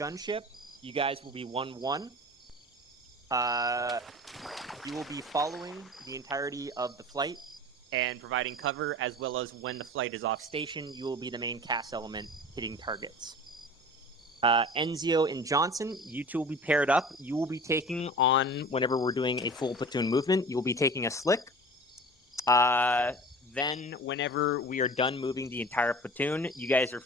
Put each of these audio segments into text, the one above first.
gunship, you guys will be 1-1. You will be following the entirety of the flight and providing cover, as well as when the flight is off station, you will be the main cast element hitting targets. Enzio and Johnson, you two will be paired up. You will be taking on, whenever we're doing a full platoon movement, you will be taking a slick. Then whenever we are done moving the entire platoon, you guys or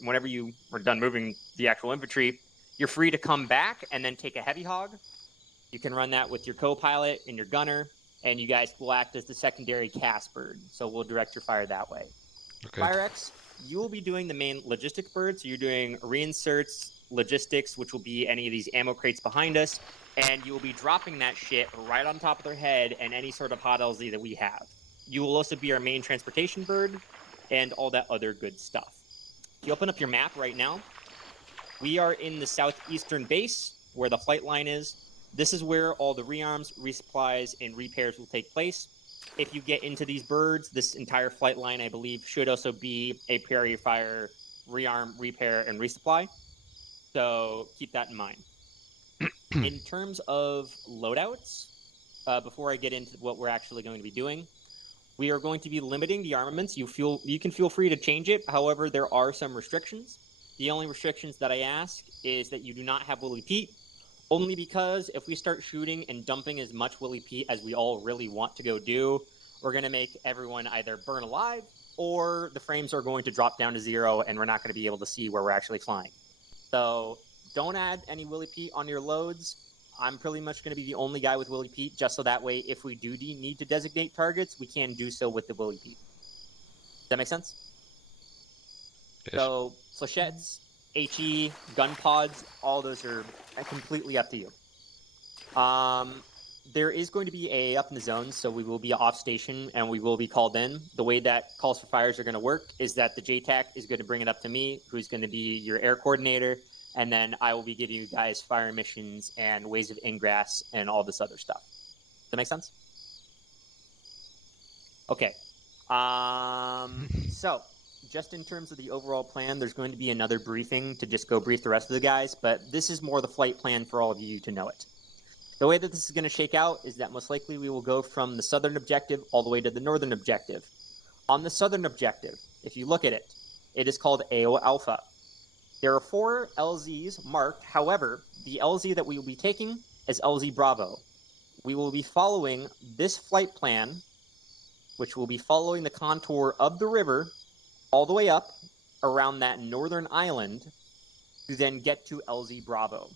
whenever you are done moving the actual infantry, you're free to come back and then take a heavy hog. You can run that with your co-pilot and your gunner, and you guys will act as the secondary cast bird. So we'll direct your fire that way. Okay. FireX, you will be doing the main logistic bird. So you're doing reinserts, logistics, which will be any of these ammo crates behind us, and you will be dropping that shit right on top of their head and any sort of hot LZ that we have. You will also be our main transportation bird and all that other good stuff. If you open up your map right now, we are in the southeastern base where the flight line is. This is where all the rearms, resupplies, and repairs will take place. If you get into these birds, this entire flight line, I believe, should also be a Prairie Fire rearm, repair, and resupply. So keep that in mind. In terms of loadouts, before I get into what we're actually going to be doing, we are going to be limiting the armaments. You can feel free to change it. However, there are some restrictions. The only restrictions that I ask is that you do not have Willy Pete, only because if we start shooting and dumping as much Willy Pete as we all really want to go do, we're going to make everyone either burn alive or the frames are going to drop down to 0 and we're not going to be able to see where we're actually flying. So don't add any Willy Pete on your loads. I'm pretty much going to be the only guy with Willy Pete, just so that way if we do need to designate targets, we can do so with the Willy Pete. Does that make sense? Yes. So flechettes, HE, gun pods, all those are completely up to you. There is going to be AA up in the zone, so we will be off station and we will be called in. The way that calls for fires are going to work is that the JTAC is going to bring it up to me, who's going to be your air coordinator, and then I will be giving you guys fire missions and ways of ingress and all this other stuff. Does that make sense? Okay. So just in terms of the overall plan, there's going to be another briefing to just go brief the rest of the guys, but this is more the flight plan for all of you to know it. The way that this is going to shake out is that most likely we will go from the southern objective all the way to the northern objective. On the southern objective, if you look at it, it is called AO Alpha. There are 4 LZs marked. However, the LZ that we will be taking is LZ Bravo. We will be following this flight plan, which will be following the contour of the river all the way up around that northern island to then get to LZ Bravo.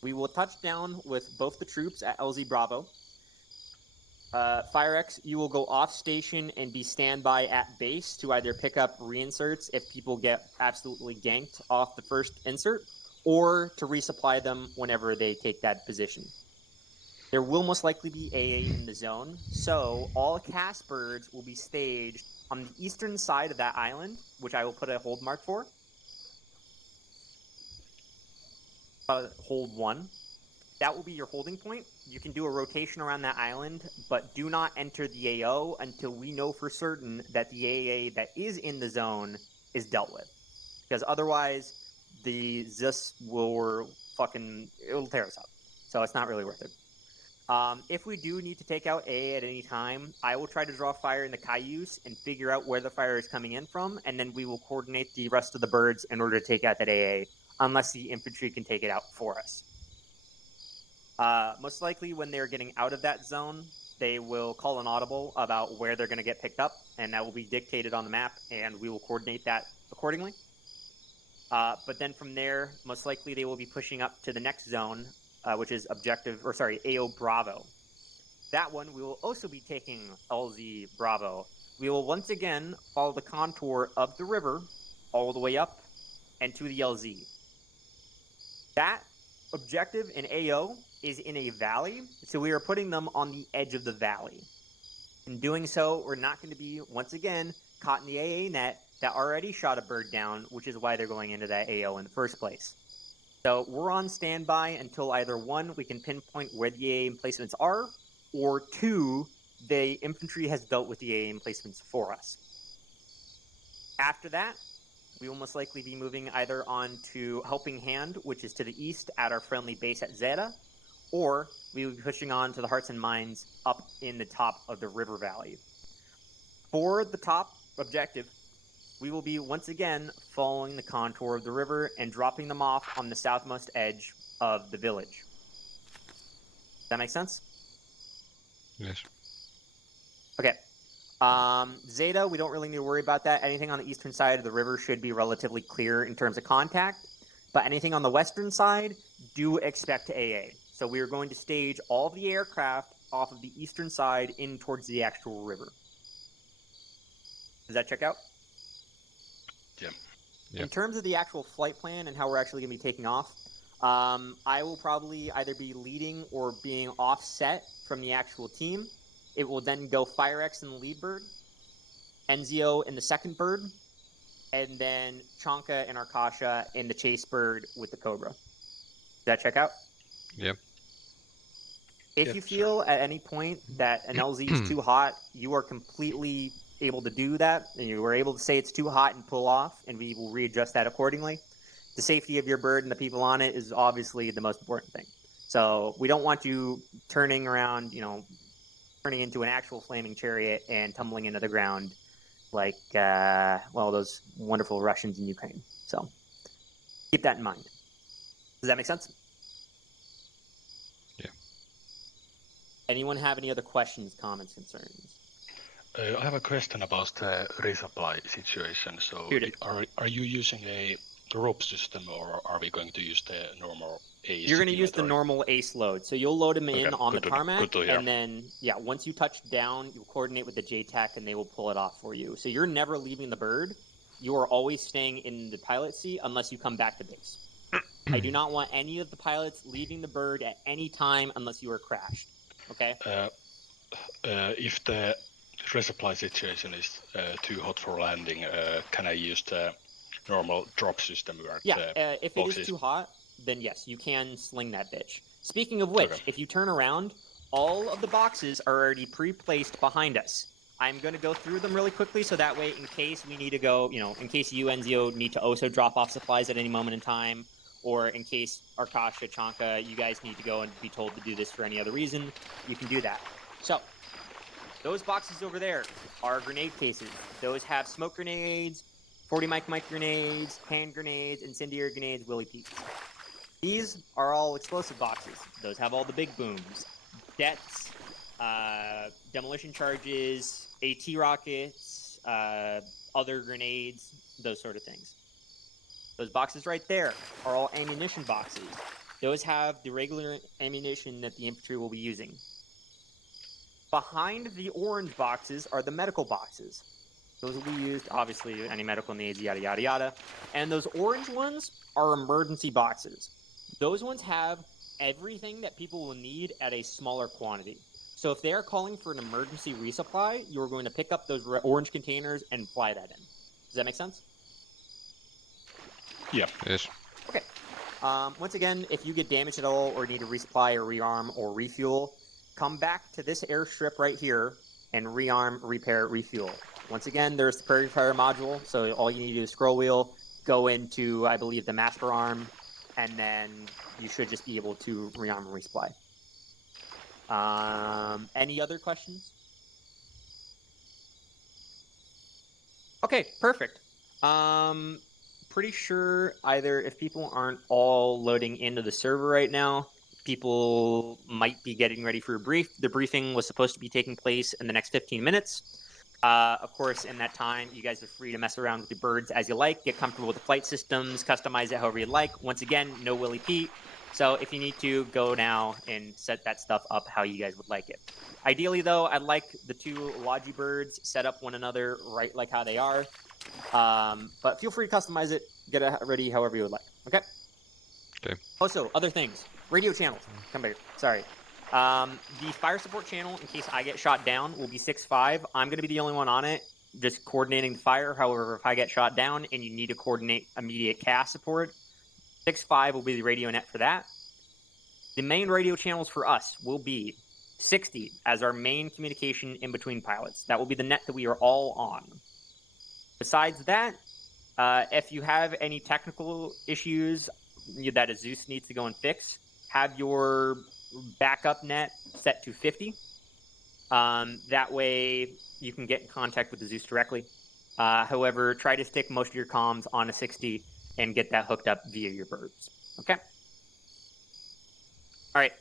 We will touch down with both the troops at LZ Bravo. FireX, you will go off station and be standby at base to either pick up reinserts if people get absolutely ganked off the first insert, or to resupply them whenever they take that position. There will most likely be AA in the zone, so all cast birds will be staged on the eastern side of that island, which I will put a hold mark for. Hold 1. That will be your holding point. You can do a rotation around that island, but do not enter the AO until we know for certain that the AA that is in the zone is dealt with. Because otherwise, the Zeus will it'll tear us up. So it's not really worth it. If we do need to take out AA at any time, I will try to draw fire in the Cayuse and figure out where the fire is coming in from, and then we will coordinate the rest of the birds in order to take out that AA, unless the infantry can take it out for us. Most likely when they're getting out of that zone, they will call an audible about where they're going to get picked up, and that will be dictated on the map, and we will coordinate that accordingly. But then from there, most likely they will be pushing up to the next zone, which is AO Bravo. That one, we will also be taking LZ Bravo. We will once again follow the contour of the river all the way up and to the LZ. That objective in AO is in a valley, so we are putting them on the edge of the valley. In doing so, we're not going to be, once again, caught in the AA net that already shot a bird down, which is why they're going into that AO in the first place. So we're on standby until either 1, we can pinpoint where the AA emplacements are, or 2, the infantry has dealt with the AA emplacements for us. After that, we will most likely be moving either on to Helping Hand, which is to the east at our friendly base at Zeta, or we will be pushing on to the Hearts and Minds up in the top of the river valley. For the top objective, we will be once again following the contour of the river and dropping them off on the southmost edge of the village. Does that make sense? Yes. Okay. Zeta, we don't really need to worry about that. Anything on the eastern side of the river should be relatively clear in terms of contact. But anything on the western side, do expect AA. So we are going to stage all of the aircraft off of the eastern side in towards the actual river. Does that check out? Yeah. In terms of the actual flight plan and how we're actually going to be taking off, I will probably either be leading or being offset from the actual team. It will then go FireX in the lead bird, Enzio in the second bird, and then Chonka and Arkasha in the chase bird with the Cobra. Does that check out? Yep. If you feel at any point that an LZ is too hot, you are completely able to do that, and you are able to say it's too hot and pull off, and we will readjust that accordingly. The safety of your bird and the people on it is obviously the most important thing. So we don't want you turning around, turning into an actual flaming chariot and tumbling into the ground like, those wonderful Russians in Ukraine. So keep that in mind. Does that make sense? Yeah. Anyone have any other questions, comments, concerns? I have a question about the resupply situation. So are you using a rope system, or are we going to use the normal ACE? You're going to use the normal ACE load. So you'll load them in on the tarmac, and then, once you touch down, you'll coordinate with the JTAC, and they will pull it off for you. So you're never leaving the bird. You are always staying in the pilot seat unless you come back to base. I do not want any of the pilots leaving the bird at any time unless you are crashed. Okay? If the resupply situation is too hot for landing, can I use the normal drop system? If it is too hot, then yes, you can sling that bitch. Speaking of which, if you turn around, all of the boxes are already pre-placed behind us. I'm going to go through them really quickly, so that way, in case we need to go, in case you, Enzio, need to also drop off supplies at any moment in time, or in case Arkasha, Chonka, you guys need to go and be told to do this for any other reason, you can do that. So, those boxes over there are grenade cases. Those have smoke grenades, 40 mic grenades, hand grenades, incendiary grenades, Willy Pete's. These are all explosive boxes. Those have all the big booms, jets, demolition charges, AT rockets, other grenades, those sort of things. Those boxes right there are all ammunition boxes. Those have the regular ammunition that the infantry will be using. Behind the orange boxes are the medical boxes. Those will be used, obviously, any medical needs, yada, yada, yada. And those orange ones are emergency boxes. Those ones have everything that people will need at a smaller quantity. So if they are calling for an emergency resupply, you're going to pick up those orange containers and fly that in. Does that make sense? Yeah. Yes. Okay. Once again, if you get damaged at all or need to resupply or rearm or refuel, come back to this airstrip right here and rearm, repair, refuel. Once again, there's the Prairie Fire module, so all you need to do is scroll wheel, go into, I believe, the master arm, and then you should just be able to rearm and resupply. Any other questions? Okay, perfect. Pretty sure either if people aren't all loading into the server right now, people might be getting ready for a brief. The briefing was supposed to be taking place in the next 15 minutes. Of course, in that time, you guys are free to mess around with your birds as you like, get comfortable with the flight systems, customize it however you like. Once again, no Willy Pete. So if you need to, go now and set that stuff up how you guys would like it. Ideally, though, I'd like the two Logi birds set up one another right like how they are. But feel free to customize it, get it ready however you would like. Okay? Okay. Also, other things. Radio channels. Come back. Sorry. The fire support channel, in case I get shot down, will be 6.5. I'm going to be the only one on it, just coordinating the fire. However, if I get shot down and you need to coordinate immediate CAS support, 6.5 will be the radio net for that. The main radio channels for us will be 60 as our main communication in between pilots. That will be the net that we are all on. Besides that, If you have any technical issues that a Zeus needs to go and fix, have your backup net set to 50. That way you can get in contact with the Zeus directly. However, try to stick most of your comms on a 60 and get that hooked up via your birds. Okay? All right.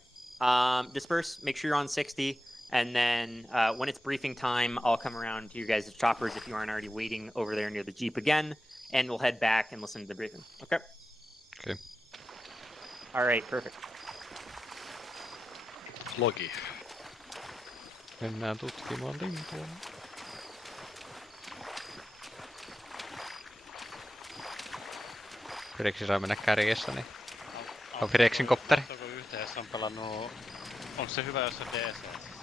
Disperse, make sure you're on 60. And then when it's briefing time, I'll come around to you guys' choppers if you aren't already waiting over there near the Jeep again. And we'll head back and listen to the briefing. Okay? Okay. All right, perfect. Logi. Mennään tutkimaan limpua. Fireksi sai mennä kärjessä, niin on Firexin kopteri. Onko yhteydessä on pelannut... Onko se hyvä, jos se DC,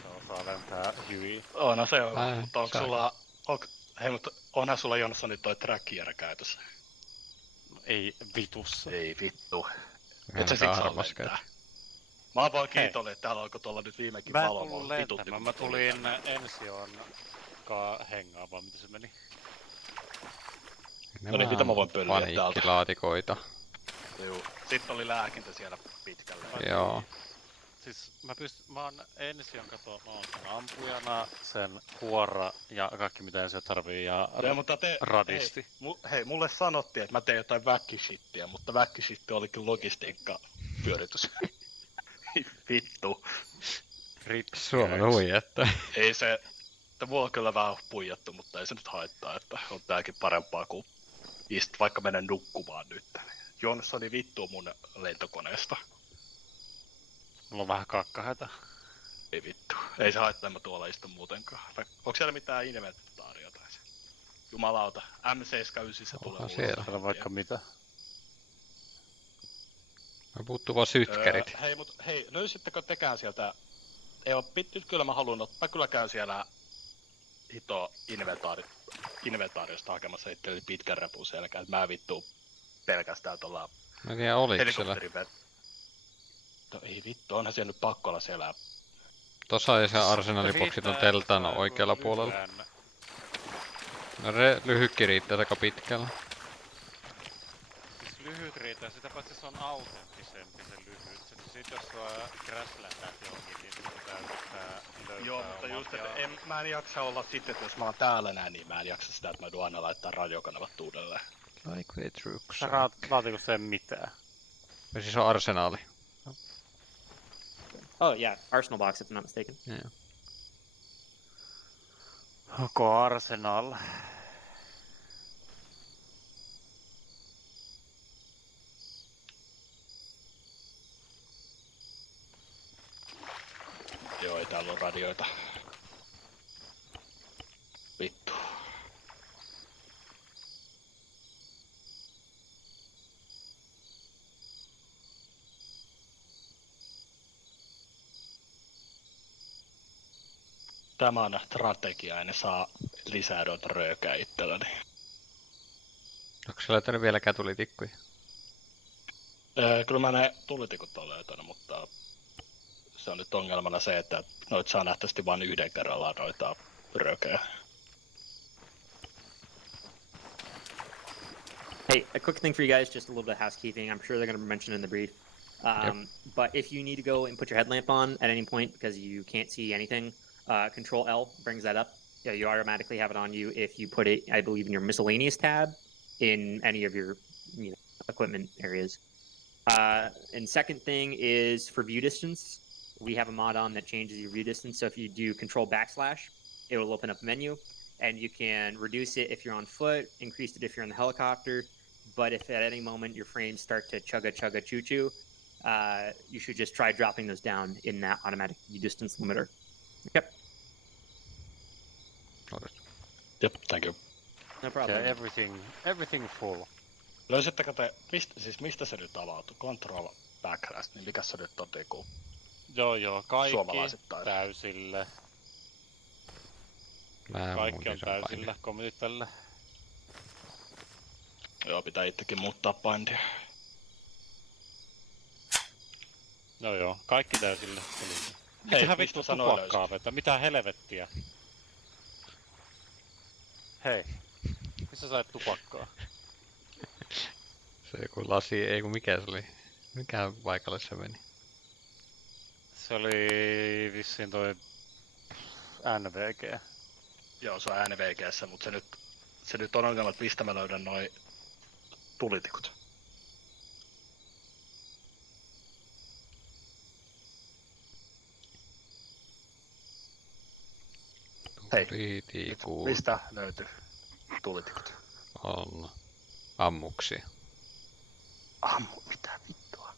se osaa lentää hyviä? Onhan se on, mutta onko sulla... Hei, mutta onhan sulla Jonssoni toi trackier käytössä? No, ei vitussa. Ei vittu. Et sä siksi saa lentää. Mä oon vaan kiitollinen, että täällä alkoi tuolla nyt viimekin valo. Mä tulin Ension hengaamaan, mitä se meni. No niin, mitä mä voin pölliä täältä? Paniikkilaatikoita. Juu. Sitten oli lääkintä siellä pitkällä. Joo. Siis mä oon Ension mä oon sen ampujana, sen huora ja kaikki mitä se tarvii ja radisti. Hei, mulle sanottiin, että mä teen jotain väkkishittiä, mutta väkkishitti olikin logistiikkapyöritys. Vittu. Sua on huijattu. Ei se, että mua on kyllä vähän puijattu, mutta ei se nyt haittaa, että on tääkin parempaa kuin vaikka menen nukkumaan nyt. Jonssoni vittuu mun lentokoneesta. Mulla on vähän kakkahätä. Ei vittu. Ei se haittaa, mä tuolla istun muutenkaan. Onko siellä mitään inventaaria tai se? Jumalauta, M79 tulee ulos. Siellä vaikka mitä. Mä puuttuu vaan sytkärit. Hei, löysittekö tekään sieltä? Ei oo nyt kyllä mä haluun, mä kyllä käyn siellä hito inventaariosta hakemassa itselleni pitkän repun selkään, että mä vittu pelkästään tuolla Mä en tiedä oliko siellä. No ei vittu, onhan siellä nyt pakko olla siellä. Tossa ei se arsenaliboksit on teltan oikealla puolella. No lyhykki riittää aika pitkällä. Siis lyhyt riittää, sitä paitsi se on autenttisempi se lyhyt. Sit jos sua crashlätäät johonkin, niin sun pitää yrittää löytää. Joo, mutta just, että mä en jaksa olla sitten, että jos mä oon täällä näin, niin mä en jaksa sitä, että mä tuon aina laittaa radiokanavat uudelleen. Like troops. Vaatiko se mitään? Ja siis on arsenaali. Oh yeah, Arsenal box if I'm not mistaken. Yeah. Onko Arsenal? Joo, ei täällä ole radioita. Vittu. Tämä on strategia, ja ne saa lisää noita röökää itselläni. Onko sä löytänyt vieläkään tulitikkuja? Kyllä mä ne tulitikut on löytänyt, mutta se on nyt ongelmana se, että noit saa nähtävästi vain yhden kerrallaan noita röökää. Hey, a quick thing for you guys, just a little bit of housekeeping. I'm sure they're going to mention in the brief. But if you need to go and put your headlamp on at any point because you can't see anything, Control L brings that up. Yeah, you automatically have it on you if you put it, I believe, in your miscellaneous tab in any of your equipment areas. And second thing is for view distance. We have a mod on that changes your view distance. So if you do Control /, it will open up a menu, and you can reduce it if you're on foot, increase it if you're in the helicopter. But if at any moment your frames start to chugga choo choo, you should just try dropping those down in that automatic view distance limiter. Yep. Yep, thank you. No problem. Yeah, everything full. Löysittekö te, mistä se nyt avautui? Control backrash, niin mikä se nyt on niinku Joo, kaikki suomalaisittain? täysille. Kaikki on täysillä, kommentit tällä. Joo, pitää itsekin muuttaa bindia. Joo, kaikki täysillä. Hei, mitähän vittu tupakkaa vetää? Mitä helvettiä? Hei, missä sait tupakkaa? Se joku lasi, ei kun mikä se oli? Mikä paikalle se meni? Se oli vissiin toi NVG. Joo, se on NVG:ssä, mutta se nyt on ongelma, että mistä mä löydän noi tulitikut. Hei, Tulitiku mistä löytyy tulitikut? on ammuksi. Mitä vittua?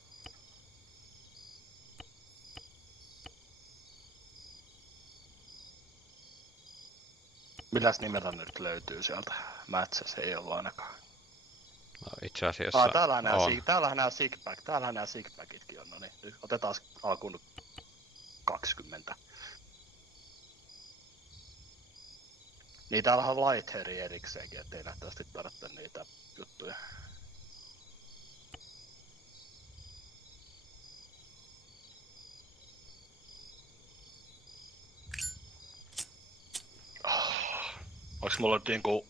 Milläs nimellä nyt löytyy sieltä? Mätsäs ei ollut ainakaan. No, itse asiassa Täällähän nää Sigpack, täällähän nää Sigpackitkin on. No niin, nyt otetaan alkuun 20. Niin täällähän on Lighthairia erikseenkin, ettei nähtävästi tarvitse niitä juttuja. Onks mulla nyt niinku...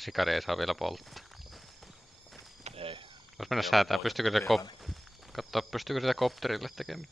Sikari ei saa vielä polttaa. Ei. Vois mennä säätää, katsoa pystyykö sitä kopterille tekemään.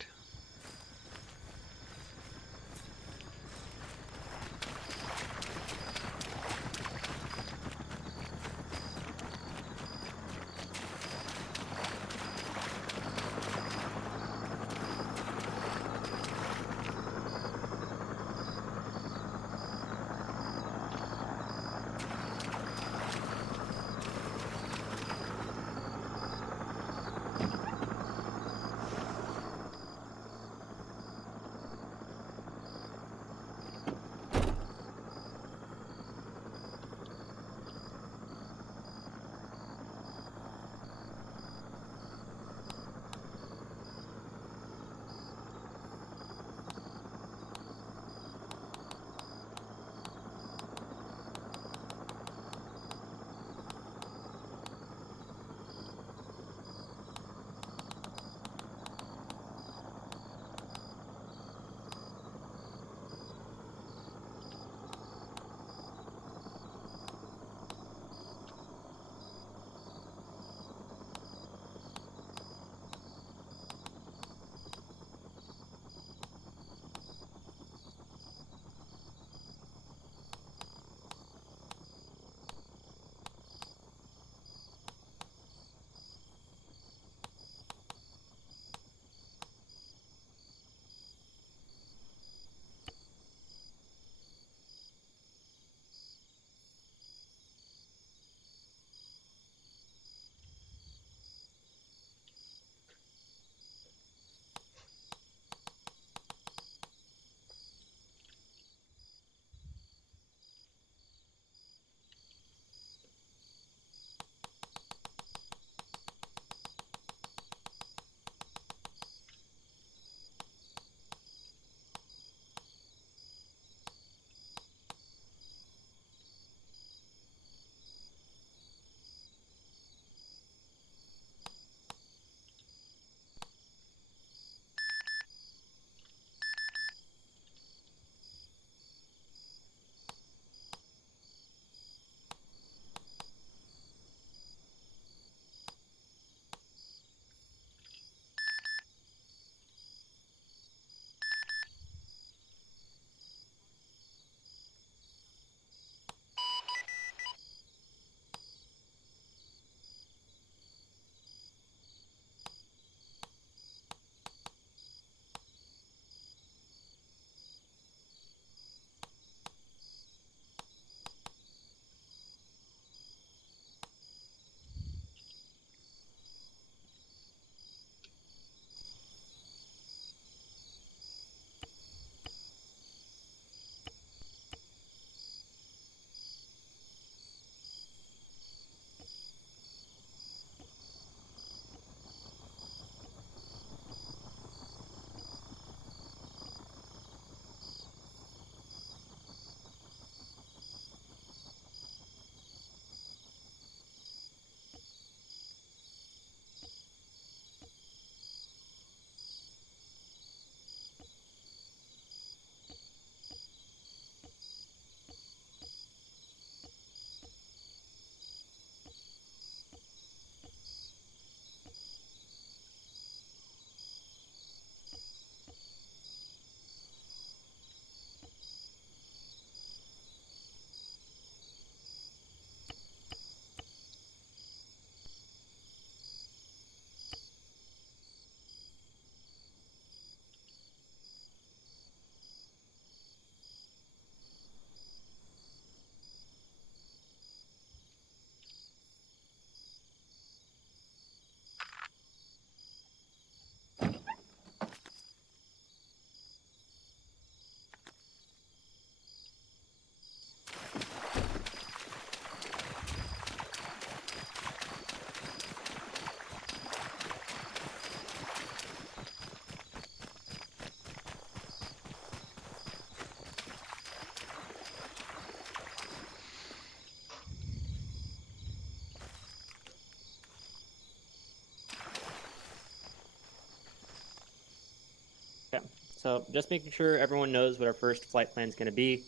So just making sure everyone knows what our first flight plan is going to be.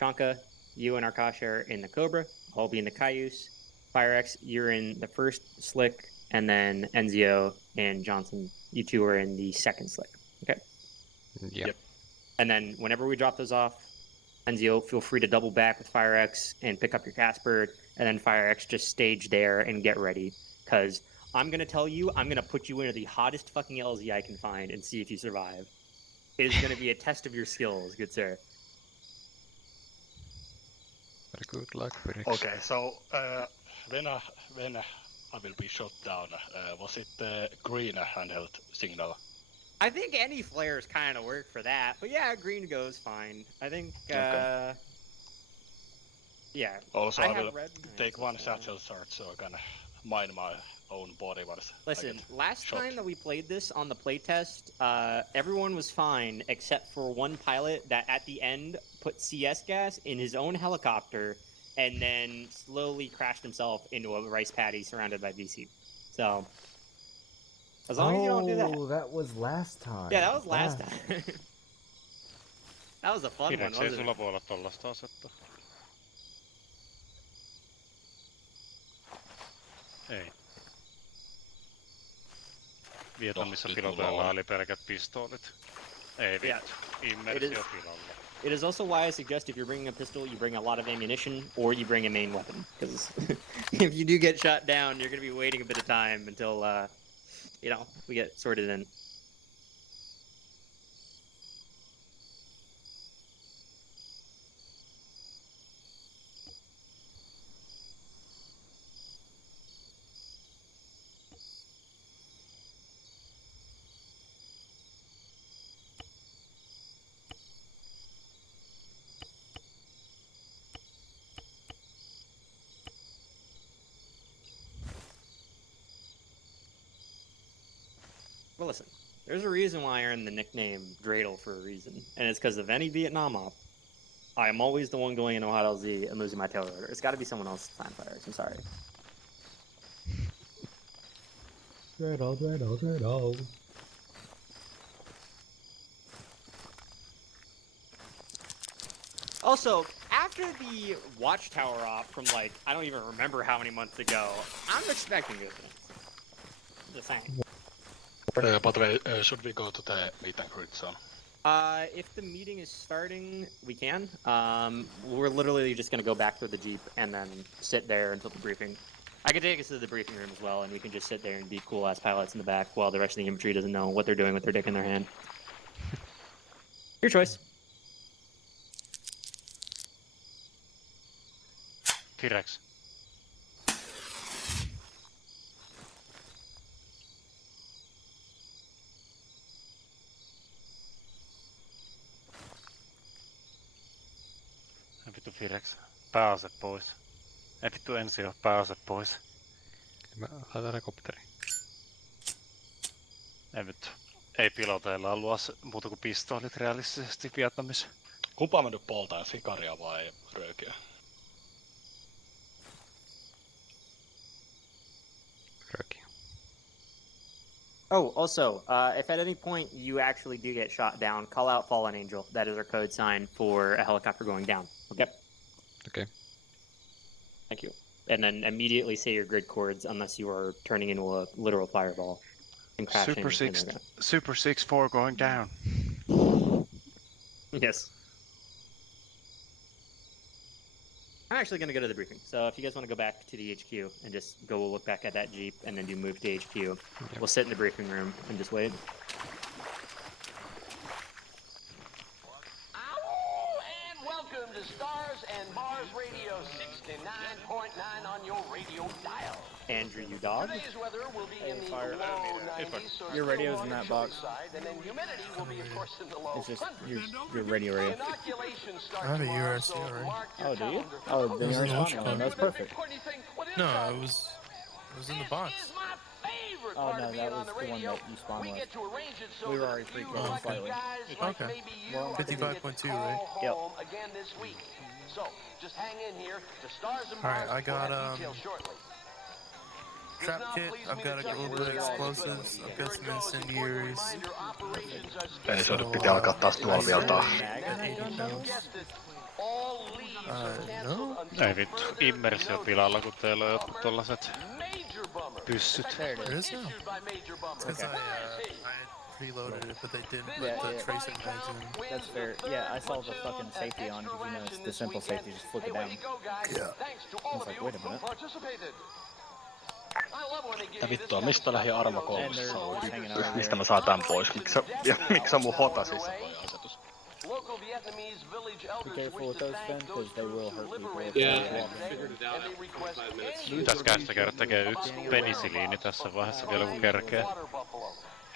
Chanka, you and Arkash are in the Cobra. I'll be in the Cayuse. FireX, you're in the first Slick, and then Enzio and Johnson, you two are in the second Slick. Okay. Yep. And then whenever we drop those off, Enzio, feel free to double back with FireX and pick up your Casper, and then FireX just stage there and get ready. Because I'm going to tell you, I'm going to put you into the hottest fucking LZ I can find and see if you survive. It is going to be a test of your skills, good sir. Very good luck, Felix. Okay, so when I will be shot down, was it green handheld signal? I think any flares kind of work for that, but yeah, green goes fine. I think, Okay. yeah. Also, I will red. take one satchel charge so I can mine my own body once. Listen, last shot. time that we played this on the playtest, everyone was fine except for one pilot that at the end put CS gas in his own helicopter and then slowly crashed himself into a rice paddy surrounded by VC. So, as long as you don't do that. Oh, that was last time. Yeah, that was last time. That was a fun one, Firex, ei wasn't sulla it? voi olla tollasta asetta. Ei. Vietnamissa piloteilla oli pelkät pistoolit. Ei vittu. Immersio pilalla. It is also why I suggest if you're bringing a pistol, you bring a lot of ammunition, or you bring a main weapon. Because if you do get shot down, you're going to be waiting a bit of time until, we get sorted in. Well, listen, there's a reason why I earned the nickname Dreidel for a reason, and it's because of any Vietnam op, I am always the one going into Hot LZ and losing my tail rotor. It's got to be someone else's time fires. I'm sorry. Dreidel. Also, after the Watchtower op from, I don't even remember how many months ago, I'm expecting good things. Just saying. By the way, should we go to the meet and greet zone? If the meeting is starting, we can. We're literally just going to go back to the Jeep and then sit there until the briefing. I could take us to the briefing room as well, and we can just sit there and be cool-ass pilots in the back while the rest of the infantry doesn't know what they're doing with their dick in their hand. Your choice. Firex. Vittu Firex. Pääase pois. Ei vittu Ensio, pääase pois. Mä laitan rekopteri. Ei vittu. Ei piloteilla ollut muuta kuin pistoolit realistisesti Vietnamissa. Kumpa mä nyt poltaan, sikaria vai röökiä? Röki. Oh, also, if at any point you actually do get shot down, call out Fallen Angel. That is our code sign for a helicopter going down. Okay? Okay. Thank you. And then immediately say your grid chords unless you are turning into a literal fireball and crashing. Super 6-4 going down. Yes. I'm actually going to go to the briefing. So if you guys want to go back to the HQ and just go look back at that Jeep and then do move to HQ, we'll sit in the briefing room and just wait. And welcome to Stars and Bars Radio 69.9 on your radio dial. Andrew, you dog. Today's weather will be in the Fire. low 90s, so Your radio's in that box. and then humidity will be, of course, in the low It's just 100s. your radio radio. Inoculation starts I have a tomorrow, URC so already. mark your Oh, do you? calendar. Oh, then There's you're no responding. option. That's perfect. Courtney, think, what is No, that? it was in the box. This is my favorite Oh, part no, of being that on was the the one radio. that you spawned We with. get to arrange it so We were that already you, pre-coded like slightly. guys, like Okay. maybe you, We're on are gonna get to 55.2, call right? Yep. home again this week. So, just hang in here. The Stars and Alright, Bars I got, will have details shortly. trap kit. I've got a little bit of explosives. I've got some incendiaries. Eli se nyt piti alkaa taas tuolvialtaan. 80 pounds. No. Ei vittu, immersio pilalla, kun teillä on jotkut tollaset pyssyt. There it is now. It's because I preloaded it, but they didn't put the tracing mags in. That's fair. Yeah, I saw the fucking safety on because you know it's the simple safety, just flip it down. Yeah. I was like, wait a minute. Mitä vittua, mistä lähi Arma 3 And they're on? just hanging out out Mistä here. mä saan tän pois? Miksi on mun hotasissa toi asetus? Be careful with those, Ben, because they will hurt people. If Yeah, they I walk. figured it out after 25 minutes. Pitäisikö sitä käydä tekee yksi penisiliini tässä vaiheessa vielä kun kerkee?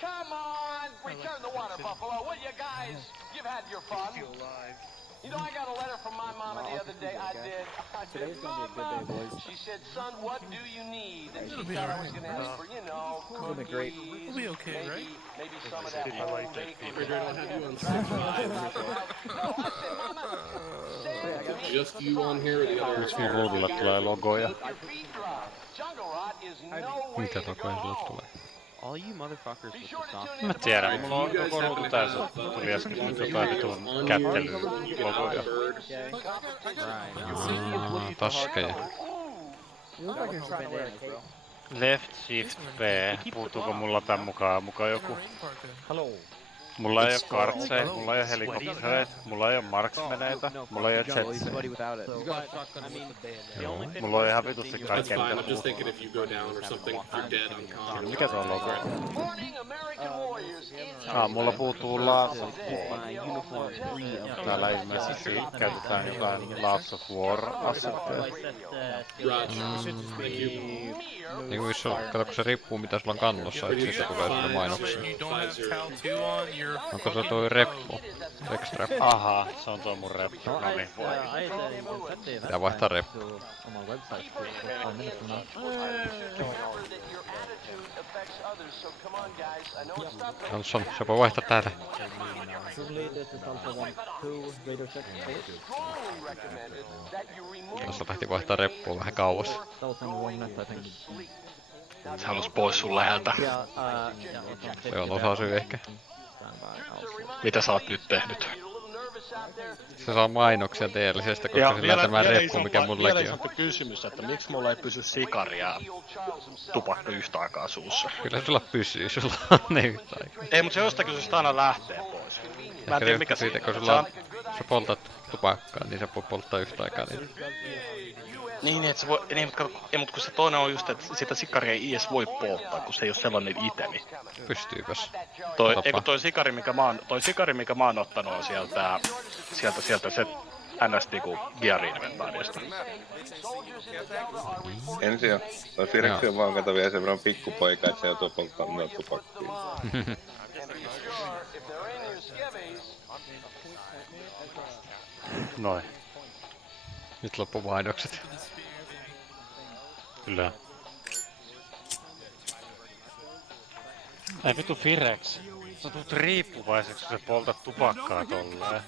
Come on, return the water buffalo, will you guys? You've had your fun. You know, I got a letter from my mama the other day. I did. Today's gonna be a good day, boys. She said, son, what do you need? And she It'll be thought I was alright. gonna ask for, you know, It'll be great. We'll be okay, right? maybe some of that I like that bacon. Figured I'll have you on live. Just you on here or the others here? Ruudulle tulee logoja. Jungle rot is no Mitä logoja sulle tulee? All you motherfuckers with the soft Mä tiedän, mulla on koko ruutu täysin. Tuli äsken jotain vitun kättelylogoja. Taskeja. You look like you're trying to wear a cape. Left shift B. Puuttuuko mulla tän mukaan joku? Hello. Mulla ei oo kartseja, mulla ei oo helikoptereita, mulla ei oo marksmeneita, mulla ei oo jungle, he's jetseja. sweaty without it. Joo. Mulla on ihan vitusti That's kaikkea fine. mitä I'm just puuttuu. thinking if you go down or something, you're dead on comm. Mikä tuo logo? Morning, American Warriors. Mulla puuttuu Lots of My War. uniform free of Täällä ilmeisesti käytetään jotain Lots of War-asetteja. Roger. Thank you. Niin kuin kato, kun se riippuu mitä sulla on kannossa, että siitä tulee sulle mainoksia. You don't have PAL 2 on, you're Onko se toi reppu? Extra. Ahaa, se on tuo mun reppu. No niin, voi. Pitää vaihtaa reppu. On my website for 5 minutes from now. Johnson, se voi vaihtaa täällä. Usually this is also 1, 2 radio check. Tässä lähti vaihtaa reppua vähän kauas. That was on 1 minute, I think. Se halus pois sun läheltä. Yeah, okay. Se on osa syy ehkä. Mitä sä oot nyt tehnyt? Se saa mainoksia DLCstä, koska sillä on tämä reppu, mikä vielä mullakin on. isompi kysymys, että miksi mulla ei pysy sikaria tupakka yhtä aikaa suussa? Kyllä sulla pysyy, sulla on ne yhtä aikaa. Ei, mutta se jostakin syystä aina lähtee pois. Mä en tiedä mikä siitä, kun sulla on, sä poltat tupakkaa, niin sä voi polttaa yhtä aikaa niitä. Niin, että se voi, niin, mutta kun se toinen on just, että sitä sikaria ei edes voi polttaa, kun se ei ole sellainen itemi. Pystyypäs. Toi sikari, mikä mä oon ottanut on sieltä se ns. Niinku gear-inventaarista. Ensi on. Toi Fireksi on vaan kato vielä sen verran pikkupoika, että se joutuu polttamaan noita tupakkiin. Noin. Nyt loppu mainokset. Kyllä. Ei vitu Firex. Sä tulet riippuvaiseksi, kun sä poltat tupakkaa tolleen.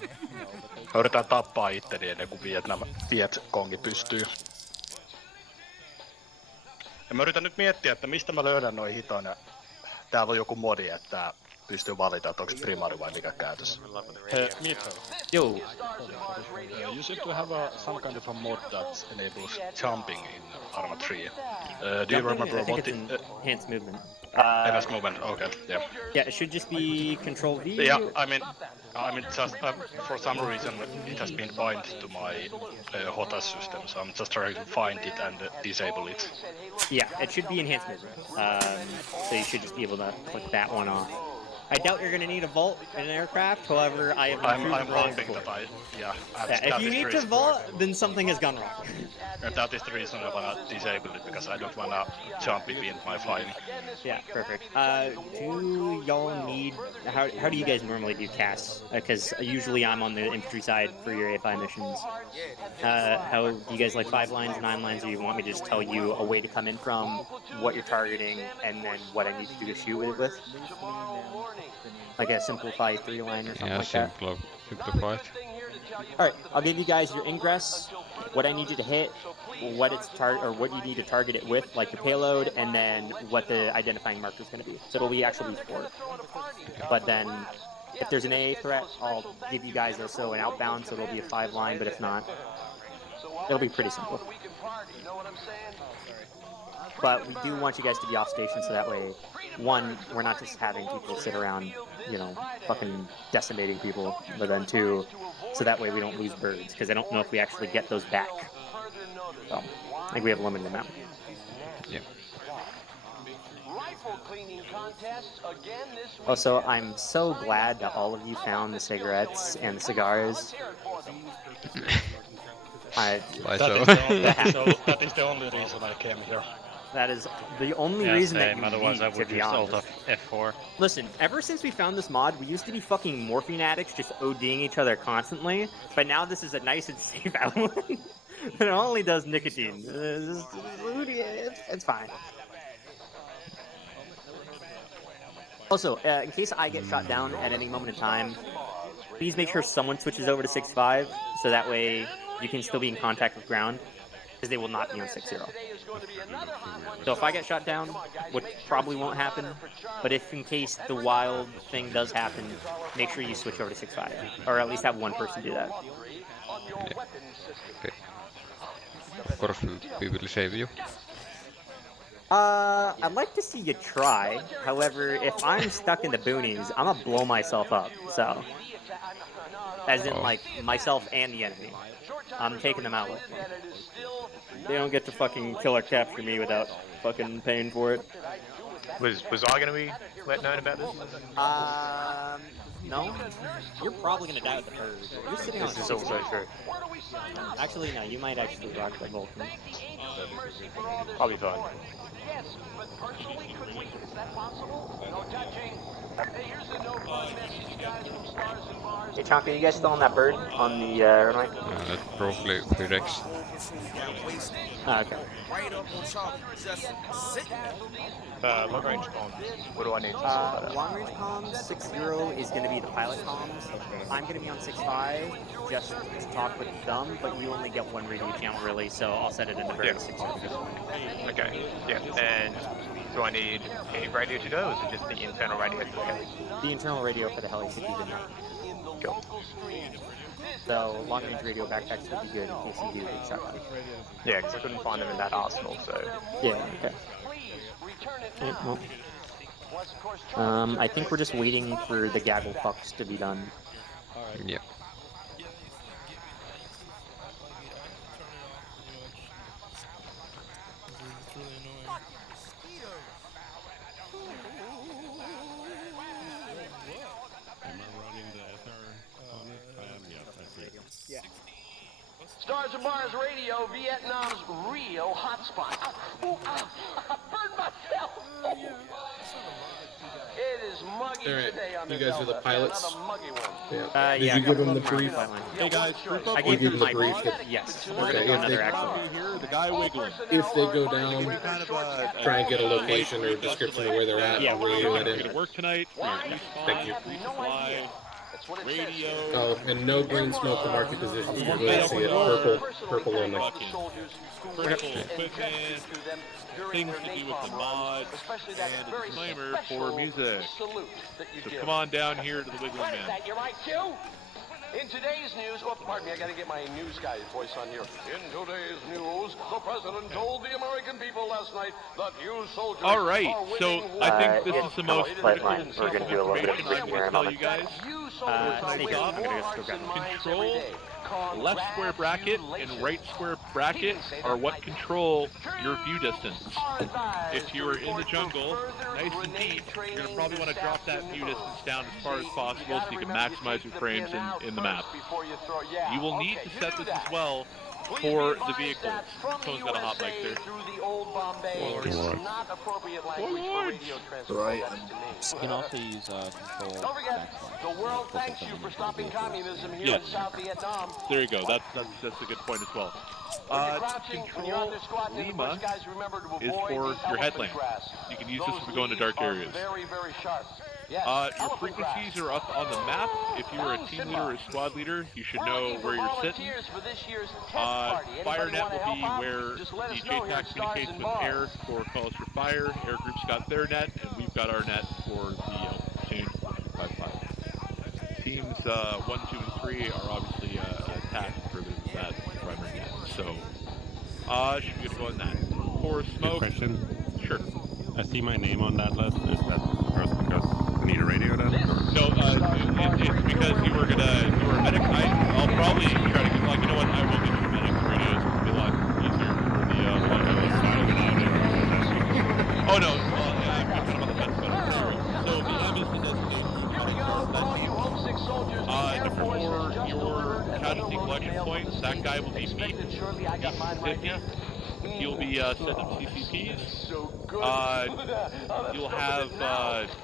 Mä yritän tappaa itteni ennen kuin Vietkongi pystyy. Ja mä yritän nyt miettiä, että mistä mä löydän noin hitoina. Täällä on joku modi, että pystyy valita, että onko primari vai mikä käytössä. Hey, Mito. Yo. You seem to have some kind of a mod that enables jumping in Arma 3. Do you remember I think what it's enhanced movement. Enhanced movement, okay, yeah. Yeah, it should just be Control V. Yeah, I mean just for some reason it has been bind to my HOTAS system, so I'm just trying to find it and disable it. Yeah, it should be enhanced movement. So you should just be able to click that one off. I doubt you're going to need a vault in an aircraft. However, I'm hoping that if you need to vault, then something has gone wrong. And that is the reason I wanna disable it, because I don't wanna jump between my flying. Yeah, perfect. Do y'all need... How do you guys normally do casts? Because usually I'm on the infantry side for your AFI missions. How do you guys like 5 lines, 9 lines, or you want me to just tell you a way to come in from, what you're targeting, and then what I need to do to shoot it with? Like a simplified 3-line or something Yeah, like that? simplified. All right, I'll give you guys your ingress, what I need you to hit, what it's what you need to target it with, like your payload, and then what the identifying marker is going to be. So it'll be actually 4. But then, if there's an AA threat, I'll give you guys also an outbound, so it'll be a 5 line. But if not, it'll be pretty simple. But we do want you guys to be off station, so that way, one, we're not just having people sit around, you know, fucking decimating people, but then two, so that way we don't lose birds, because I don't know if we actually get those back. So, I think we have a limited amount. Yeah. Also, I'm so glad that all of you found the cigarettes and the cigars. That is the only reason I came here. That is the only reason that you otherwise need, I would to be use honest. Alt F4. Listen, ever since we found this mod, we used to be fucking morphine addicts just ODing each other constantly, but now this is a nice and safe outlet. It only does nicotine. It's fine. Also, in case I get shot down at any moment in time, please make sure someone switches over to 6.5, so that way you can still be in contact with ground, because they will not be on 6.0. So if I get shot down, which probably won't happen, but if in case the wild thing does happen, make sure you switch over to 6.5, or at least have one person do that. Yeah. Okay. Of course, we will save you. I'd like to see you try. However, if I'm stuck in the boonies, I'm gonna blow myself up. So, as in like myself and the enemy, I'm taking them out with me. They don't get to fucking kill or capture me without fucking paying for it. Was I gonna be let known about this? No. You're probably gonna die with the bird. You're sitting on. This is also true. Actually, no. You might actually rock the Vulcan. I'll be fine. Yes, but personally, could we? Is that possible? No touching. Hey, here's a no fun message, guys, from Stars and Bars. Hey, Chonka, you guys still on that bird on the runway? That's probably 3x. Oh, okay. Long range comms. What do I need to sort that out? Long range comms, 6.0 is going to be the pilot comms. I'm going to be on 6.5 just to talk with them, but you only get one radio channel really, so I'll set it in the bird 6.0. Okay, yeah, and do I need any radio to go, or is it just the internal radio for the heli? The internal radio for the heli should be good enough. Cool. So long range radio backpacks would be good in case you do get shot. Yeah, because I couldn't find them in that arsenal, so... Yeah, okay. Well, I think we're just waiting for the gaggle fucks to be done. Yep. Yeah. Stars and Bars Radio, Vietnam's Rio hotspot. I burned myself. It is muggy today on the you guys are the pilots? Yeah. Did you give them the brief? Hey guys, I gave them my brief. Yes. Okay, Another actual. here, the guy wiggling. If they go down, try and get a location or description of where they're at. Yeah, and radio it Gonna in. work tonight. Thank you. Fly, radio. Oh, and no green smoke to market positions. You're going to see it. Purple only. Critical equipment, things to do with the mods, and a disclaimer for music. So come on down here to the Wiggling Man. You're right, too. In today's news, oh, pardon me, I gotta get my news guy's voice on here. In today's news, the president told the American people last night that new soldiers All right, are so winning I think this yeah, is the most critical piece we're of gonna do a little bit of information I'm going to tell you guys. You soldiers are winning stop. more hearts and minds every Control day. left square bracket and right square bracket are what control your view distance. If you're in the jungle, nice and deep, you're going to probably want to drop that view distance down as far as possible so you can maximize your frames in the map. You will need to set this as well for the vehicles. Someone's got a hot mic there. Right. You can also use control. Don't forget, the world thanks you for stopping communism here in South Vietnam. There you go. That's a good point as well. Control Lima is for your headlamp. You can use this if we go into dark areas. Very, very sharp. Your frequencies are up on the map. If you are a team leader or a squad leader, you should know where you're sitting. FireNet will be where the JTAC communicates with air for calls for fire. Air group's got their net, and we've got our net for the Alpha Platoon 4255. Teams 1, 2, and 3 are obviously attacked further than that primary net. So, should be good to go on that. For smoke. Question. Sure. I see my name on that list. Is that first because I need a radio then? No, it's because you were a medic. I'll probably try to get, like, you know what, I will get you a medic. The radios will be a lot easier for the, oh no, well, yeah, I'm kind of on the fence about it. So the M is the designation. For your casualty collection points, that guy will be me. Mississippi. You'll be setting up CCPs. You'll have,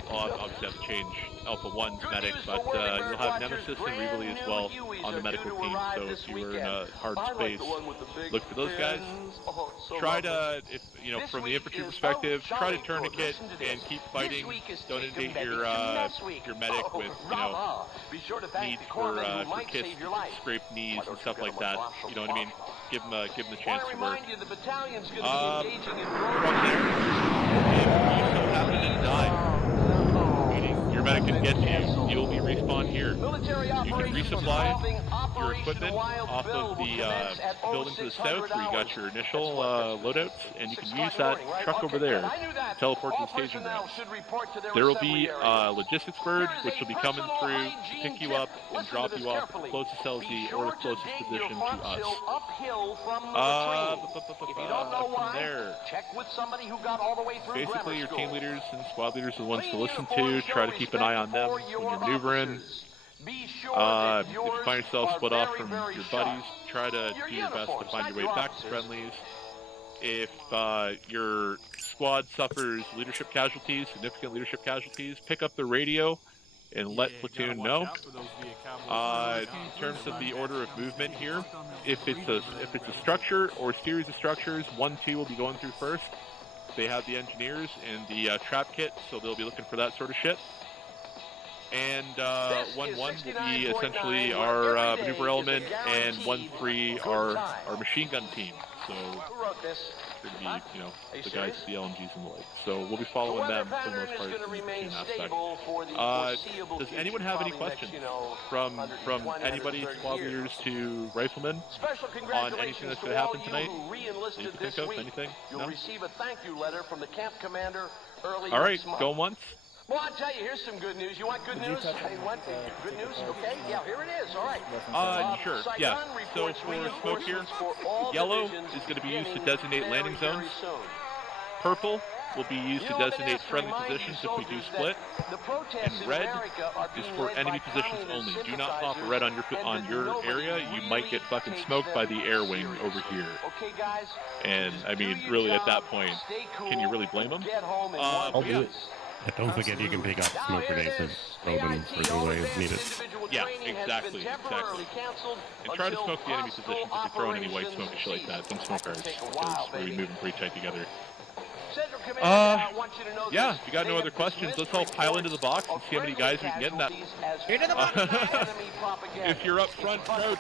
obviously have to change Alpha 1's medic, but you'll have Nemesis and Reveille as well on the medical team. So if you were in a hard space, look for those guys. Try to, if you know, from the infantry perspective, try to tourniquet and keep fighting. Don't inundate your medic with, you know, needs for kits, scraped knees and stuff like that. You know what I mean? Give them the chance to work. From there, if you so happen to die, meaning your medic can get to you, you'll be respawned here. You can resupply your equipment off of the building to the south where you got your initial loadouts, and you can use that truck over there to teleport to the staging grounds. There will be a logistics bird, which will be coming through to pick you up and drop you off at the closest LZ or the closest position to us. From there, basically your team leaders and squad leaders are the ones to listen to. Try to keep an eye on them when you're maneuvering. If you find yourself split off from your buddies, try to do your best to find your way back to friendlies. If your squad suffers leadership casualties, significant leadership casualties, pick up the radio and let platoon know. In terms of the order of movement here, if it's a structure or a series of structures, 1, 2 will be going through first. They have the engineers and the trap kit, so they'll be looking for that sort of shit. And 1-1 will be essentially our maneuver element, and 1-3 our machine gun team. So it's going to be, you know, the guys with the LMGs and the like. So we'll be following them for the most part in the machine aspect. Does anyone have any questions from anybody, squad leaders to riflemen, on anything that's going to happen tonight? That you can think of? Anything? No? All right, go once. Well, I'll tell you, here's some good news. You want good news? Hey, what? Good news? Okay, yeah, here it is. All right. Sure, yeah. So for smoke here, yellow is going to be used to designate landing zones. Purple will be used to designate friendly positions if we do split. And red is for enemy positions only. Do not pop a red on your area. You might get fucking smoked by the air wing over here. And, I mean, really at that point, can you really blame them? I'll do it. Don't forget you can pick up smoke grenades and throw them further away if needed. Yeah, exactly. And try to smoke the enemy positions if you're throwing any white smoke and shit like that. Don't smoke ours, because we're moving pretty tight together. Yeah, if you got no other questions, let's all pile into the box and see how many guys we can get in that. If you're up front, crouch.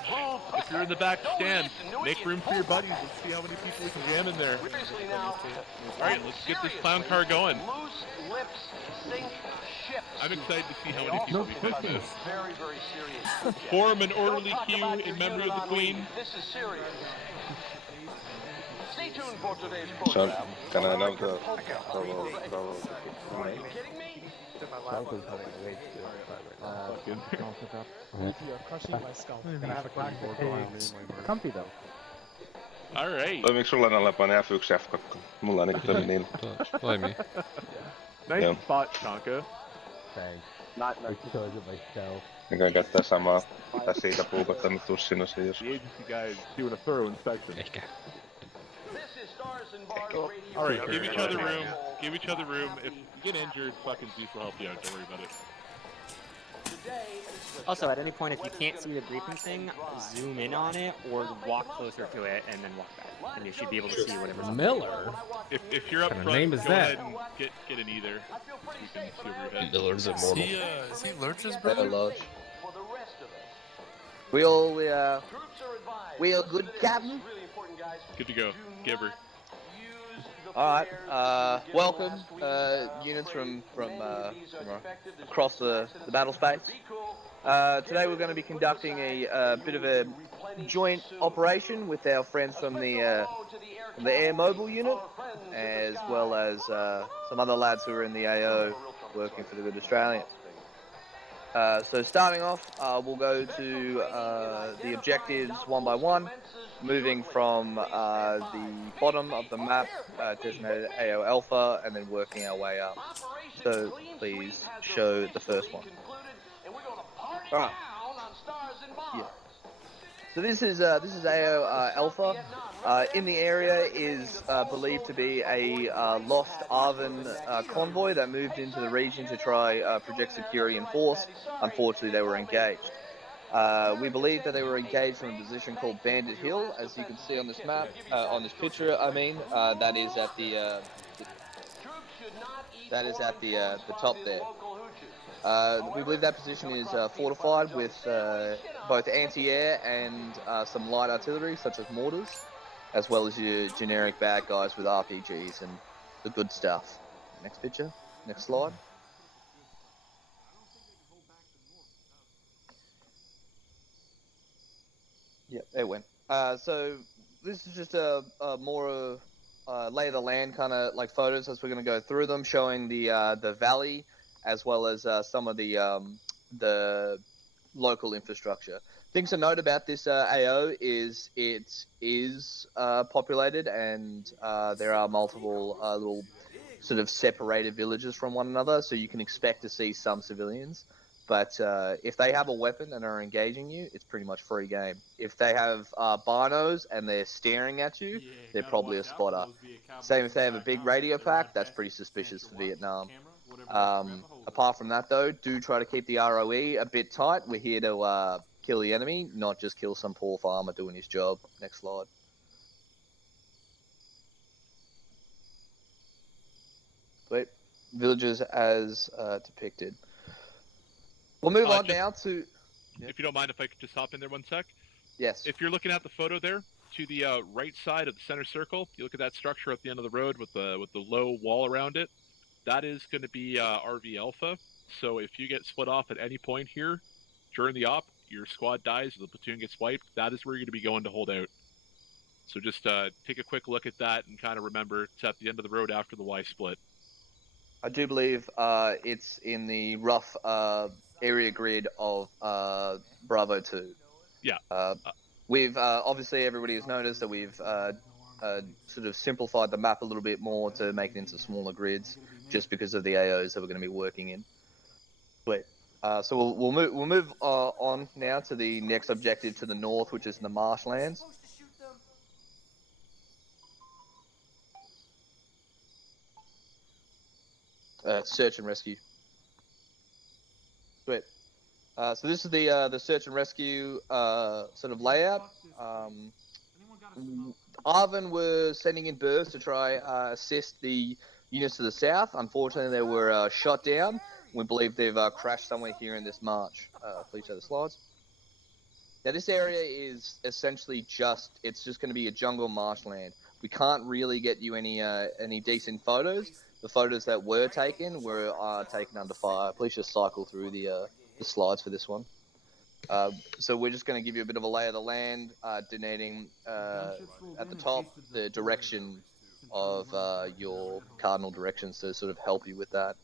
If you're in the back, stand. Make room for your buddies. Let's see how many people we can jam in there. Alright, let's get this clown car going. I'm excited to see how many people we can this. Form an orderly queue in memory of the Queen. Stay tuned for today's Sean, program. can I know the Bravo Are you kidding me? You're crushing my skull. Gonna have a crack at the comfy though. Alright. Toimiiko sulla Nallepani F1 F2? Mulla ainakin toimi niin. Toimii. Nice spot, Shanka. Thanks. Not because of myself. Eiköhän käyttää samaa. Tai siitä puukottanut tussina se jos. The agency guy doing a thorough inspection. Ehkä. Alright, give each other room. Give each other room. If you get injured, fucking Zeus will help you out. Don't worry about it. Also, at any point, if you can't see the briefing thing, zoom in on it or walk closer to it and then walk back, and you should be able to see whatever's up there. Miller. If you're up What kind of front, name is go that? ahead and get an either. So we can see over your head. Miller's immortal. Is he Lurch's brother? Lodge. We all we are good, Captain. Good to go. Giver. All right. Welcome, units from across the battle space. Today we're going to be conducting a bit of a joint operation with our friends from the Air Mobile unit, as well as some other lads who are in the AO working for the Good Australian. So starting off, we'll go to the objectives one by one, moving from the bottom of the map, designated AO Alpha, and then working our way up. So please show the first one. All right. Yeah. So this is AO Alpha. In the area is believed to be a lost Arvan convoy that moved into the region to try project security and force. Unfortunately, they were engaged. We believe that they were engaged from a position called Bandit Hill, as you can see on this map, on this picture. I mean, that is at the top there. We believe that position is fortified with both anti-air and some light artillery, such as mortars, as well as your generic bad guys with RPGs and the good stuff. Next picture. Next slide. Yep, it went. So this is just a more lay of the land kind of like photos as we're going to go through them, showing the valley as well as some of the local infrastructure. Things to note about this AO is it is populated, and there are multiple little sort of separated villages from one another, so you can expect to see some civilians. But if they have a weapon and are engaging you, it's pretty much free game. If they have binos and they're staring at you, they're probably a spotter. Same if they have a big radio pack, that's pretty suspicious for Vietnam. Apart from that, though, do try to keep the ROE a bit tight. We're here to kill the enemy, not just kill some poor farmer doing his job. Next slide. Wait, villages as depicted. We'll move on now to... If you don't mind, if I could just hop in there 1 sec. Yes. If you're looking at the photo there, to the right side of the center circle, you look at that structure at the end of the road with the low wall around it. That is going to be RV Alpha. So if you get split off at any point here during the op, your squad dies, the platoon gets wiped, that is where you're going to be going to hold out. So just take a quick look at that and kind of remember it's at the end of the road after the Y split. I do believe it's in the rough area grid of Bravo 2. Yeah. We've obviously everybody has noticed that we've sort of simplified the map a little bit more to make it into smaller grids, just because of the AOs that we're going to be working in. Wait. So we'll move on now to the next objective to the north, which is in the marshlands. Search and rescue. Great. So this is the search and rescue sort of layout. Arvin were sending in birds to try assist the units to the south. Unfortunately, they were shot down. We believe they've crashed somewhere here in this march. Please show the slides. Now this area is essentially it's just going to be a jungle marshland. We can't really get you any decent photos. The photos that were taken were taken under fire. Please just cycle through the slides for this one. So we're just going to give you a bit of a lay of the land, denoting at the top the direction of your cardinal directions to sort of help you with that.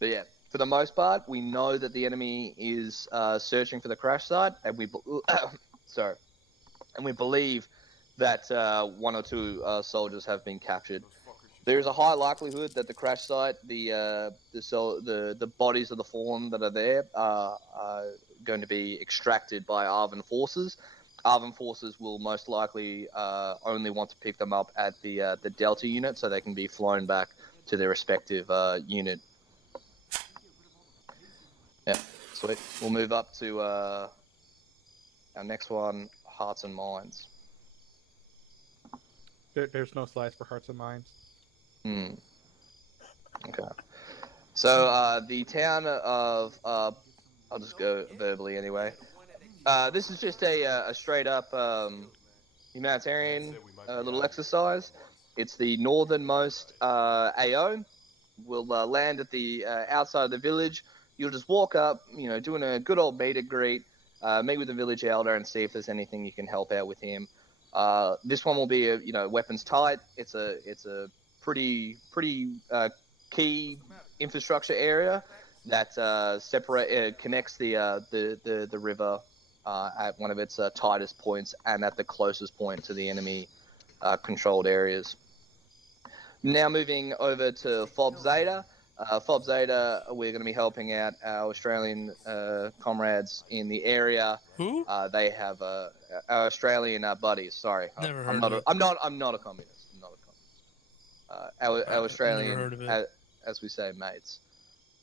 But yeah, for the most part, we know that the enemy is searching for the crash site, and we believe that 1 or 2 soldiers have been captured. There is a high likelihood that the crash site, the bodies of the fallen that are there are going to be extracted by Arvan forces. Arvan forces will most likely only want to pick them up at the Delta unit, so they can be flown back to their respective unit. Yeah. Sweet. We'll move up to our next one, Hearts and Minds. There's no slice for Hearts and Minds. Hmm. Okay. So the town of I'll just go verbally anyway. This is just a straight up humanitarian little exercise. It's the northernmost AO. We'll land at the outside of the village. You'll just walk up, doing a good old meet and greet, meet with the village elder and see if there's anything you can help out with him. This one will be weapons tight. It's a pretty key infrastructure area that connects the river at one of its tightest points and at the closest point to the enemy controlled areas. Now moving over to Fob Zeta. Fob Zeta, we're going to be helping out our Australian comrades in the area. Who? They have our Australian buddies. Sorry, Never I'm heard not. of it. I'm not a communist. I'm not a communist. Our Australian, Never heard of it. as we say, mates.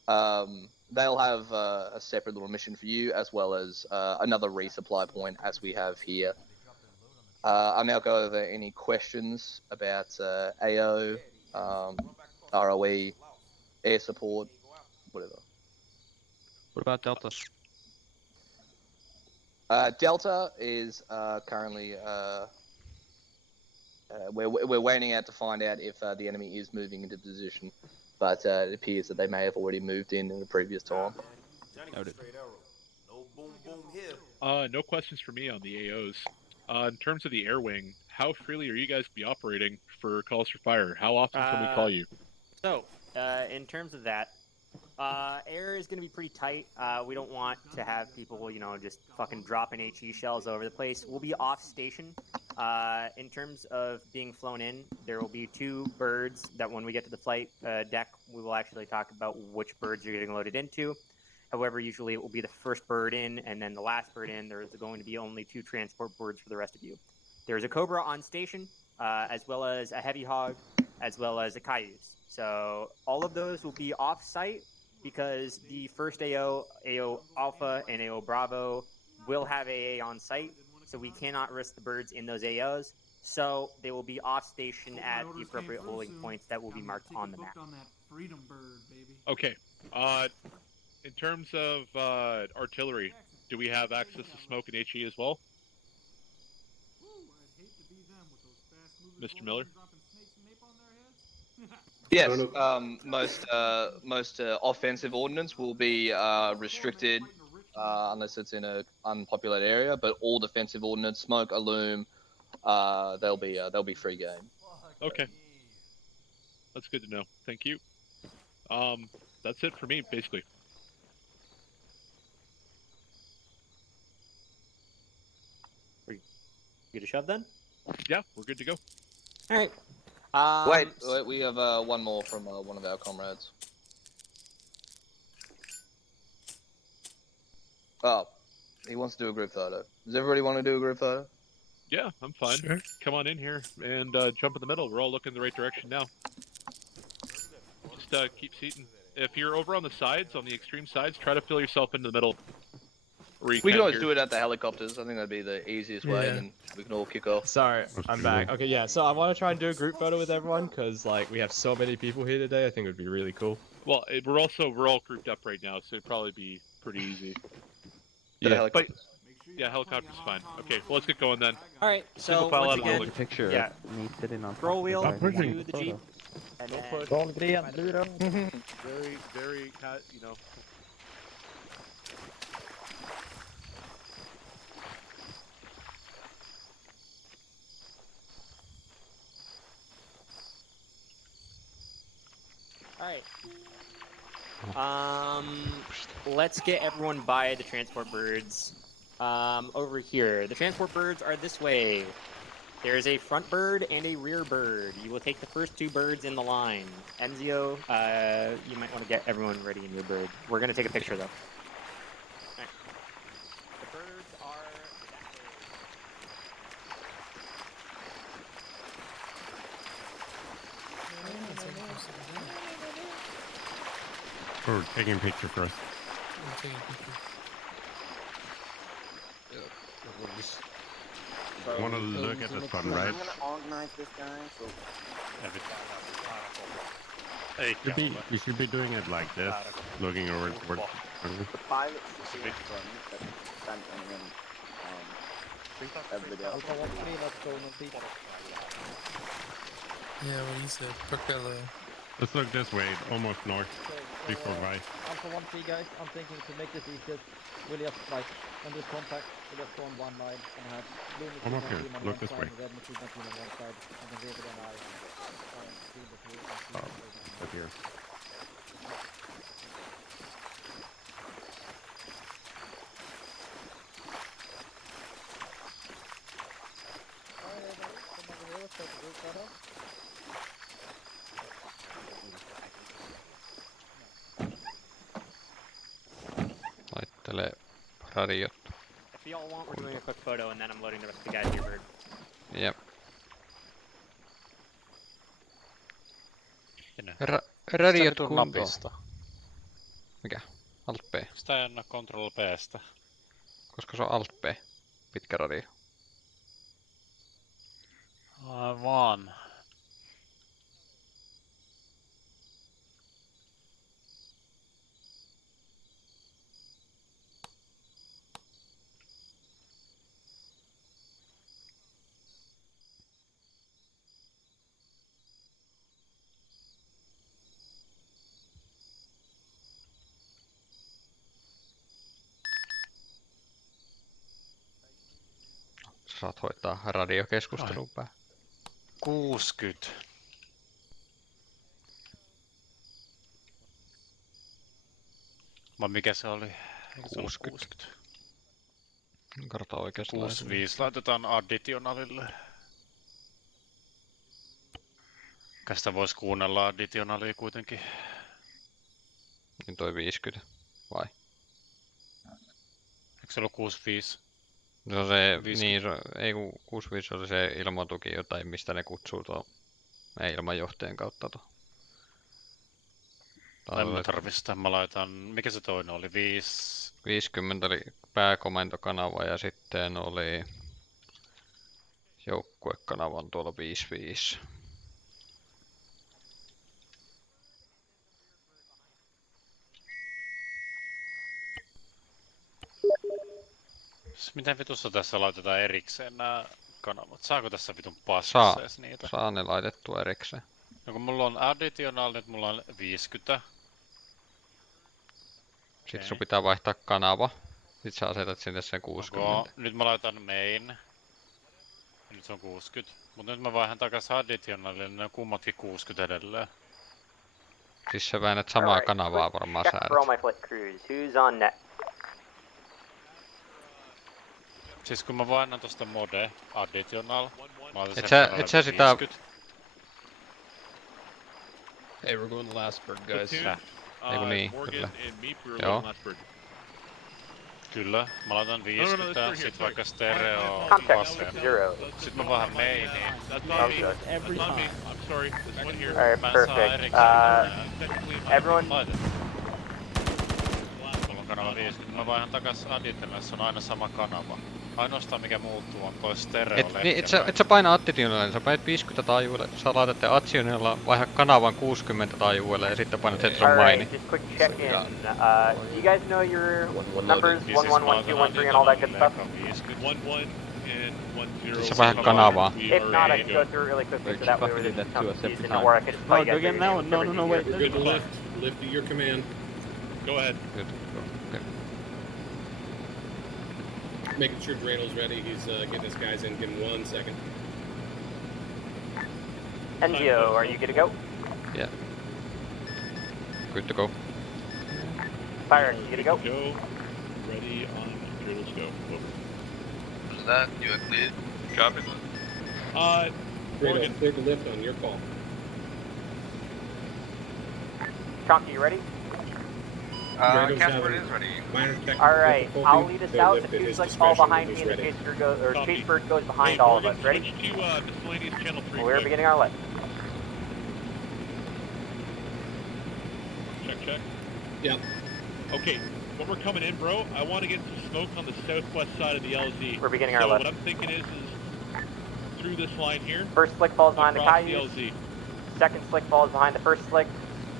They'll have a separate little mission for you, as well as another resupply point, as we have here. I'll now go over any questions about AO, ROE, air support, whatever. What about Delta? Delta is currently we're waiting out to find out if the enemy is moving into position, but it appears that they may have already moved in a previous time. Noted. No questions for me on the AOs. In terms of the air wing, how freely are you guys be operating for calls for fire? How often can we call you? So, in terms of that, air is going to be pretty tight. We don't want to have people, just fucking dropping HE shells over the place. We'll be off station. In terms of being flown in, there will be 2 birds that when we get to the flight deck, we will actually talk about which birds you're getting loaded into. However, usually it will be the first bird in and then the last bird in. There's going to be only 2 transport birds for the rest of you. There's a Cobra on station, as well as a Heavy Hog, as well as a Cayuse. So all of those will be off-site because the first AO Alpha, and AO Bravo will have AA on site, so we cannot risk the birds in those AOs. So they will be off-station at the appropriate holding points that will be marked on the map. Okay. In terms of artillery, do we have access to smoke and HE as well? Mr. Miller? Yes, most offensive ordnance will be restricted unless it's in an unpopulated area. But all defensive ordnance, smoke, illume, they'll be free game. Okay, that's good to know. Thank you. That's it for me, basically. Get a shove then? Yeah, we're good to go. All right. Wait, we have one more from one of our comrades. Oh, he wants to do a group photo. Does everybody want to do a group photo? Yeah, I'm fine. Sure. Come on in here and jump in the middle. We're all looking in the right direction now. Just keep seating. If you're over on the sides, on the extreme sides, try to fill yourself into the middle. We can always do it at the helicopters. I think that'd be the easiest way, and then we can all kick off. Sorry, I'm back. Okay, yeah, so I want to try and do a group photo with everyone, because, we have so many people here today, I think it would be really cool. Well, we're all grouped up right now, so it'd probably be pretty easy. Yeah, but yeah, helicopter's fine. Okay, well, let's get going then. All right, so once again, picture yeah, me sitting on scroll wheel top of to the Jeep, and then very, All right. Let's get everyone by the transport birds. Over here. The transport birds are this way. There is a front bird and a rear bird. You will take the first 2 birds in the line. Enzio, you might want to get everyone ready in your bird. We're going to take a picture, though. All right. The birds are We're taking a picture for us. taking pictures. I want to look at the sun, right? I'm gonna organize this guy, so... We should be doing it like this, looking over towards the pilot should be in front, and then everybody else. Yeah, what he said. Propeller. Let's look this way, almost north. 345. Alpha 1-3 guys, I'm thinking to make this easier, we'll just like, on this contact, we'll just go on one line and have blue I'm up here, team on look one this side, way. red team on one side, and then David and I on team the two. Up here. Laittelee radiot. If y'all want, we're doing a quick photo and then I'm loading the rest of the guys to your bird. Jep. Radiot kuntoon. Mikä? Alt P. Sitä ei anna Control P:stä. Koska se on Alt P. Pitkä radio. Aivan. Saat hoitaa radiokeskustelun päin. 60. Vai mikä se oli? 60. Karta oikeasta 65 laitetaan additionalille. Sitä voisi kuunnella additionalia kuitenkin. Niin toi 50, vai? Eikö se ollut 65? Se on se, 50. Niin, ei kun 65 oli se ilmoituki jotain, mistä ne kutsuu tuon ilmanjohtajan kautta tuon. En mä tarvista, mä laitan, mikä se toinen oli, 50 oli pääkomentokanava ja sitten oli joukkuekanavan tuolla 55. Miten vitussa tässä laitetaan erikseen nämä kanavat? Saako tässä vitun passissa edes niitä? Saa ne laitettua erikseen. No kun mulla on additional, nyt mulla on 50. Sitten sun pitää vaihtaa kanava. Sitten sä asetat sinne sen 60. Okay. Nyt mä laitan main. Nyt se on 60. Mut nyt mä vaihan takas additionalille, ne on kummatkin 60 edelleen. Siis sä väännät samaa kanavaa varmaan säädät. Siis kun mä vaihdan tosta mode, additional, mä laitan et sä sitä... 50. Hey, we're going the last bird, guys. Eiku niin, kyllä. Joo. Kyllä, mä laitan 50, sit vaikka stereo vasen. Sit mä vaihan mainiin. Alright, perfect. Everyone... Mulla on kanava 50, mä vaihan takas additionalle, se on aina sama kanava. Ainoastaan mikä muuttuu on toi stereo-lehkä. Et sä paina additionalle, sä painat 50 taajuudelle, sä laitat additionalla vaiha kanavan 60 taajuudelle ja sitten painat Hetron maini. Just quick check in. Do you guys know your numbers? 1, 1, 1, 2, 1, 3 and all that good stuff? 1, 1 and 1, 0. Sä vaihat kanavaa. If not, I can go through it really quickly so that way we're just confused or I could just play go again now? No, wait. Good to lift. Lift to your command. Go ahead. Good. Okay. Making sure Dreidel's ready. He's getting his guys in. Give him 1 second. NGO, are you good to go? Yeah. Good to go. Fire, you good to go? Go. Ready on Dreidel's go. Over. What's that? You are clear? Copy. Dreidel, clear the lift on your call. Chonky, you ready? Casper is ready. Alright, I'll lead us out. The dudes like fall behind me and the Chasebird goes behind all of us. Ready? We're beginning our lift. Check. Yep. Okay, when we're coming in, bro, I want to get some smoke on the southwest side of the LZ. We're beginning our so left. what I'm thinking is through this line here. First slick falls behind the across Cayuse. the LZ. Second slick falls behind the first slick.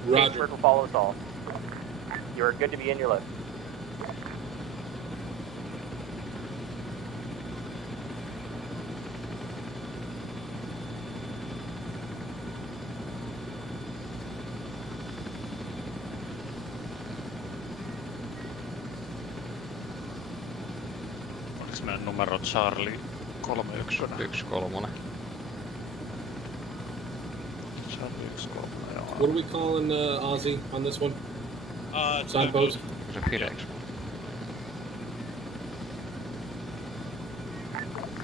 Roger. Big circle follows all. You are good to be in your lift. Oliks meidän numero Charlie 31? 1-3. Charlie 1-3, joo. What are we calling Ozzy on this one? Signpost? Se Firex.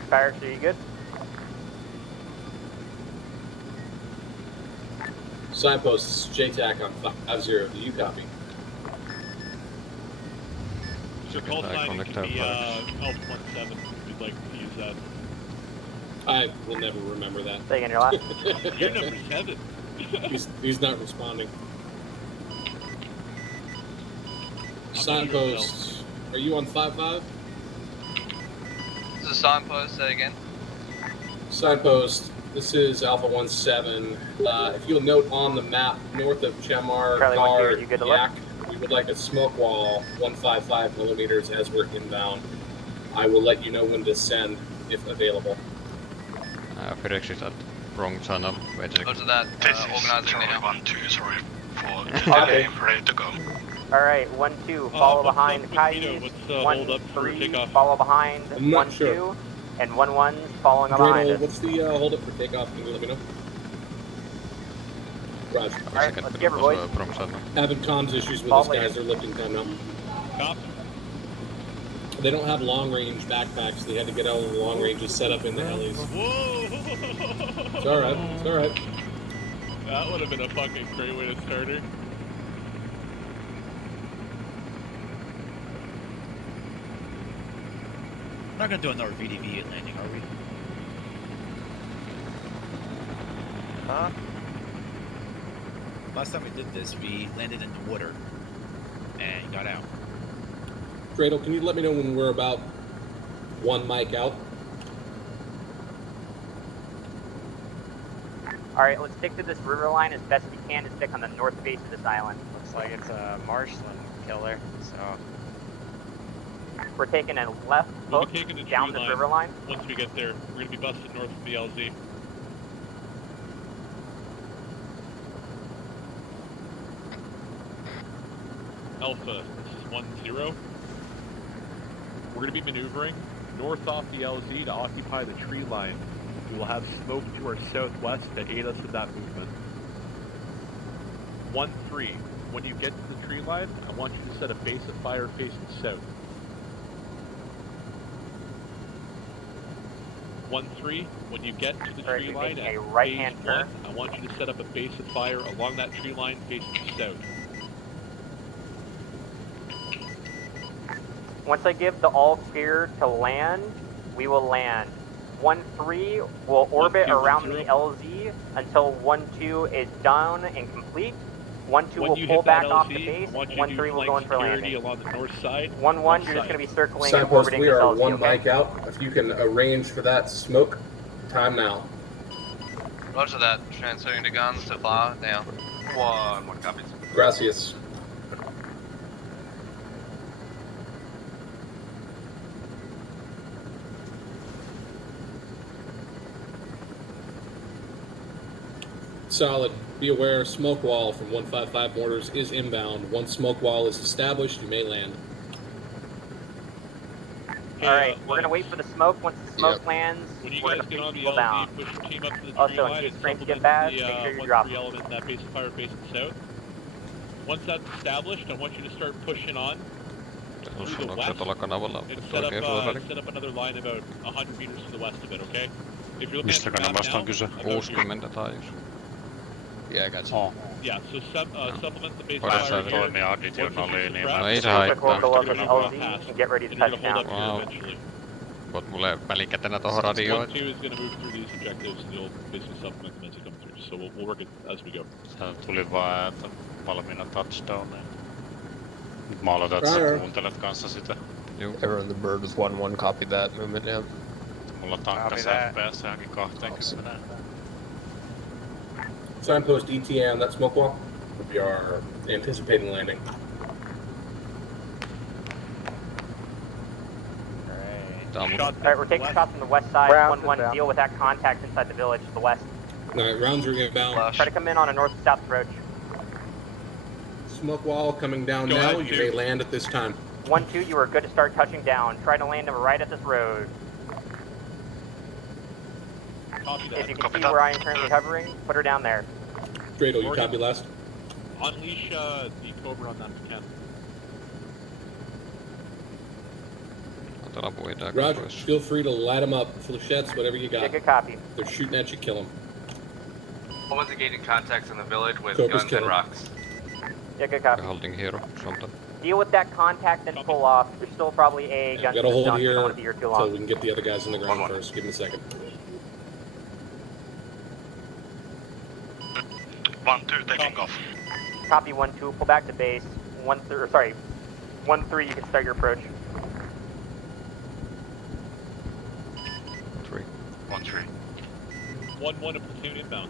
Barracks, are you good? Signpost JTAC on 50. Do you copy? So call sign it can be Alpha 17 if you'd like to use that. I will never remember that. Say again, your last? You're number 7. he's not responding. Signpost, are you on 5-5? This is a signpost, say again. Signpost, this is Alpha 17. If you'll note on the map, north of Chemar, Charlie, Gar, you good to Yak, we would like a smoke wall 155 millimeters as we're inbound. I will let you know when to send if available. Firex is at wrong channel. Wait a second. Go to that, organizing now. 1-2, sorry for Okay. ready to go. Alright, 1-2, follow behind Cayuse. 1-3, follow behind 1-2, and 1-1 following behind Dreidel, us. what's the hold up for takeoff? Can you let me know? Roger. Alright, let's get her, boys. Having comms issues with Fall this guys, they're lifting time now. Cop. They don't have long range backpacks, they had to get all the long ranges set up in the helis. Whoa! It's alright, it's alright. That would have been a fucking great way to start her. We're not gonna do another VDV landing, are we? Huh? Last time we did this, we landed in the water and got out. Dreidel, can you let me know when we're about 1 mic out? Alright, let's stick to this river line as best we can to stick on the north face of this island. Looks like it's a marshland killer, so... We're taking a left hook down this river line. Once we get there, we're going to be busted north of the LZ. Alpha, this is 1-0. We're going to be maneuvering north off the LZ to occupy the tree line. We will have smoke to our southwest to aid us in that movement. 1-3, when you get to the tree line, I want you to set a base of fire facing south. 1-3, when you get to the tree line at phase 1, I want you to set up a base of fire along that tree line facing south. Once I give the all clear to land, we will land. 1-3 will orbit around the LZ until 1-2 is done and complete. 1-2 will pull back off the base. 1-3 will go in for landing. Along the north side. 1-1, you're just going to be circling and Signpost, orbiting we this are LZ, 1 okay? mic out. If you can arrange for that smoke, time now. Roger that. Transferring the guns to fire now. 1 copies. Gracias. Solid. Be aware, smoke wall from 155 mortars is inbound. Once smoke wall is established, you may land. Alright, we're going to wait for the smoke. Once the smoke lands, When you we're guys going to get on the people LZ, down. push your team up to the tree Also, in line case and frames get supplement bad, the make sure you 1-3 drop. element in that base of fire facing south. Once that's established, I want you to start pushing on through the west and set up another line about 100 meters to the west of it, okay? If you're looking at the map now, about here. 60 tai jos. Yeah, I got you. Yeah, so supplement the base Voidaan fire saada here. toimia additionally, niin No ei se haittaa. And get ready to touch down. Wow. Voit mulle välikätenä tohon radioon. 1-2 is going to move through these objectives and you'll basically supplement them as you come through. So we'll work it as we go. Tää tuli vaan valmiina touchdowneja. Mä oletan, että sä kuuntelet kanssa sitä. Error in the bird is 1-1, copy that movement, yeah. Mulla tankkas FPS johonkin 20. Signpost ETA on that smoke wall. We are anticipating landing. Alright, we're taking shots from the west side. 1-1, deal with that contact inside the village to the west. Alright, rounds are inbound. Try to come in on a north-south approach. Smoke wall coming down now. You may land at this time. 1-2, you are good to start touching down. Try to land them right at this road. If you can see where I am currently hovering, put her down there. Dreidel, you copy last? Unleash the Cobra on them if you can. Roger, feel free to light them up. Flechettes, whatever you got. Yeah, good copy. They're shooting at you, kill them. Someone's engaging contacts in the village with Cobra's guns and rocks. Yeah, good copy. Holding hero, something. Deal with that contact and pull off. There's still probably a gun. We gotta hold here don't want to be here too long. so we can get the other guys on the ground first. Give me a second. 1-2, taking off. Copy 1-2, pull back to base. 1-3, you can start your approach. 1-3. 1-1, a platoon inbound.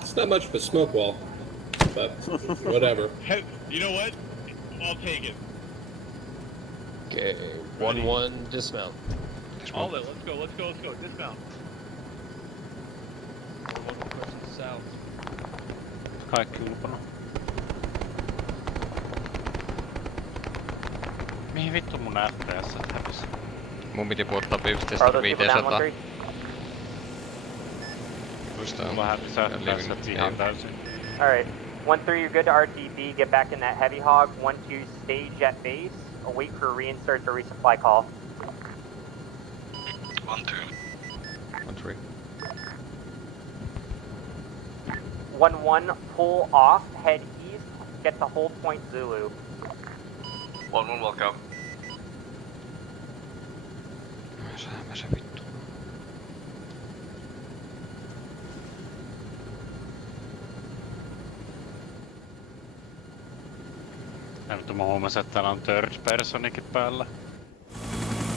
It's not much of a smoke wall, but whatever. You know what? I'll take it. Okay, 1-1, dismount. All that, let's go. Dismount. 1-1 person south. Kaikki ulkona. Mihin vittu mun FPS hävisi? Mun piti puuttaa 1500. Mulla hävisi FPS ihan täysin. Alright, 1-3, you're good to RTB. Get back in that heavy hog. 1-2, stage at base. Await for reinsert or resupply call. 1-2. 1-3. 1-1, pull off, head east, get to hold point Zulu. 1-1, will go. Säämä se vittu. Ja mutta mä huomasin, että täällä on third personikin päällä.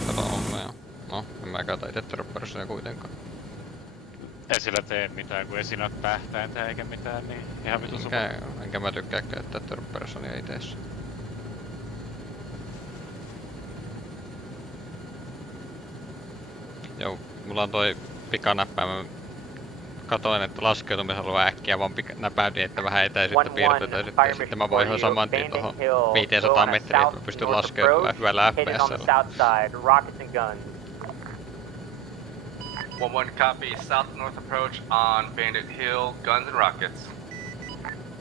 Kato on joo. No, en mä käytä ite third personia kuitenkaan. Ei sillä tee mitään, kun ei siinä oo tähtäintä eikä mitään, niin ihan vitu sama. Enkä mä tykkää käyttää third personia itessä. Joo, mulla on toi pikanäppää. Mä katoin, että laskeutumisalue äkkiä vaan näpäytin, että vähän etäisyyttä piirtetään ja sitten mä voin ihan saman tien tohon 500 metriä, että mä pystyn laskeutumaan hyvällä FPS:llä. 1-1, copy. South-north approach on Bandit Hill, guns and rockets.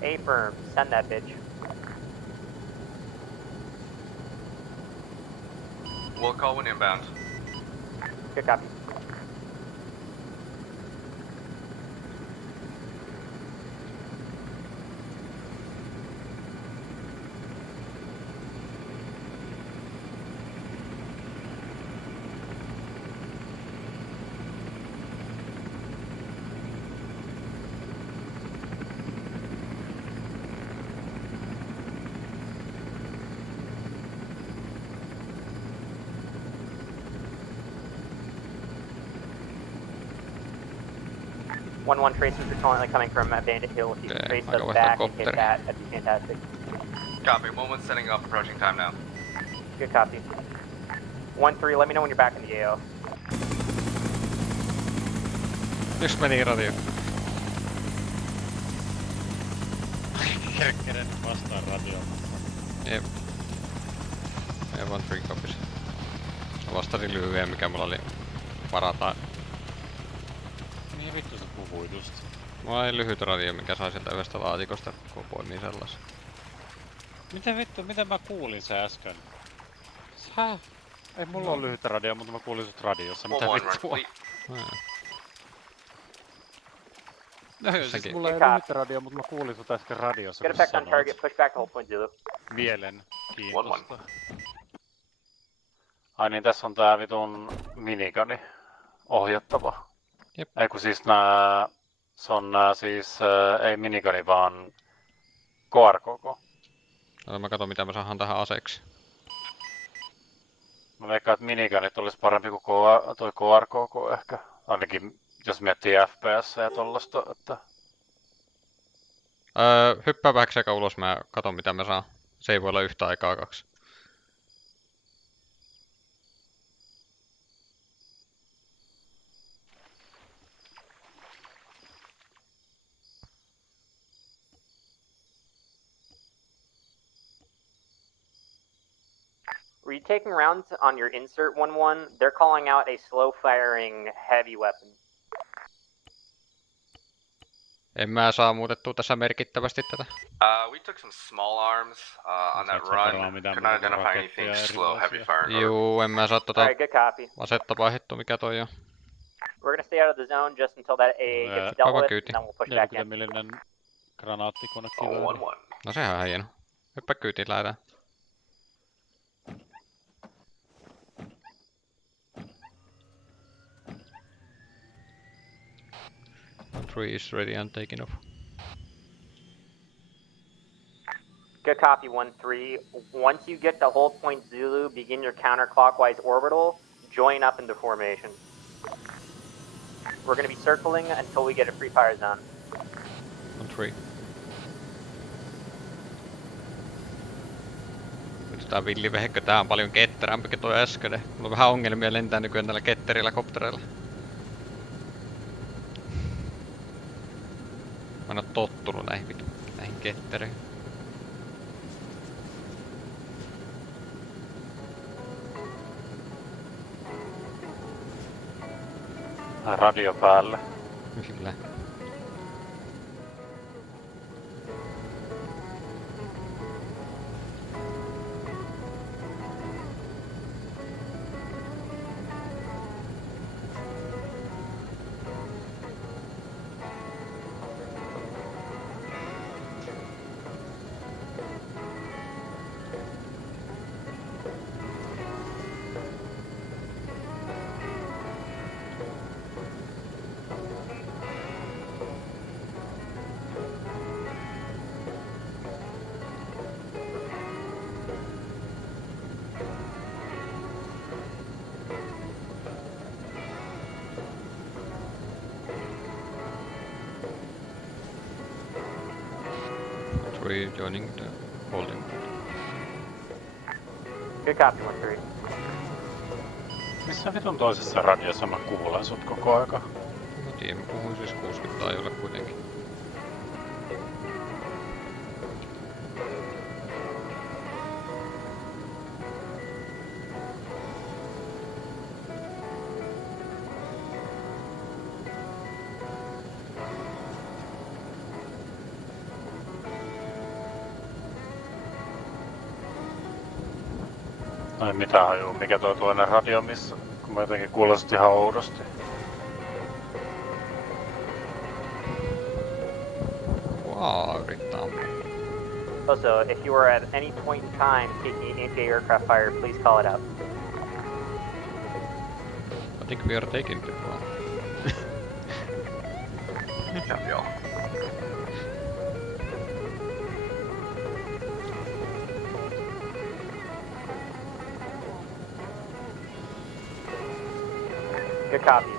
A-firm, send that bitch. We'll call when inbound. Good copy. One tracers are currently coming from Bandit Hill. If you can trace us back and hit that, that'd be fantastic. Copy. 1-1, setting up. Approaching time now. Good copy. 1-3, let me know when you're back in the AO. Yks meni radio. Kenen vastaan radioon. Jep. Ja 1-3 copies. Mä vastasin lyhyen, mikä mulla oli varataan. Mihin vittu sä puhuit just? Mulla oli lyhyt radio, mikä sai sieltä yhdestä laatikosta, kun poimii sellaisen. Mitä vittu, mitä mä kuulin sä äsken? Hä? Ei mulla ole lyhyt radio, mutta mä kuulin sut radiossa. Mitä vittua? No siis mulla ei ole lyhyt radio, mutta mä kuulin sut äsken radiossa. Get effect on target, push back to hold point Zulu. Mielen kiinnosta. Ai niin, tässä on tää vitun minigani ohjattava. Jep. Ei kun siis nää... Se on nää siis... ei minigani, vaan... KRKK. Mä katon mitä mä saan tähän aseeksi. Mä veikkaan, että minigunit olisi parempi kuin toi KRKK ehkä. Ainakin jos miettii FPS ja tollasta, että... Hyppää vähäksi sekä ulos, mä katon mitä mä saan. Se ei voi olla yhtä aikaa 2. Were you taking rounds on your insert 1-1? They're calling out a slow-firing heavy weapon. En mä saa muutettua tässä merkittävästi tätä. We took some small arms on that run. Could not identify anything slow, heavy fire. Juu, en mä saa tota asetta vaihdettua, mikä toi on. We're gonna stay out of the zone just until that AA gets dealt with, and then we'll push back in. 40mm granaattikonekivääri. No sehän on hieno. Hyppää kyytiin, lähdetään. Prei is ready and taking off. Good copy, 1-3. Once you get to hold point Zulu, begin your counterclockwise orbital, join up into formation. We're going to be circling until we get a free fire zone. 1-3. Nyt tää villivehekö, tää on paljon ketterämpi kuin toi äskeinen. Mulla on vähän ongelmia lentää nykyään näillä ketterillä koptereilla. Mä en oo tottunut näihin kettereihin. Radio päälle. Kyllä. Joining the holding. Good copy, 1-3. Missä vitun toisessa radiossa mä kuulen sut koko aika? Mä tiedän, mä puhuin siis 60 taajuudella kuitenkin. Ai mitään hajuu, mikä toi toinen radio missä, kun mä jotenkin kuulostin ihan oudosti. Wow, yrittää ampua. Also, if you are at any point in time taking anti-aircraft fire, please call it out. I think we are taking it well. Joo. Good copy.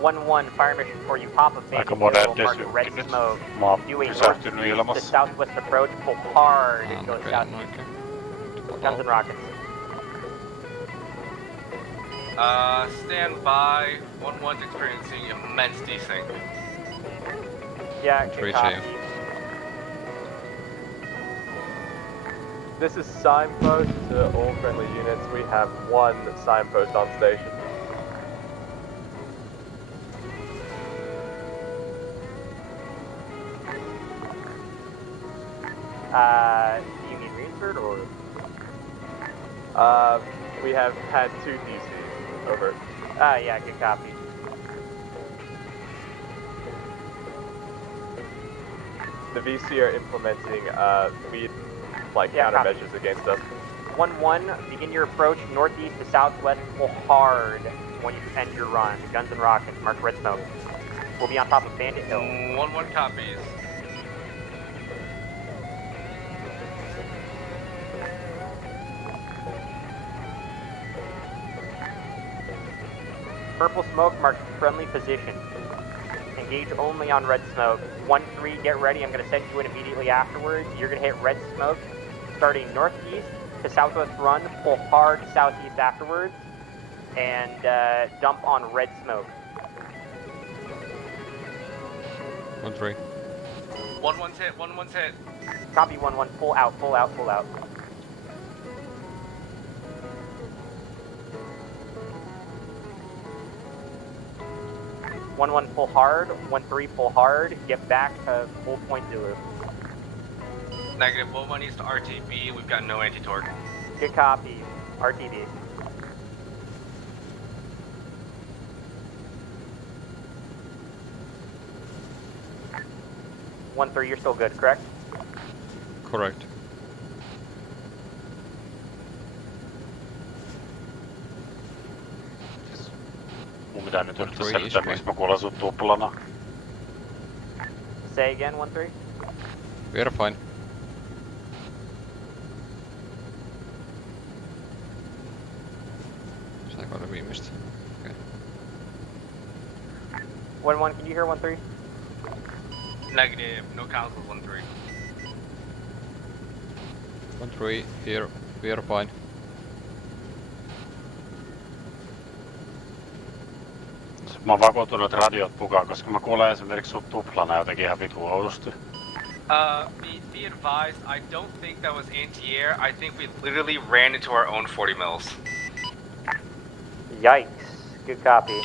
1-1, fire mission for you. Pop a bandit mark red smoke. Do a north to southwest approach. Pull hard and go south. Guns and rockets. Stand by. 1-1's experiencing immense desync. Yeah, good copy. This is signpost to all friendly units. We have one signpost on station. Do you need reinsert or? We have had 2 DCs. Over. Yeah, good copy. The VC are implementing speed countermeasures against us. 1-1, begin your approach northeast to southwest, pull hard when you end your run. Guns and rockets, mark red smoke. We'll be on top of Bandit Hill. 1-1 copies. Purple smoke marks friendly position. Engage only on red smoke. 1-3, get ready. I'm going to send you in immediately afterwards. You're going to hit red smoke, starting northeast to southwest run, pull hard southeast afterwards, and dump on red smoke. 1-3. 1-1's hit, 1-1's hit. Copy 1-1, pull out, pull out, pull out. One pull hard, 1-3 pull hard, get back to full point Zulu. Negative, 1-1 east to RTB, we've got no anti-torque. Good copy, RTB. One three, you're still good, correct? Correct. Mun pitää nyt yrittää selittää, miksi mä kuulen sut tuplana. Say again, 1-3. We're fine. Saiko ne viimeistä? Okay. 1-1, can you hear 1-3? Negative, no counts with 1-3. 1-3, here, we are fine. Mä oon vakuuttunut, että radiot pukaa, koska mä kuulen esimerkiksi sut tuplana jotenkin ihan vitu oudosti. Be advised, I don't think that was anti-air. I think we literally ran into our own 40 mils. Yikes, good copy.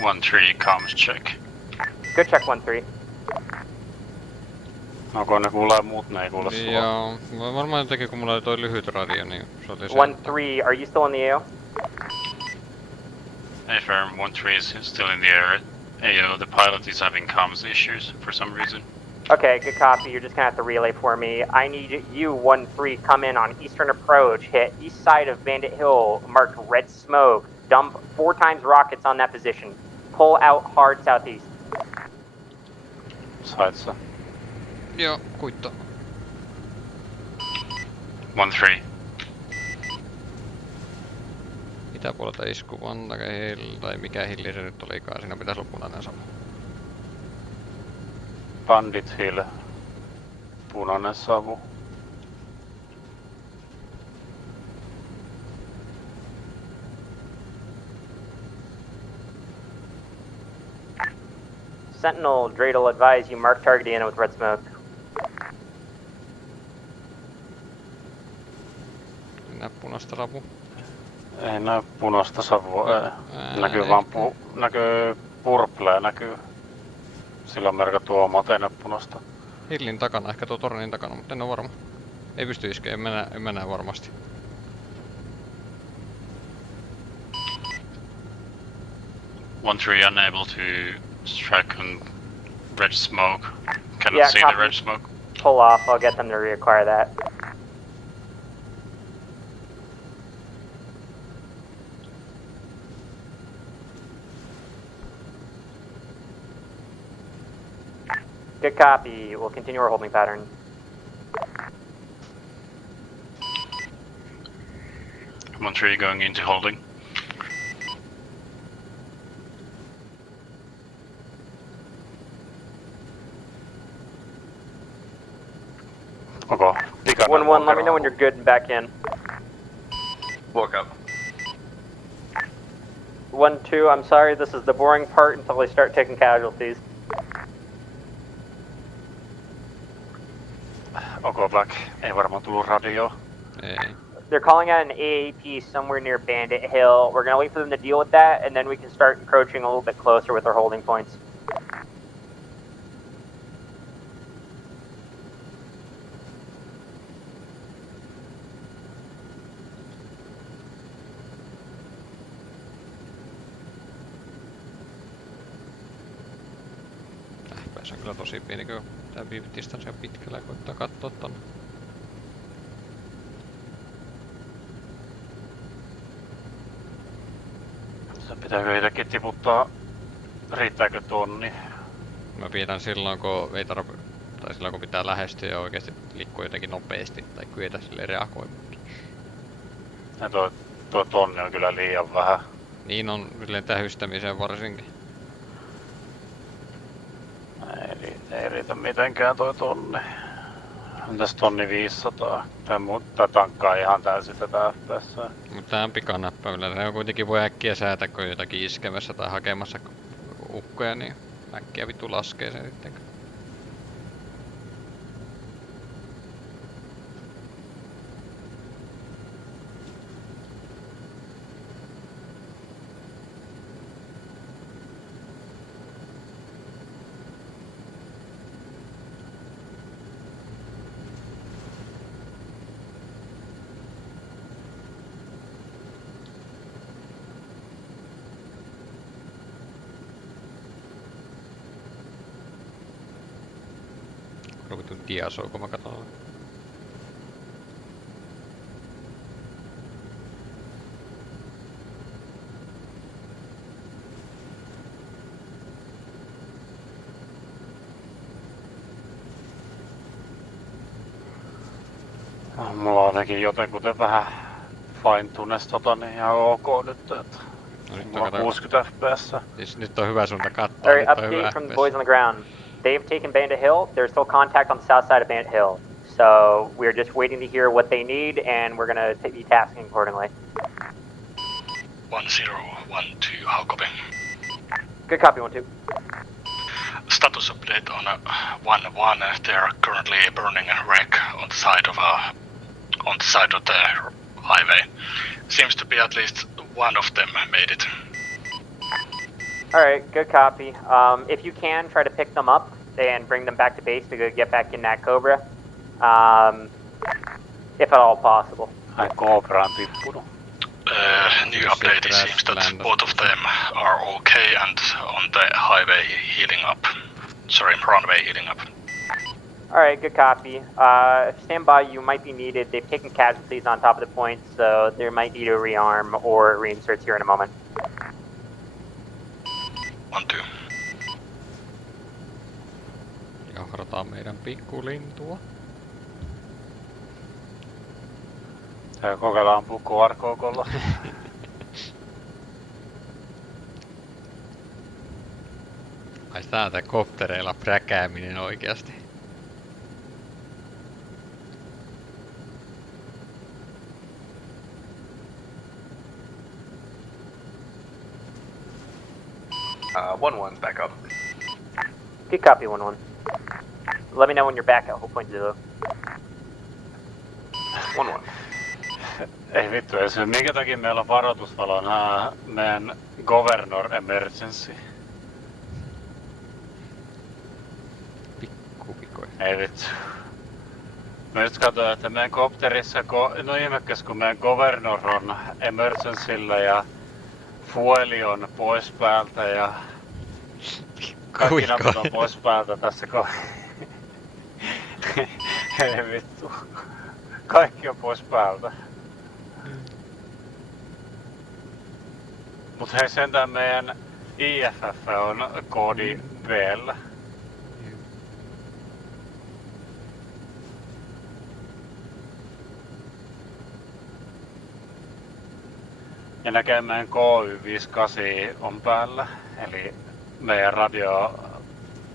1-3, comms check. Good check, 1-3. Onko ne kuulee muut, ne ei kuule sua? Joo, varmaan jotenkin kun mulla oli toi lyhyt radio, niin se oli se. 1-3, are you still in the AO? Affirm, 1-3 is still in the air. AO, the pilot is having comms issues for some reason. Okay, good copy. You're just gonna have to relay for me. I need you, 1-3, come in on eastern approach, hit east side of Bandit Hill, marked red smoke, dump 4 times rockets on that position. Pull out hard southeast. Sait sä? Joo, kuittaa. 1-3. Itäpuolelta isku Vantake Hill, tai mikä hilli se nyt olikaan, siinä pitäisi olla punainen sama. Bandit Hill. Punainen savu. Sentinel, Dreidel advise you mark target in with red smoke. Näe punaista savu. Ei näy punaista savua, näkyy vaan näkyy purplea, näkyy. Sillä on merkattu omat, ei näy punaista. Hillin takana, ehkä tuo tornin takana, mutta en oo varma. Ei pysty iskeä, en mä näe varmasti. Unable to strike on red smoke. Cannot see the red smoke. Pull off, I'll get them to reacquire that. Good copy. We'll continue our holding pattern. Montreal going into holding. Okay. 1-1, let me know when you're good and back in. Woke up. 1-2, I'm sorry, this is the boring part until they start taking casualties. Okay, Black. Ei varmaan tullut radio. Ei. They're calling out an AAP somewhere near Bandit Hill. We're gonna wait for them to deal with that, and then we can start encroaching a little bit closer with our holding points. Se on kyllä tosi pieni, kun tää distance on pitkällä ja koittaa kattoo tonne. Pitääkö itsekin tiputtaa, riittääkö tonni? Mä pidän silloin kun ei tai silloin kun pitää lähestyä ja oikeesti liikkua jotenkin nopeasti tai kyetä silleen reagoimaankin. Ja tuo tonni on kyllä liian vähän. Niin on silleen tähystämiseen varsinkin. Ei riitä mitenkään toi tonni. Entäs tonni 500? Tää tankkaa ihan täysin tätä FPS. Mutta tää on pikanäppäimillä. Ne on kuitenkin voi äkkiä säätää, kun jotakin iskemässä tai hakemassa ukkoja, niin äkkiä vittu laskee sen sitten. Vitun diasoo, kun mä katson. Mulla on ainakin jotenkuten vähän fine-tunes niin ihan ok nyt, että mulla on 60 fps. Siis nyt on hyvä suunta katsoa. Alright, update from the boys on the ground. They've taken Bandit Hill. There's still contact on the south side of Bandit Hill. So we're just waiting to hear what they need, and we're gonna be tasking accordingly. 1012, how copy? Good copy, 1-2. Status update on 1-1. They are currently burning a wreck on the side of the highway. Seems to be at least one of them made it. Alright, good copy. If you can, try to pick them up and bring them back to base to go get back in that Cobra. If at all possible. Ai Cobra on tippunut. New update, it seems that both of them are okay and on the highway healing up. Sorry, runway healing up. Alright, good copy. Stand by, you might be needed. They've taken casualties on top of the point, so they might need a rearm or reinserts here in a moment. 1-2. Jahrataan meidän pikkulintua. Tää kokeillaan ampua KRK:lla. Ai täältä koptereilla präkääminen oikeasti. One back up. Good copy, 1-1. Let me know when you're back at whole point 0. 1-1. Ei vittu, ei se minkä takia meillä on varoitusvalo meidän Governor Emergency. Pikkuvikoja. Ei vittu. Mä just katsoin, että meidän kopterissa, no ihmekäs kun meidän Governor on Emergencyllä ja Fueli on pois päältä ja kaikki naput on pois päältä tässä Hei vittu. Kaikki on pois päältä. Mut hei sentään meidän IFF on koodi B:llä. Ja näkemään KY58 on päällä, eli meidän radio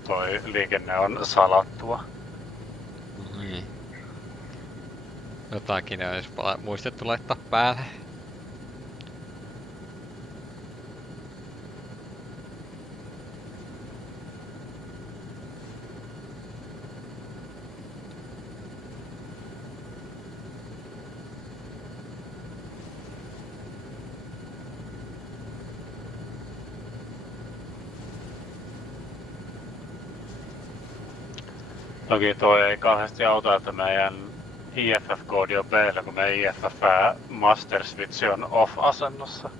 toi liikenne on salattua. Niin. Jotakin olisi muistettu laittaa päälle. Toki toi ei kauheasti auta, että meidän IFF-koodi on B:llä, kun meidän IFF Master Switch on off-asennossa.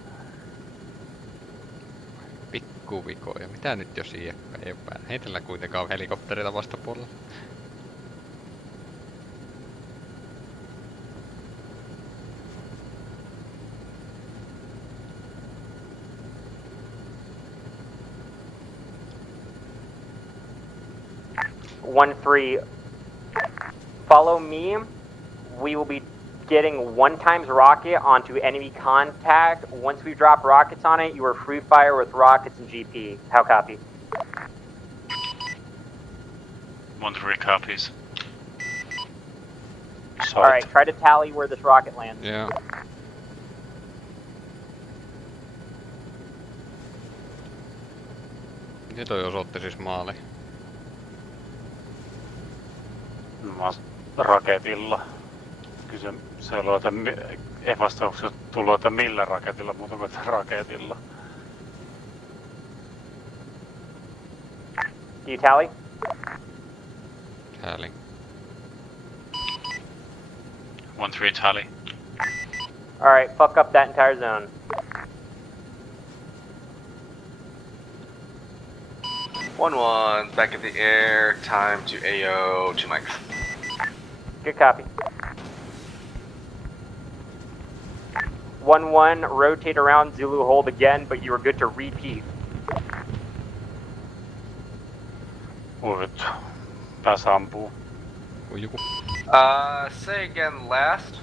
Pikkuvikoja. Mitä nyt jos IFF ei oo päällä? Heitellä kuitenkaan helikopterilla vastapuolella. 1-3. Follow me. We will be getting 1x rocket onto enemy contact. Once we drop rockets on it, you are free fire with rockets and GP. How copy? 1-3 copies. Alright, try to tally where this rocket lands. Yeah. Miten toi osoitti siis maali? Raketilla. Kysyn, se on luota, ei vastauksia tullut, että millä raketilla, muuta kuin raketilla. Do you tally? Tally. 1-3 tally. Alright, fuck up that entire zone. Back in the air, time to AO, 2 mics. Good copy. 1-1, rotate around, Zulu hold again, but you are good to repeat. Uivit. Pääs ampuu. Say again last.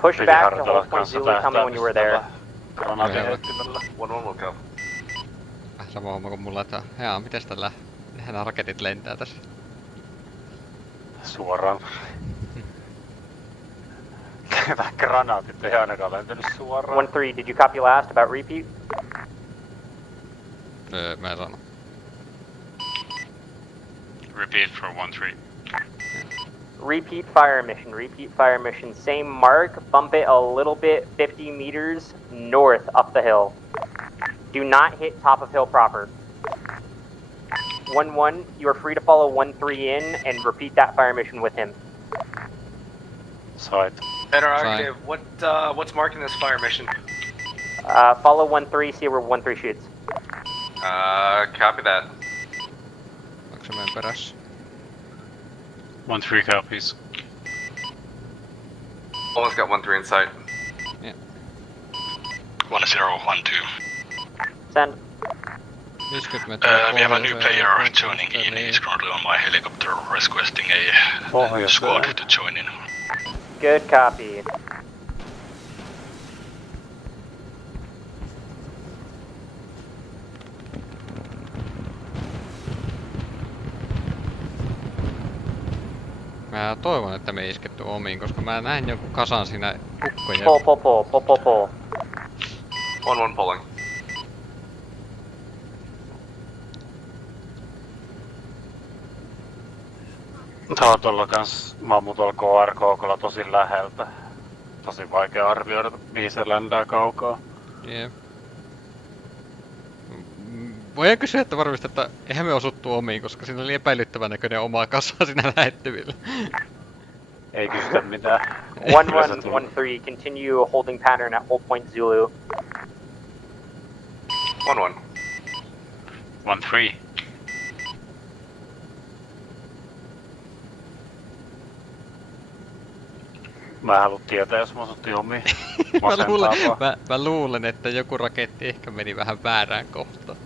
Push back to hold point Zulu, tell me when you were there. Granaatin heittimellä. 1-1 will go. Sama homma kuin mulla, että jaa, mites tällä nämä raketit lentää tässä? Suoraan. Tää granaatit ei ainakaan lentänyt suoraan. 1-3, did you copy last about repeat? Mä en sano. Repeat for 1-3. Repeat fire mission, same mark, bump it a little bit, 50 meters north up the hill. Do not hit top of hill proper. 1-1, you are free to follow 1-3 in and repeat that fire mission with him. Sight. Interactive, what's marking this fire mission? Follow 1-3, see where 1-3 shoots. Copy that. Onko se meidän perässä? 1-3 copies. Almost got 1-3 in sight. Yeah. 1-0, 1-2. Send. 50 metriä. We have a new player joining in. He's currently on my helicopter requesting a squad to join in. Good copy. Mä toivon, että me ei isketty omiin, koska mä näin jonkun kasan siinä ukkojen. Pull. 1-1 pulling. Tää on tuolla kans mammut tuolla KRK:lla tosi läheltä. Tosi vaikea arvioida, mihin se lentää kaukaa. Jep. Voidaan kysyä, että varmasti, että eihän me osuttu omiin, koska siinä oli epäilyttävän näköinen oma kasa siinä lähettyvillä. Ei kysytä mitään. 1-1, 1-3, continue holding pattern at hold point Zulu. 1-1. 1-3. Mä haluan tietää, jos mä osuttiin omiin. mä luulen, että joku raketti ehkä meni vähän väärään kohtaan.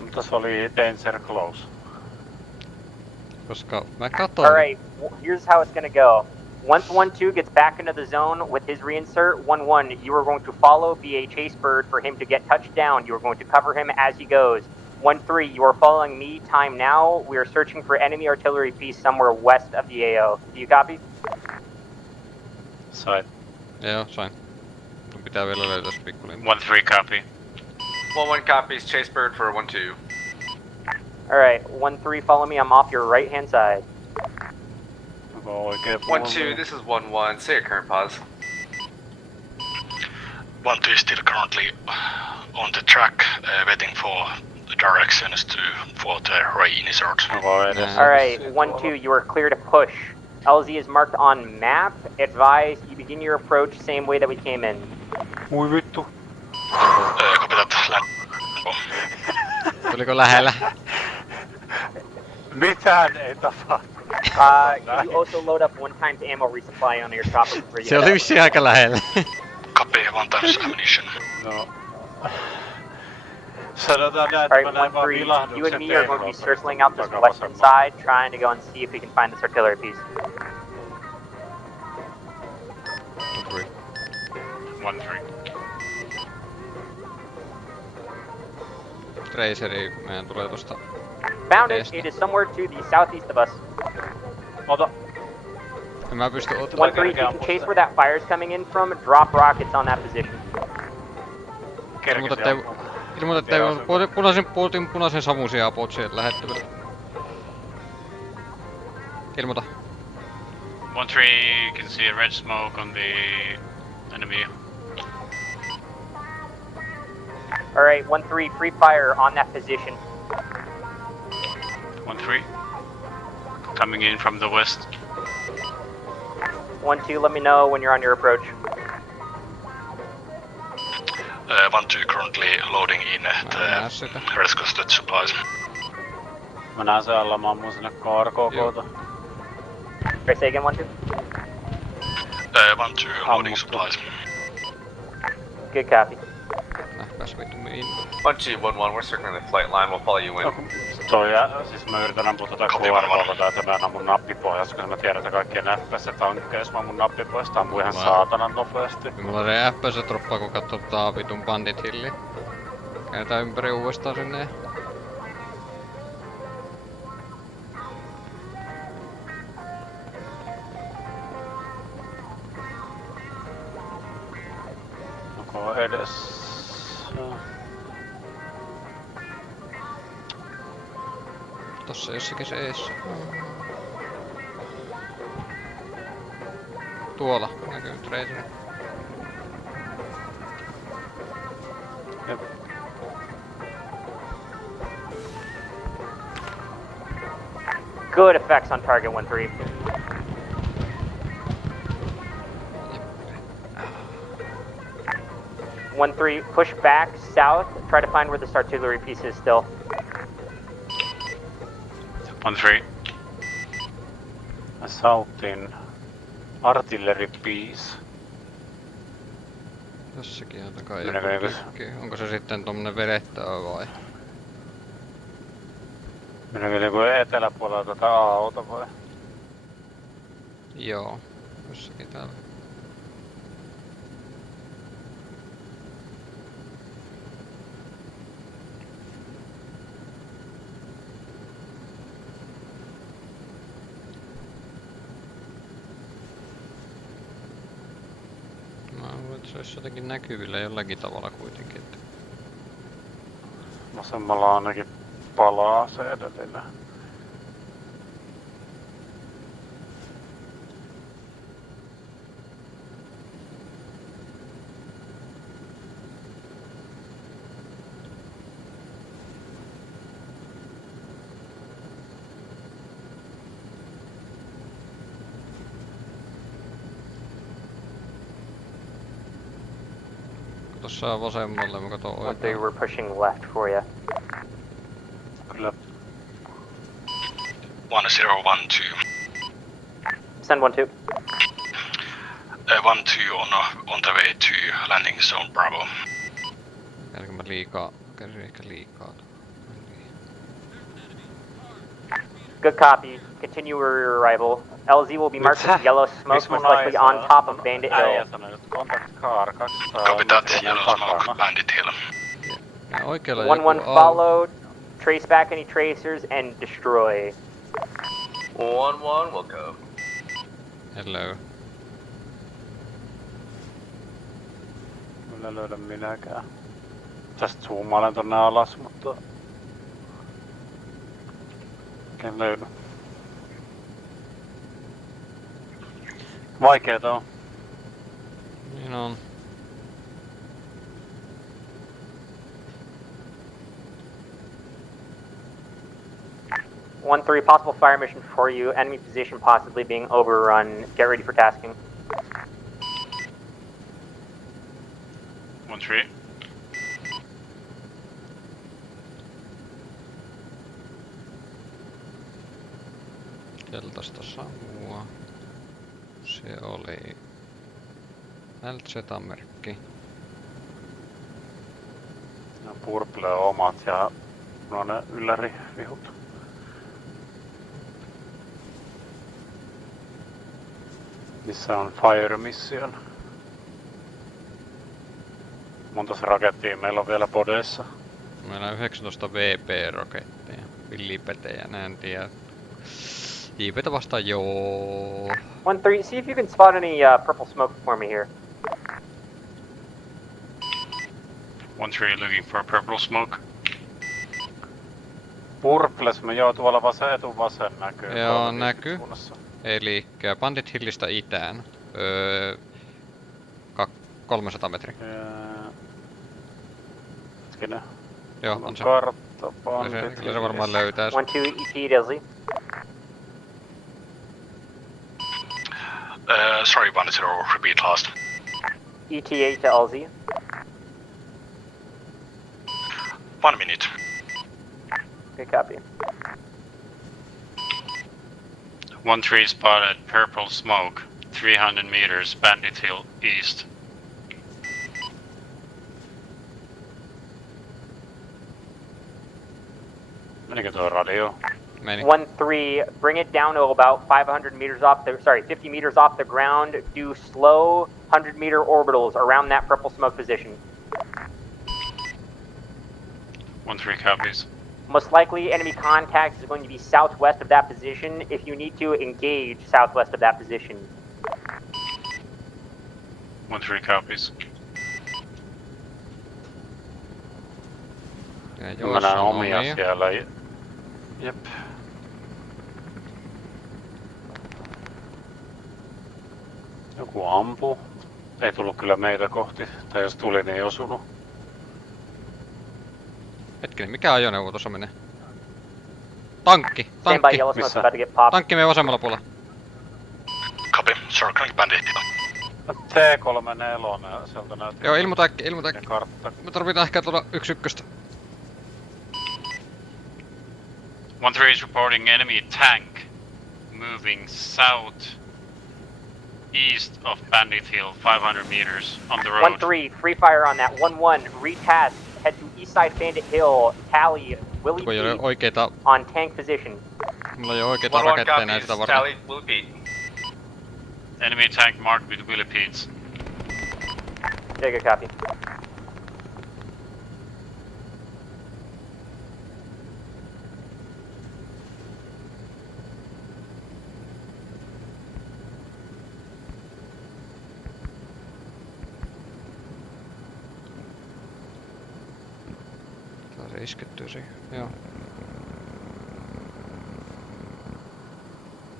Mutta se oli danger close. Koska mä katsoin... Alright, here's how it's gonna go. Once 1-2 gets back into the zone with his reinsert, 1-1, you are going to follow, be a chase bird for him to get touched down. You are going to cover him as he goes. 1-3, you are following me, time now. We are searching for enemy artillery piece somewhere west of the AO. Do you copy? Sain. Joo, sain. Mun pitää vielä löytää se pikkuliin. 1-3 copy. 1-1 copies, chase bird for 1-2. Alright, 1-3, follow me, I'm off your right hand side. 1-2, this is 1-1, say your current pause. 1-2 is still currently on the track, waiting for the directions for the reinsert. Alright, 1-2, you are clear to push. LZ is marked on map. Advise you begin your approach same way that we came in. Mui vittu. Kopitat Tuliko lähellä? Mitään ei tapahtunut. You also load up 1x ammo resupply on your chopper before you Se oli vissiin aika lähellä. Copy, 1x ammunition. No. Sanotaan näin, Alright, että mä näin vaan 1-3, you vilahduksen and me are going to be terrorista circling out this takavasemmalta. western side, trying to go and see if we can find this artillery piece. 1-3. Traceri meidän tulee tosta. Found it. It is somewhere to the southeast of us. Ota. En mä pysty 1-3, you can chase where that fire's coming in from, drop rockets on that position. Ilmoita, ettei punaisen savuisia apot sieltä lähettävillä. Ilmoita. 1-3, you can see a red smoke on the enemy. Alright, 1-3, free fire on that position. 1-3. Coming in from the west. 1-2, let me know when you're on your approach. 1-2 currently loading in the rescue supplies. Mä näen se alla, mä ammun sinne KRKKta. Say again, 1-2? 1-2 loading supplies. Good copy. Nähpäs vittu mihin. 1-2, 1-1, we're circling the flight line, we'll follow you in. Siis mä yritän ampua tätä KRKKta, että mä ammun nappipohjassa, koska mä tiedän, että kaikkien FPS-tankkeja, jos mä ammun nappipohjasta, ampun ihan saatanan nopeasti. Mulla on se FPS-droppaa, kun katsoo vitun bandit hilli. Käännetään ympäri uudestaan sinne. Onko edessä? Tossa jossakin seessä. Tuolla näkyy nyt reisillä. Jep. Good effects on target 1-3. One three, push back south. Try to find where this artillery piece is still. 1-3. Assaultin artillery piece. Jossakin on takaa joku tykki. Onko se sitten tommonen vedettävä vai? Mennäänkö joku eteläpuolella tätä A-auta vai? Joo, jossakin täällä. Se olisi jotenkin näkyvillä jollakin tavalla kuitenkin. Että... Vasemmalla ainakin palaa se edellinen. Tossa vasemmalle, mä katon oikein. They were pushing left for you. Kyllä. 1012. Send 1-2. 1-2 on the way to landing zone Bravo. Käydäänkö mä liikaa? Käydäänkö ehkä liikaa? Good copy. Continue your arrival. LZ will be marked with yellow smoke, most likely on top of Bandit Hill. Copy that, yellow smoke, Bandit Hill. 1-1 followed. Trace back any tracers and destroy. 1-1, we'll go. Hello. Kyllä löydä minäkään. Tästä zoomailen tonne alas, mutta... En löydy. Vaikeeta on. Niin on. 1-3, possible fire mission for you. Enemy position possibly being overrun. Get ready for tasking. 1-3. Keltaista savua. Se oli LZ-merkki. No Purple omat ja no ne ylärivihut. Missä on Fire Mission? Montas rakettia meillä on vielä podeissa? Meillä on 19 VP-roketteja. Villipetejä, en tiedä. JP:tä vastaan joo. 1-3, see if you can spot any purple smoke for me here. 1-3 looking for purple smoke. Purples, me joo tuolla etuvasen näkyy. Joo, näkyy. Elikkä Bandit Hillistä itään. 300 metriä. Hetkinen. Joo, on se. Kartta, Bandit. Kyllä se varmaan löytää. 1-2, ET Disley. Sorry, 1-0, repeat last. ETA to LZ. 1 minute. Good copy. 1-3 spotted purple smoke, 300 meters, Bandit Hill east. Menikö tuo radio? Meni. 1-3, bring it down to about 500 meters off the, 50 meters off the ground. Do slow 100-meter orbitals around that purple smoke position. 1-3 copies. Most likely, enemy contact is going to be southwest of that position. If you need to, engage southwest of that position. 1-3 copies. Mä näen omia siellä. Jep. Joku ampuu. Ei tullut kyllä meitä kohti. Tai jos tuli, niin ei osunut. Hetkinen, mikä ajoneuvo tuossa menee? Tankki! Missä? Tankki meidän vasemmalla puolella. Copy, circling Bandit. T-34, sieltä näyttää. Joo, ilmoita äkkiä, ilmoita äkkiä. Kartta. Me tarvitaan ehkä tuolla 1-1. 1-3 is reporting enemy tank moving south east of Bandit Hill, 500 meters on the road. 1-3, free fire on that. 1-1, retask. Head to east side Bandit Hill. Tally, Willie Pete oikeita... on tank position. Mulla ei oo oikeita raketteja näin sitä varten. Tally, Willie Pete. Enemy tank marked with Willie Pete's. Yeah, good copy. Se iskettyy siihen, joo.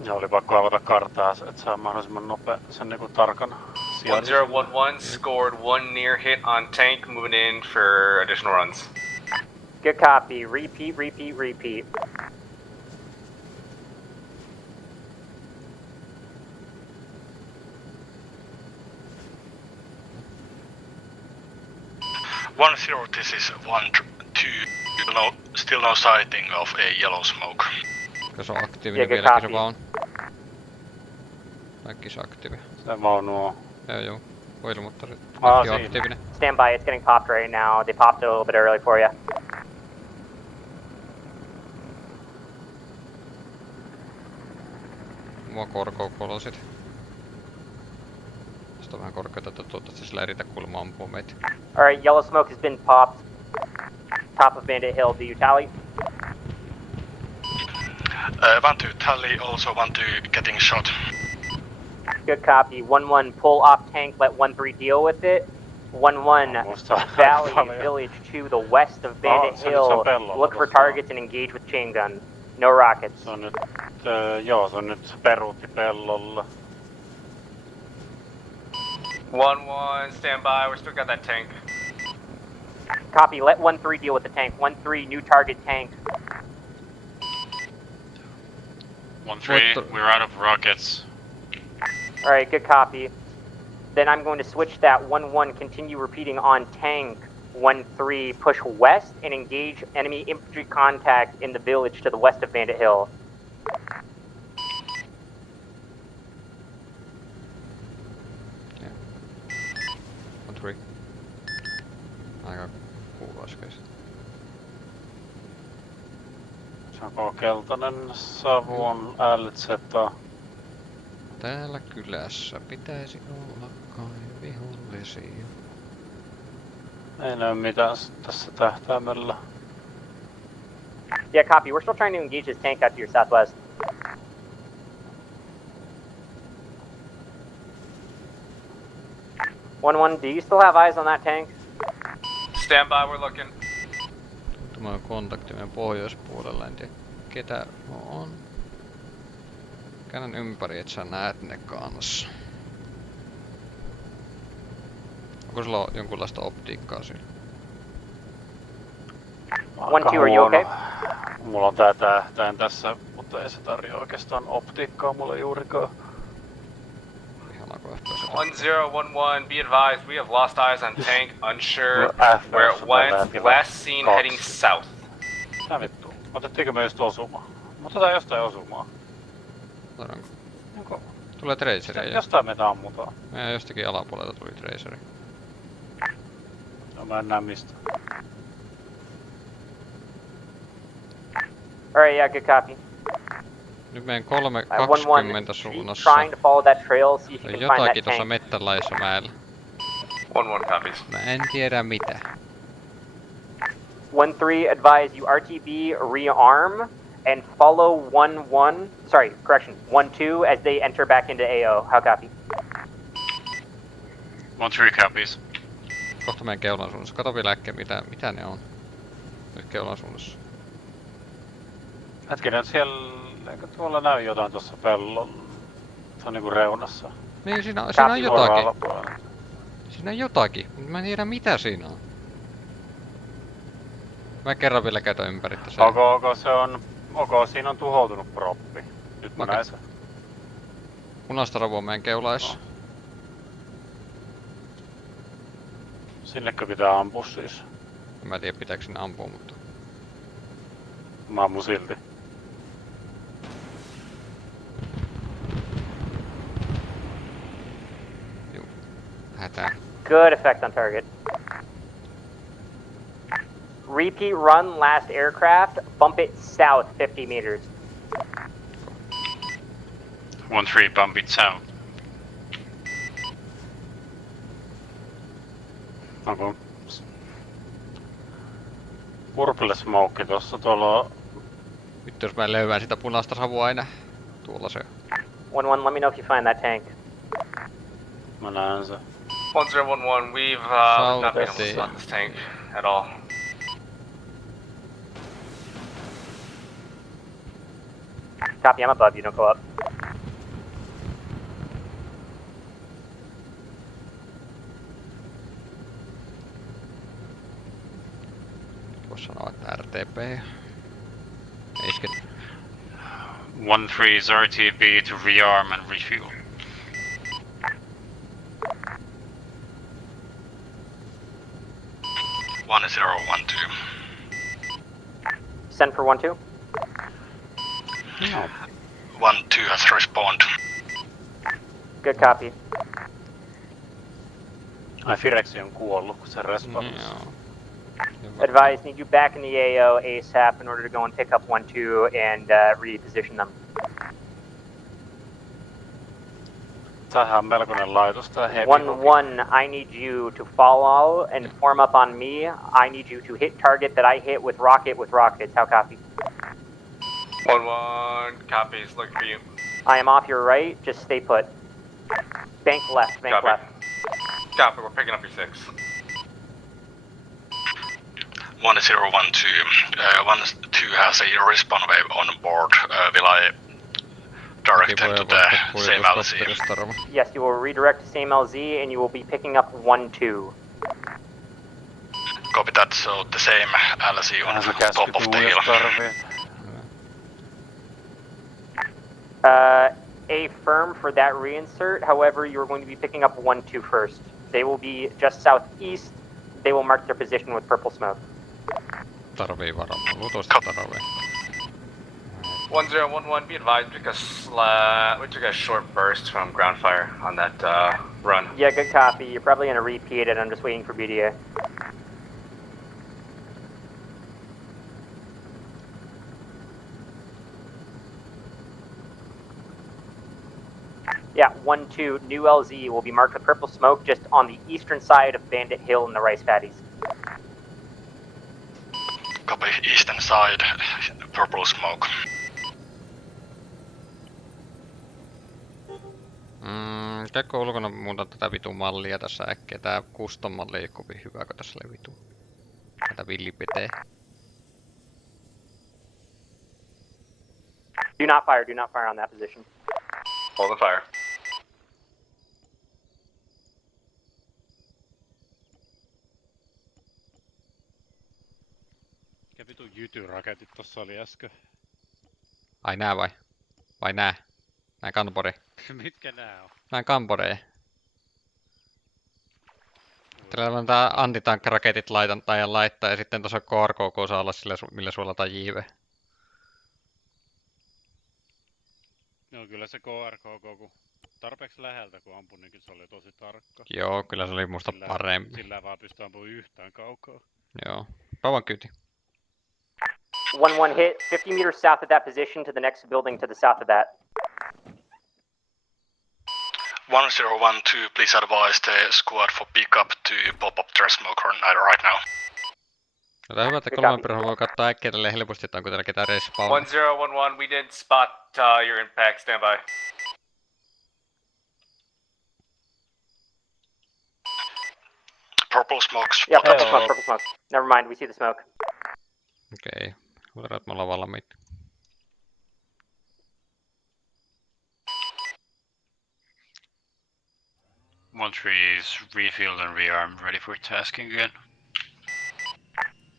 Ja oli pakko avata karttaa, että saa mahdollisimman nopea sen niinku tarkan sijainnin. 1011 scored 1 near hit on tank, moving in for additional runs. Good copy. Repeat, repeat, repeat. This is 1-2. Still no sighting of a yellow smoke. Kyllä se on aktiivinen vieläkin se vaan. Kaikki se aktiivi. Se vaunu on. Joo. Voi ilmoittaa, että kaikki on aktiivinen. Stand by, it's getting popped right now. They popped it a little bit early for you. Mua korkokolosit. Tästä on vähän korkeata, että toivottavasti sillä ei riitä kulma ampuu meitä. Alright, yellow smoke has been popped. Top of Bandit Hill, do you tally? 1-2 tally, also 1-2 getting shot. Good copy. 1-1, pull off tank, let 1-3 deal with it. 1-1, Valley Village to the west of Bandit Hill. Look for targets and engage with chain gun. No rockets. Se on nyt, joo, se on nyt peruutti pellolla. 1-1, stand by, we're still got that tank. Copy, let 1-3 deal with the tank. 1-3, new target tank. 1-3, we're out of rockets. Alright, good copy. Then I'm going to switch that 1-1, continue repeating on tank. 1-3, push west and engage enemy infantry contact in the village to the west of Bandit Hill. Yeah. 1-3. Aika kuulu äskeis. Saanko keltainen savu on LZ? Täällä kylässä pitäisi olla kai vihollisia. Ei näy mitään tässä tähtäimellä. Yeah, copy. We're still trying to engage this tank out to your southwest. One, do you still have eyes on that tank? Stand by, we're looking. Tämä on kontakti meidän pohjoispuolella, en tiedä ketä on. Käännän ympäri, et sä näet ne kanssa. Onko sulla jonkunlaista optiikkaa sillä? 1-2, are you okay? Mulla on tää tähtäin tässä, mutta ei se tarjoa oikeastaan optiikkaa mulle juurikaan. 1011, be advised, we have lost eyes on tank, unsure where it went. Last seen heading south. Tää vittu. Otettiinko me just osumaa? Otetaan jostain osumaa. Otanko? Tulee traceria. Jostain meitä ammutaan. Meidän jostakin alapuolelta tuli traceri. No mä en näe mistä. Alright, yeah, good copy. Nyt meidän 320 suunnassa. Trying to follow that trail, see if you On can find jotakin that tuossa tank. mettälaissa mäellä. 1-1 copies. Mä en tiedä mitä. 1-3, advise you RTB, rearm, and follow 1-1, sorry, correction, 1-2 as they enter back into AO. How copy? 1-3 copies. Kohta meidän keulan suunnassa. Kato vielä äkkiä mitä ne on. Nyt keulan suunnassa. Hetkinen, siellä... Eikö tuolla näy jotain tuossa pellon? Se on niinku reunassa. Niin, siinä on jotakin. Siinä on jotakin, mutta mä en tiedä mitä siinä on. Mä kerran vielä käytän ympäri tässä. Siinä on tuhoutunut proppi. Nyt mä näin sen. Punaista ravua meidän keulaissa. No. Sinnekö pitää ampua siis? En mä tiedä pitääkö sinne ampua, mutta... Mä ammun silti. Hätää. Good effect on target. Repeat run last aircraft, bump it south 50 meters. 1-3, bump it south. Onko purple smoke tossa tuolla? Vittu jos mä löydän sitä punaista savua aina. Tuolla se. 1-1, let me know if you find that tank. Mä näen se. 1011, we've not been able to spot this tank at all. Copy, I'm above you, don't go up. Voisi sanoa, että RTP. Isket. 1-3 is RTB to rearm and refuel. One 012. Send for 1-2. No. 1-2 has respawned. Good copy. Ai Firexi on kuollut, kun se respawnsi. Advise, need you back in the AO ASAP in order to go and pick up 1-2 and reposition them. Tämähän on melkoinen laitos tää heavy. 1-1, I need you to follow and form up on me. I need you to hit target that I hit with rockets. How copy? 1-1 copies, look for you. I am off your right, just stay put. Bank left, bank Copy. left. Copy, we're picking up your 6. 1012. 1-2 has a respawn wave on board. Will I direct him to the same LZ? Yes, you will redirect to same LZ and you will be picking up 1-2. Copy that, so the same LZ on top of the hill. Affirm for that reinsert, however, you're going to be picking up 1-2 first. They will be just southeast. They will mark their position with purple smoke. Tarvii varmaan. Lutosta tarvii. 1011, be advised because we took a short burst from ground fire on that run. Yeah, good copy. You're probably going to repeat it. I'm just waiting for BDA. Yeah, 1-2, new LZ will be marked with purple smoke just on the eastern side of Bandit Hill and the rice paddies. Copy, eastern side, purple smoke. Käykö ulkona muuta tätä vitun mallia tässä äkkiä? Tää custom malli ei kovin hyvä, kun tässä oli vitu. Tätä villipetee. Do not fire on that position. Hold the fire. Mikä vitun jytyraketit tossa oli äsken? Ai nää vai? Vai nää? Nää Kanpore. Mitkä nää on? Nää Kanpore. Tällä on tää antitankkaraketit laittaa ja sitten tuossa KRKK saa olla sillä, millä suolataan JV. No kyllä se KRKK, kun tarpeeksi läheltä kun ampui, niin se oli tosi tarkka. Joo, kyllä se oli musta parempi. Sillä vaan pystyy ampumaan yhtään kaukaa. Joo. Pauvan kyyti. 1-1 hit, 50 meters south of that position to the next building to the south of that. 1012, please advise the squad for pickup to pop up their smoke grenade right now. No tää on hyvä, että 3 perhoa voi katsoa äkkiä tälleen helposti, että onko täällä ketään respawn. 1011, we did spot your impact, stand by. Purple smokes. Yeah, purple smoke. Never mind, we see the smoke. Okei, luulen, että me ollaan valmiit. One tree is refilled and rearmed, ready for tasking again.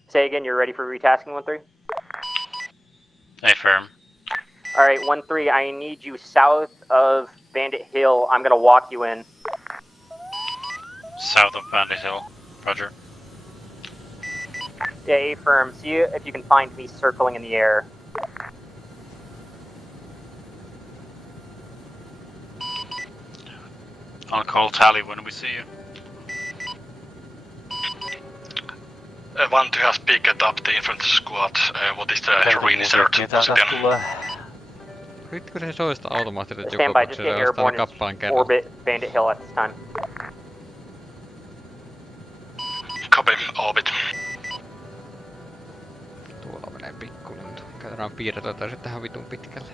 Say again, you're ready for retasking 1-3? Affirm. Alright, 1-3, I need you south of Bandit Hill. I'm gonna walk you in. South of Bandit Hill. Roger. Yeah, A-firm, see if you can find me circling in the air. I'll call tally when we see you. 1-2 has picked up the infantry squad. What is the reinsert position? Yrittäkö se soista automaattisesti Stand by, just get airborne kappaleen and kerran? orbit Bandit Hill at this time. Copy, orbit. Tuolla menee pikkulintu. Käytetään piirretään sitten tähän vitun pitkälle.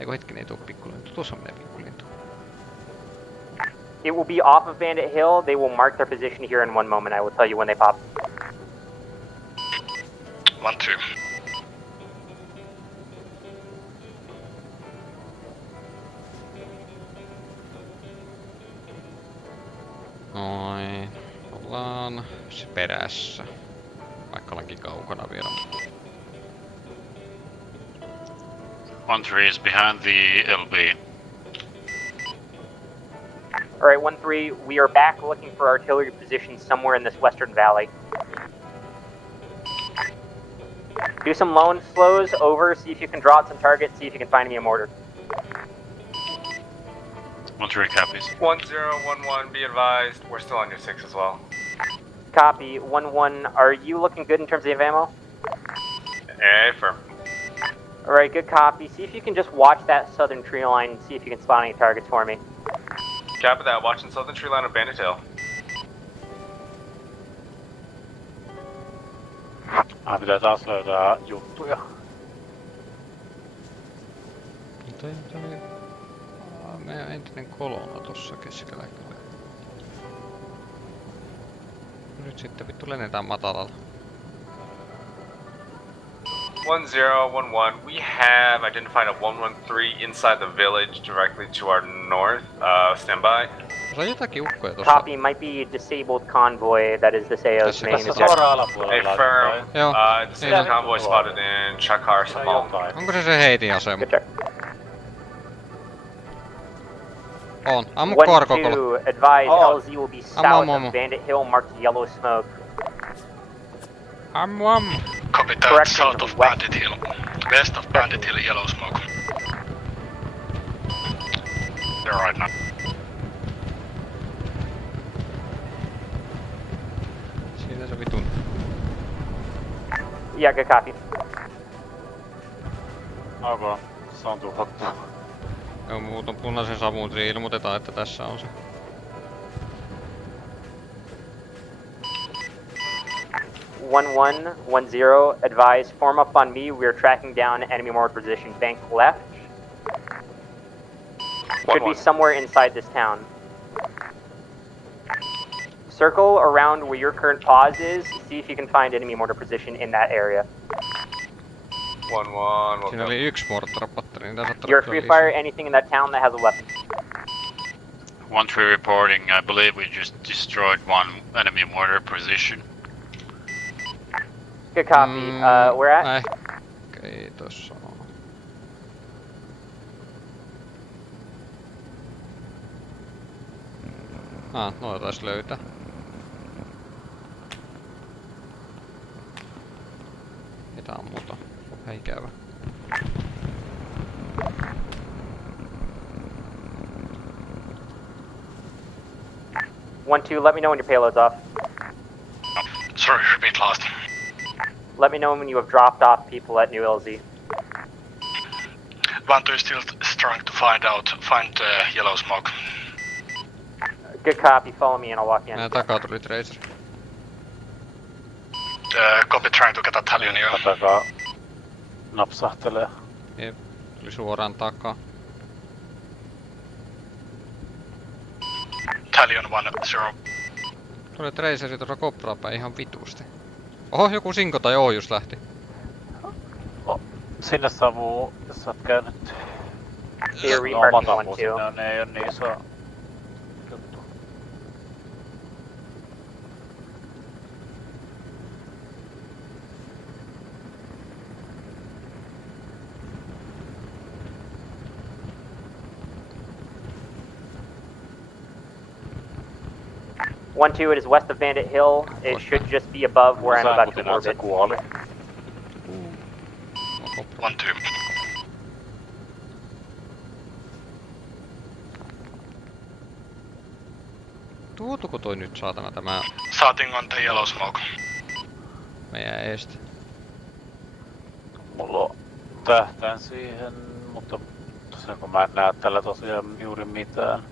Eiku hetken, ei tuu pikkulintu. Tuossa menee pikkulintu. It will be off of Bandit Hill. They will mark their position here in 1 moment. I will tell you when they pop. 1-2. Noin. Ollaan se perässä. Vaikka ollaankin kaukana vielä. 1-3 is behind the LB. Alright, 1-3, we are back looking for artillery positions somewhere in this western valley. Do some lone slows over, see if you can draw out some targets, see if you can find me a mortar. 1-3 copies. 1011, be advised, we're still on your 6 as well. Copy. 1-1, are you looking good in terms of ammo? Affirm. Alright, good copy. See if you can just watch that southern tree line and see if you can spot any targets for me. Copy that, watching southern tree line of Bandit Hill. Pitää taas löytää juttuja. Toi oli meidän entinen kolona tossa keskellä kyllä. Nyt sitten vittu lennetään matalalla. 1011, we have identified a 113 inside the village directly to our north. Stand by. Se on jotakin ukkoja tossa. Copy, might be a disabled convoy, that is the SAO's main objective. Affirm. Joo. Disabled convoy spotted in Chakar Salon. Onko se heitin asema? On. Ammu korkokolla. 1-2, advise LZ will be south of Bandit Hill, marked yellow smoke. Ammu. Copy that, south of Bandit Hill. West of Bandit Hill, yellow smoke. They're right now. Siinä se vitun. Yeah, good copy. Okay, se on tuhottu. Joo, muuton punaisen savun, niin ilmoitetaan, että tässä on se. One 10, advise, form up on me, we are tracking down enemy mortar position, bank left. Should be somewhere inside this town. Circle around where your current pause is, see if you can find enemy mortar position in that area. 1-1. Siinä oli yksi mortarapatteri, niin tässä You're free to fire anything in that town that has a weapon. 1-3 reporting, I believe we just destroyed one enemy mortar position. Good copy. Where at? Ei tossa on. Noita taisi löytää. Mitä on muuta? Ikävä. One, two, let me know when your payload's off. Sorry, repeat last. Let me know when you have dropped off people at New LZ. 1-2 is still trying to find yellow smoke. Good copy, follow me and I'll walk in. Meidän takaa tuli tracer. Copy, trying to get a Talion here. Takaa napsahtelee. Jep, tuli suoraan takaa. Talion 1-0. Tuli traceri tuossa kopraa päin ihan vituusti. Oho, joku sinko tai ohjus lähti. Sinne savuu, jos sä oot käynyt. Remarking 1-2. Ne ei oo niin iso juttu. One, two, it is west of Bandit Hill. It should just be above where I'm about to orbit. 1-2. Tuotuko toi nyt saatana tämä Starting on the yellow smoke. meidän eestä? Mulla on tähtäin siihen, mutta tosiaan kun mä en näe tällä tosiaan juuri mitään.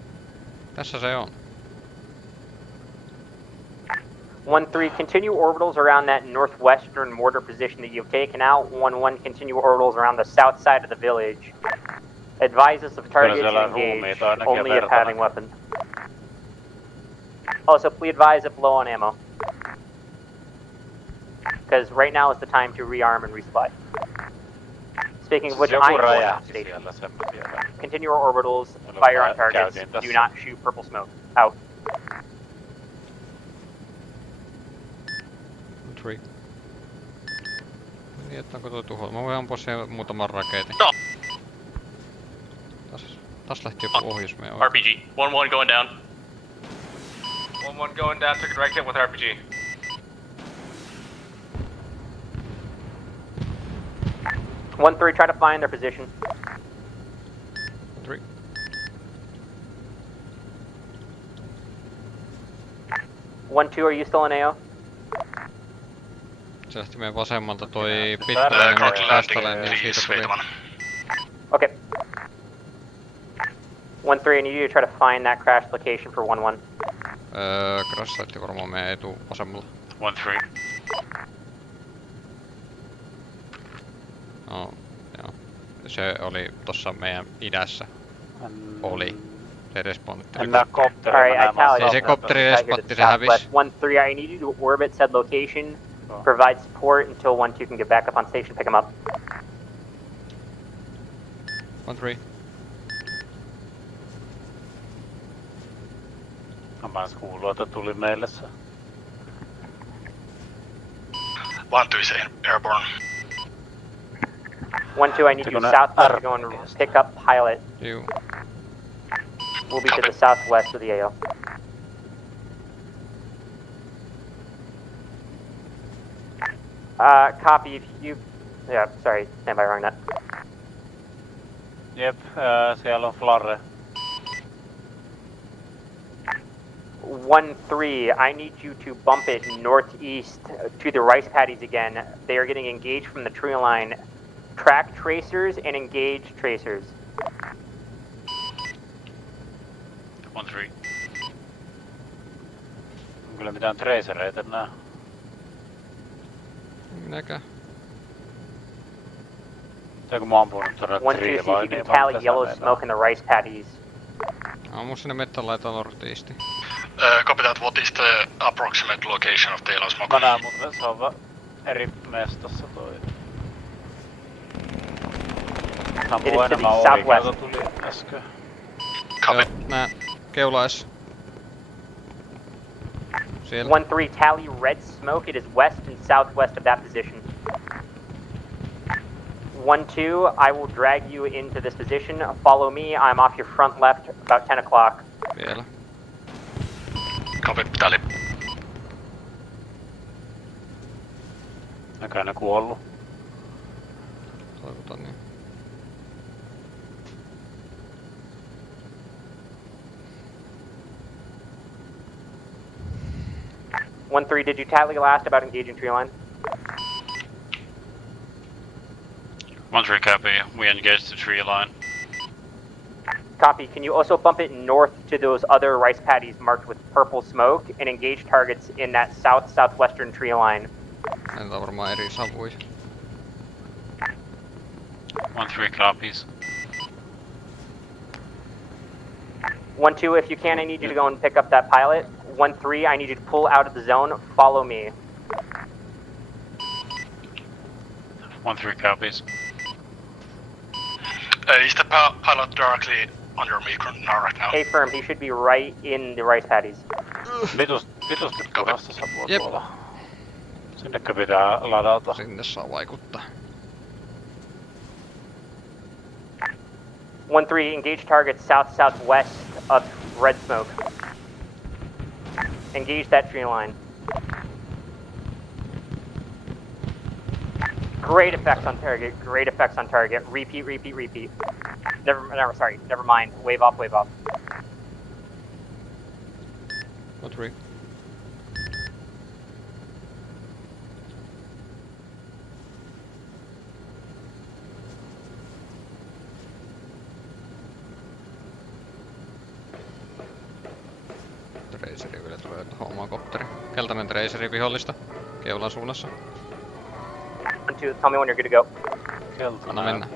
Tässä se on. 1-3, continue orbitals around that northwestern mortar position that you've taken out. 1-1, continue orbitals around the south side of the village. Advise us of targets and engage, only if having weapons. Also, please advise if low on ammo. Because right now is the time to rearm and resupply. Speaking of which, I'm going off station. Continue your orbitals, fire on targets, do not shoot purple smoke. Out. 3. Jättääkö toi tuhoa? Mä voin ampua siihen muutaman raketin. Taas lähti joku ohjus meidän oikein. RPG. 1-1 going down. 1-1 going down, took a direct hit with RPG. One, three, try to find their position. 3. One, two, are you still in AO? Se lähti meidän vasemmalta toi pitkäläinen tästäleen, niin siitä tuli. Okay. 1-3, I need you to try to find that crash location for 1-1. Crash saitti varmaan meidän etu vasemmalla. 1-3. No, joo. Se oli tossa meidän idässä. Oli. Se respawnitti. Ei se kopteri respawnitti, se hävisi. 1-3, I need you to orbit said location. Provide support until 1-2 can get back up on station, pick him up. 1-3. Mä en kuullut, että tuli meille se. 1-2 is airborne. 1-2, I need you southwest to go and pick up pilot. You. We'll be to the southwest of the AO. Copy, if you... Yeah, sorry, stand by wrong net. Jep, siellä on Flarre. 1-3, I need you to bump it northeast to the rice paddies again. They are getting engaged from the tree line. Track tracers and engage tracers. 1-3. On kyllä mitään tracereita nää. Minäkään. Tääkö mä oon puhunut todella 1-2, see if you can tally yellow smoke in the rice paddies. Aamu sinne mettänlaita nortiisti. Copy that, what is the approximate location of the yellow smoke? Mä näen, mutta se on vaan eri mestassa toi. Ampuu enemmän oikealta tuli äsken. Copy. Nää keulais. Siellä. 1-3, tally red smoke. It is west and southwest of that position. 1-2, I will drag you into this position. Follow me. I'm off your front left about 10 o'clock. Vielä. Copy, tally. Näköjään ne kuollu. Toivotaan niin. One three, did you tally last about engaging tree line? 1-3 copy, we engaged the tree line. Copy. Can you also bump it north to those other rice paddies marked with purple smoke and engage targets in that southwestern tree line? Näitä on varmaan eri savuja. 1-3 copies. 1-2, if you can, I need you to go and pick up that pilot. 1-3, I need you to pull out of the zone. Follow me. 1-3 copies. Is the pilot directly under me right now? Hey firm, he should be right in the rice paddies. Vitusti kurassa savua tuolla. Sinnekö pitää ladata? Sinne saa vaikuttaa. 1-3, engage target southwest of red smoke. Engage that tree line. Great effects on target, great effects on target. Repeat. Never mind. Wave off. 1-3. Traceri vielä tulee tuohon omaan kopteriin. Keltainen traceri vihollista. Keulan suunnassa. 1-2, tell me when you're good to go. Anna mennä.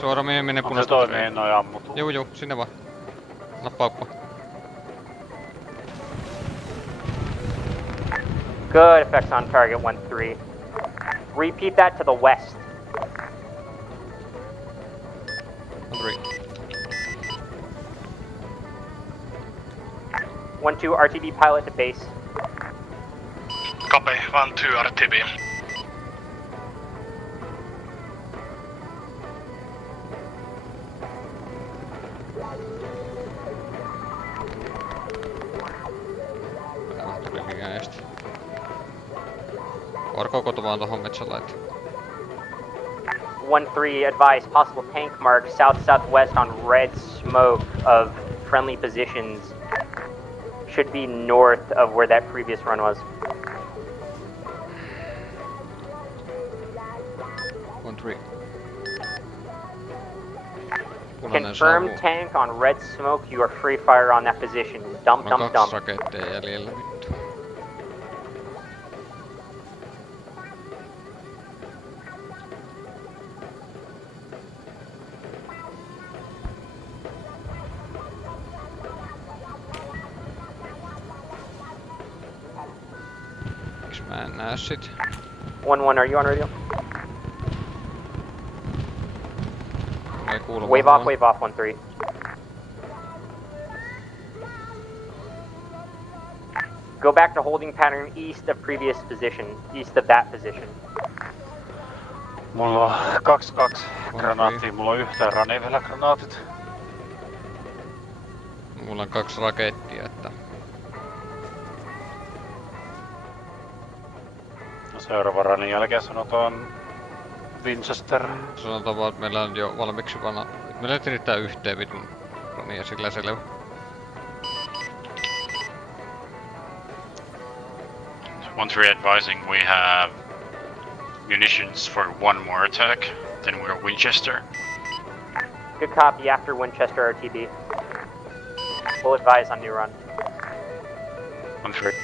Suora minne punaista. On se toimii noin ammuttu. Juu, sinne vaan. Anna paukka. Good effects on target 1-3. Repeat that to the west. 1-3. 1-2, RTB pilot to base. Copy, 1-2 RTB. Orko vaan tohon metsän laittaa. 1-3, advise possible tank mark southwest on red smoke of friendly positions. Should be north of where that previous run was. 1-3. Confirmed tank on red smoke. You are free fire on that position. Dump. Kaksi raketteja jäljellä, vittu. Miks mä en näe sit? 1-1, are you on radio? Ei kuulu. Wave off 1-3. Go back to holding pattern east of previous position, east of that position. Mulla on 2 granaattia, mulla on yhtään rani vielä granaatit. Mulla on 2 rakettia, että... Seuraavan ranin jälkeen sanotaan Winchester. Sanotaan vaan, että meillä on jo valmiiksi vana... Meillä riittää yhteen vitun rania sillä selvä. So 1-3 advising we have munitions for 1 more attack, then we're Winchester. Good copy after Winchester RTB. We'll advise on new run. 1-3.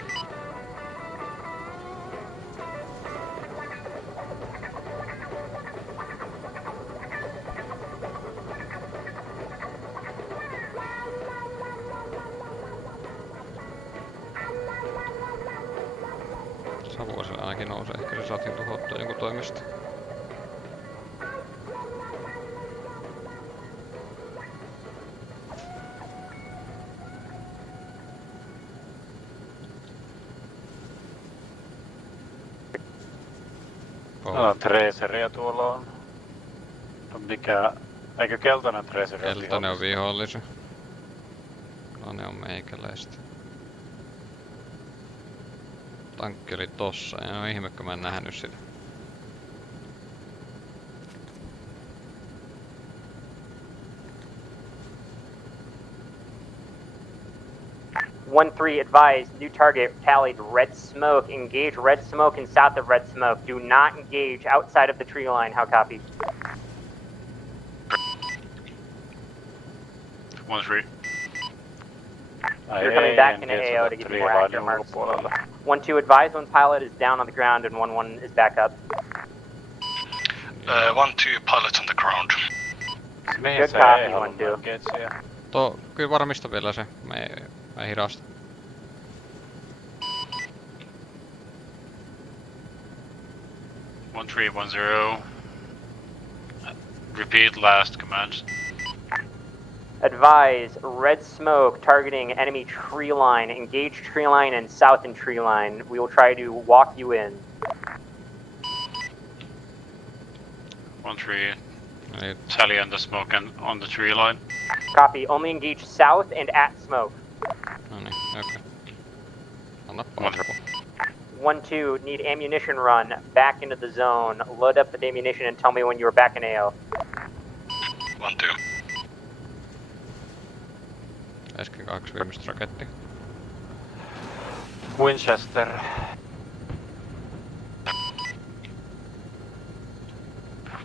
Savua sillä ainakin nousee, ehkä se saatiin tuhottua jonkun toimesta. Traceria tuolla on. Mikä... Eikö keltainen traceri on Keltainen on vihollisen. No ne on meikäläistä. Tankki oli tossa, ja no ihme, kun mä en nähnyt sitä. One three advised, new target tallied red smoke. Engage red smoke and south of red smoke. Do not engage outside of the tree line. How copy? 1-3. You're coming back into AO to give you more accurate marks. 1-2 advised, one pilot is down on the ground and 1-1 is back up. 1-2 pilot on the ground. Good copy, 1-2. Kyllä varmista vielä se, mä ei hidasta. One 3-1-0. Repeat last commands. Advise, red smoke targeting enemy tree line. Engage tree line and south in tree line. We will try to walk you in. 1-3. Tally on the smoke and on the tree line. Copy, only engage south and at smoke. No niin, okei. Anna 1-2, need ammunition run. Back into the zone. Load up with ammunition and tell me when you are back in AO. 1-2. Äsken 2 viimeistä rakettia. Winchester.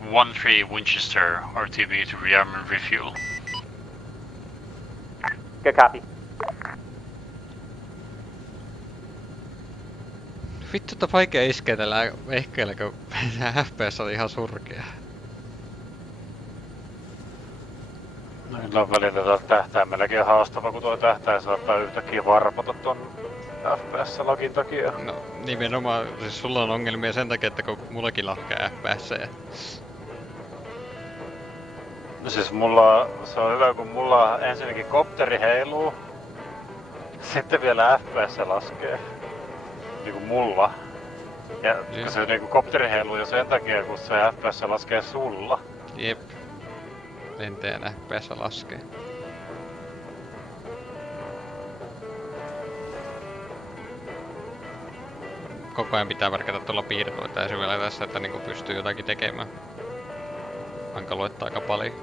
1-3 Winchester, RTB to rearm and refuel. Good copy. Vittu, että vaikea iskeä tällä vehkeellä, kun FPS oli ihan surkea. Niillä on välillä tuo tähtäimelläkin on haastava, kun tuo tähtäin saattaa yhtäkkiä varpata ton FPS-login takia. No nimenomaan, siis sulla on ongelmia sen takia, että kun mullakin lakkaa FPS. No siis se on hyvä, kun mulla ensinnäkin kopteri heiluu, sitten vielä FPS laskee. Niinku mulla. Ja kun se niinku kopteri heiluu jo sen takia, kun se FPS laskee sulla. Jep. Lentäjänä FPS laskee. Koko ajan pitää värkätä tuolla piirtoita ja vielä tässä, että niinku pystyy jotakin tekemään. Hankaloittaa aika paljon.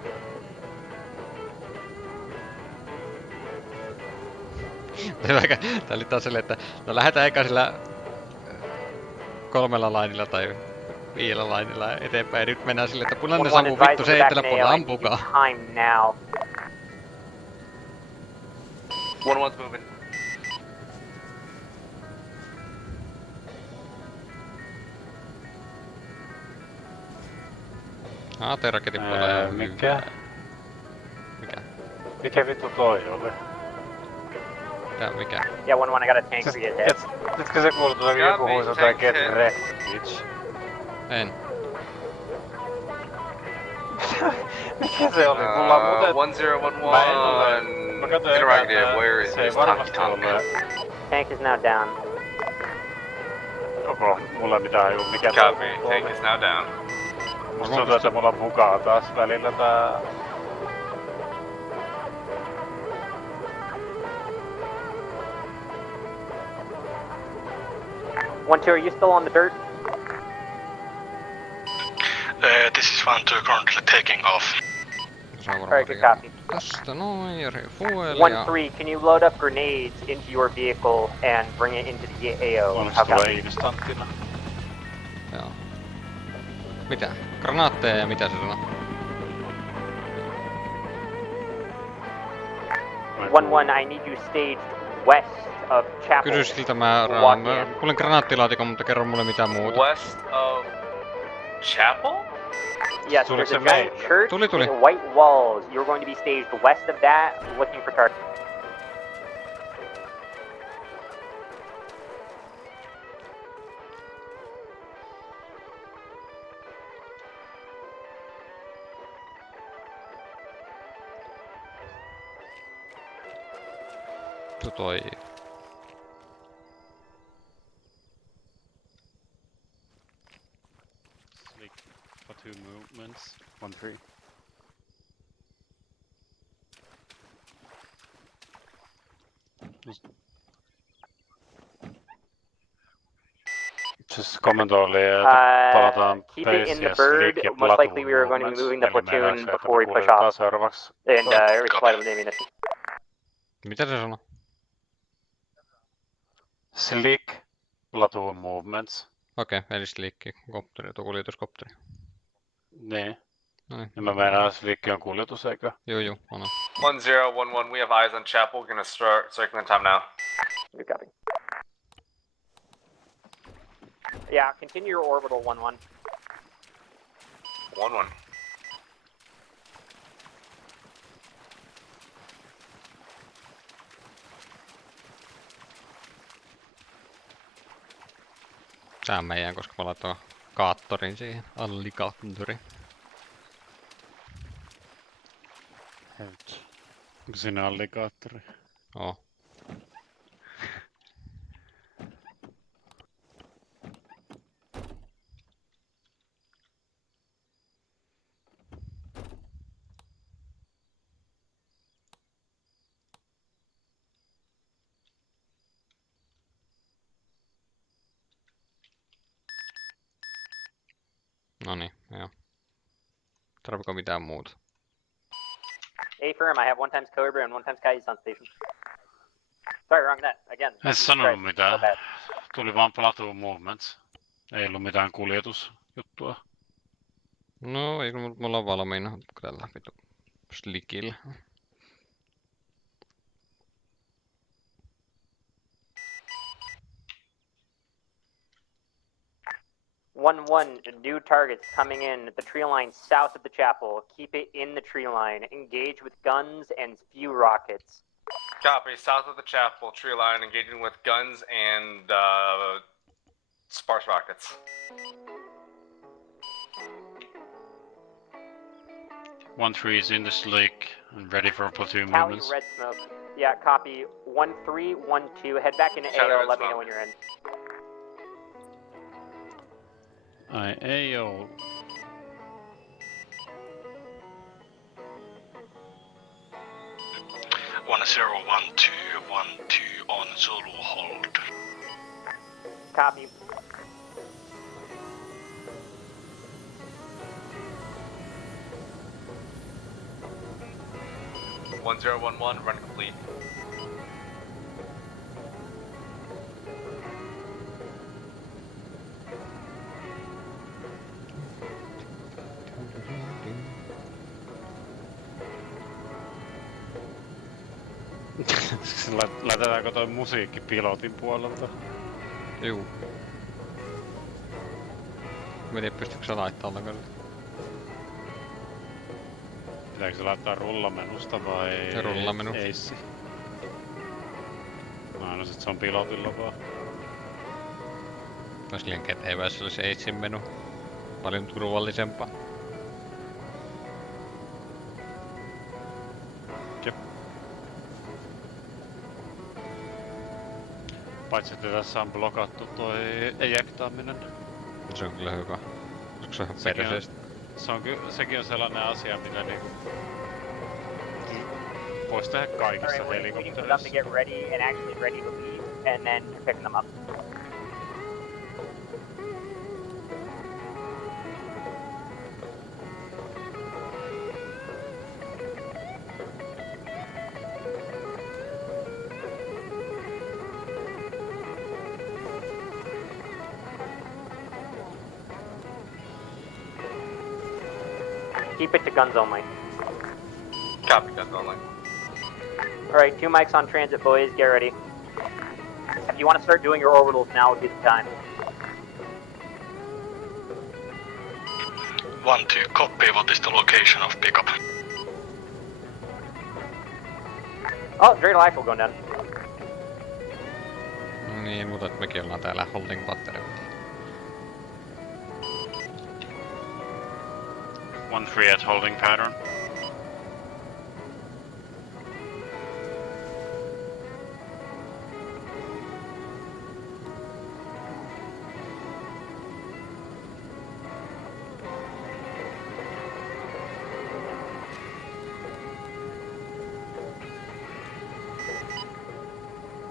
Tää oli taas silleen, että no lähdetään eka sillä 3 lainilla tai 5 lainilla eteenpäin. Nyt mennään silleen, että punainen sammuu vittu, se ei eteläpuolella, ampukaa. Time now. 1-1's moving. AT-raketin puolella. Mikä? Mikä? Mikä vittu toi oli? Mikä? Yeah, 1-1, I got a tank for you to hit. Etkö se kuullut tuota joku huusi jotain get wrecked, bitch? En. Mikä se oli? Mulla on muuten... 1011. Mä katsoin Interrogative, where is se ei this varmasti tank? Tank is now down. Onko mulla mitään hajua mikä Copy, tank is now down. Musta tuntuu, että mulla bugaa taas välillä tää... One two, are you still on the dirt? This is 1-2 currently taking off. Alright, good copy. Tästä noin, ja refuelia. 1-3, can you load up grenades into your vehicle and bring it into the AO? How copy? Instanttina. Joo. Mitä? Granaatteja ja mitä se sanoo? 1-1, I need you staged west of Chapel. Kysy siltä mä kuulen granaatilaatikon, mutta kerro mulle mitään muuta. West of Chapel? Yes, there's a giant church with white walls. You're going to be staged west of that, looking for targets. Toi. Slick for 2 movements. 1-3. Just comment oli, että palataan base ja Slick ja Platoon movements. Seuraavaksi. Mitä se sanoo? Slick, Platoon movements. Okei, eli Slick, kopteri, tuo kuljetuskopteri. Niin. Noin. Ja mä meinaan, Slick on kuljetus, eikö? Joo, on. 1011, we have eyes on Chapel. We're gonna start circling time now. Good copy. Yeah, continue your orbital 1-1. 1-1. Tää on meidän, koska mä laitoin kaattorin siihen, allikaattori. Onko siinä allikaattori? Oo. Noniin, joo. Tarviko mitään muuta? A-firm, I have 1 times Cobra and 1 times Kai's on station. Sorry, wrong net. Again. En sanonut mitään. Tuli vaan Platoon movements. Ei ollut mitään kuljetusjuttua. No, ei me ollaan valmiina tällä vitu Slickillä. New targets coming in at the tree line south of the chapel. Keep it in the tree line. Engage with guns and spew rockets. Copy. South of the chapel, tree line, engaging with guns and sparse rockets. One three is in the Slick and ready for platoon Tally movements. red smoke. Yeah, copy. 1-3, 1-2. Head back into AO. Let me know when you're in. AO. One 01212 on Zulu hold. Copy. One 011, run complete. Laitetaanko toi musiikki pilotin puolelta? Juu. Mä en tiedä pystyykö se laittaa ollenkaan. Pitääkö se laittaa rullamenusta vai Rullamenu. Eissi? No sit se on pilotilla vaan. Ois liian kätevää, jos olisi Eissin menu. Paljon turvallisempaa. Jep. Paitsi että tässä on blokattu toi ejektaaminen. Se on kyllä hyvä. Onko se ihan perseestä? Sekin on sellainen asia, mitä niinku voisi tehdä kaikissa helikoptereissa. Get ready and actually ready to leave, and then you're picking them up. Keep it to guns only. Copy, guns only. Alright, 2 mics on transit, boys. Get ready. If you want to start doing your orbitals, now would be the time. 1-2, copy. What is the location of pickup? Oh, dreidel actual going down. No niin, mutta mekin ollaan täällä holding battery. 1-3 at holding pattern.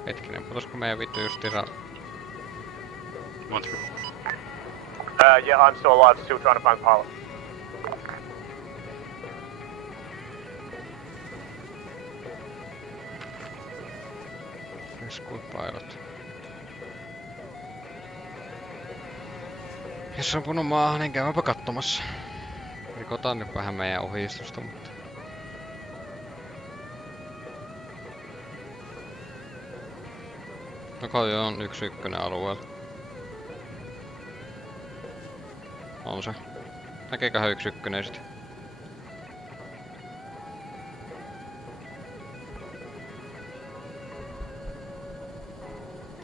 Hetkinen, putosko meidän vittu justiinsa... Yeah, I'm still alive, still trying to find pilot. Rescue pilot. Jos on punut maahan, niin käymäpä katsomassa. Rikotaan nyt vähän meidän ohjeistusta, mutta... No kai on 1-1 alueella. On se. Näkeeköhän 1-1 sit?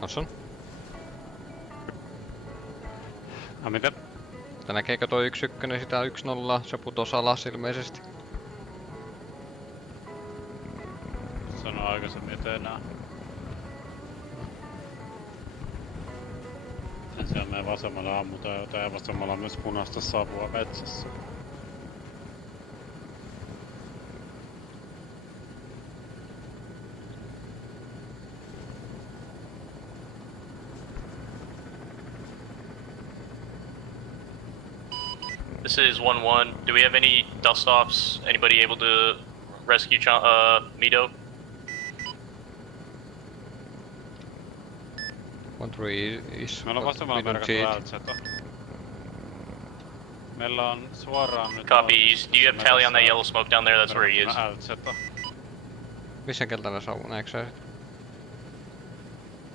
Osson? No mitä? Mutta näkeekö toi 1-1 sitä 1-0? Se putos alas ilmeisesti. Sano aikaisemmin, et enää. Sen sijaan meidän vasemmalla ammutaan jotain ja vasemmalla on myös punaista savua metsässä. This is 1-1. Do we have any dust-offs? Anybody able to rescue Mido? 1-3 is... Meillä on vasemmalla merkattu LZ. Meillä on suoraan nyt... Copy. Do you have tally on that yellow smoke down there? That's where he is. LZ. Missä keltainen savu, näetkö sä?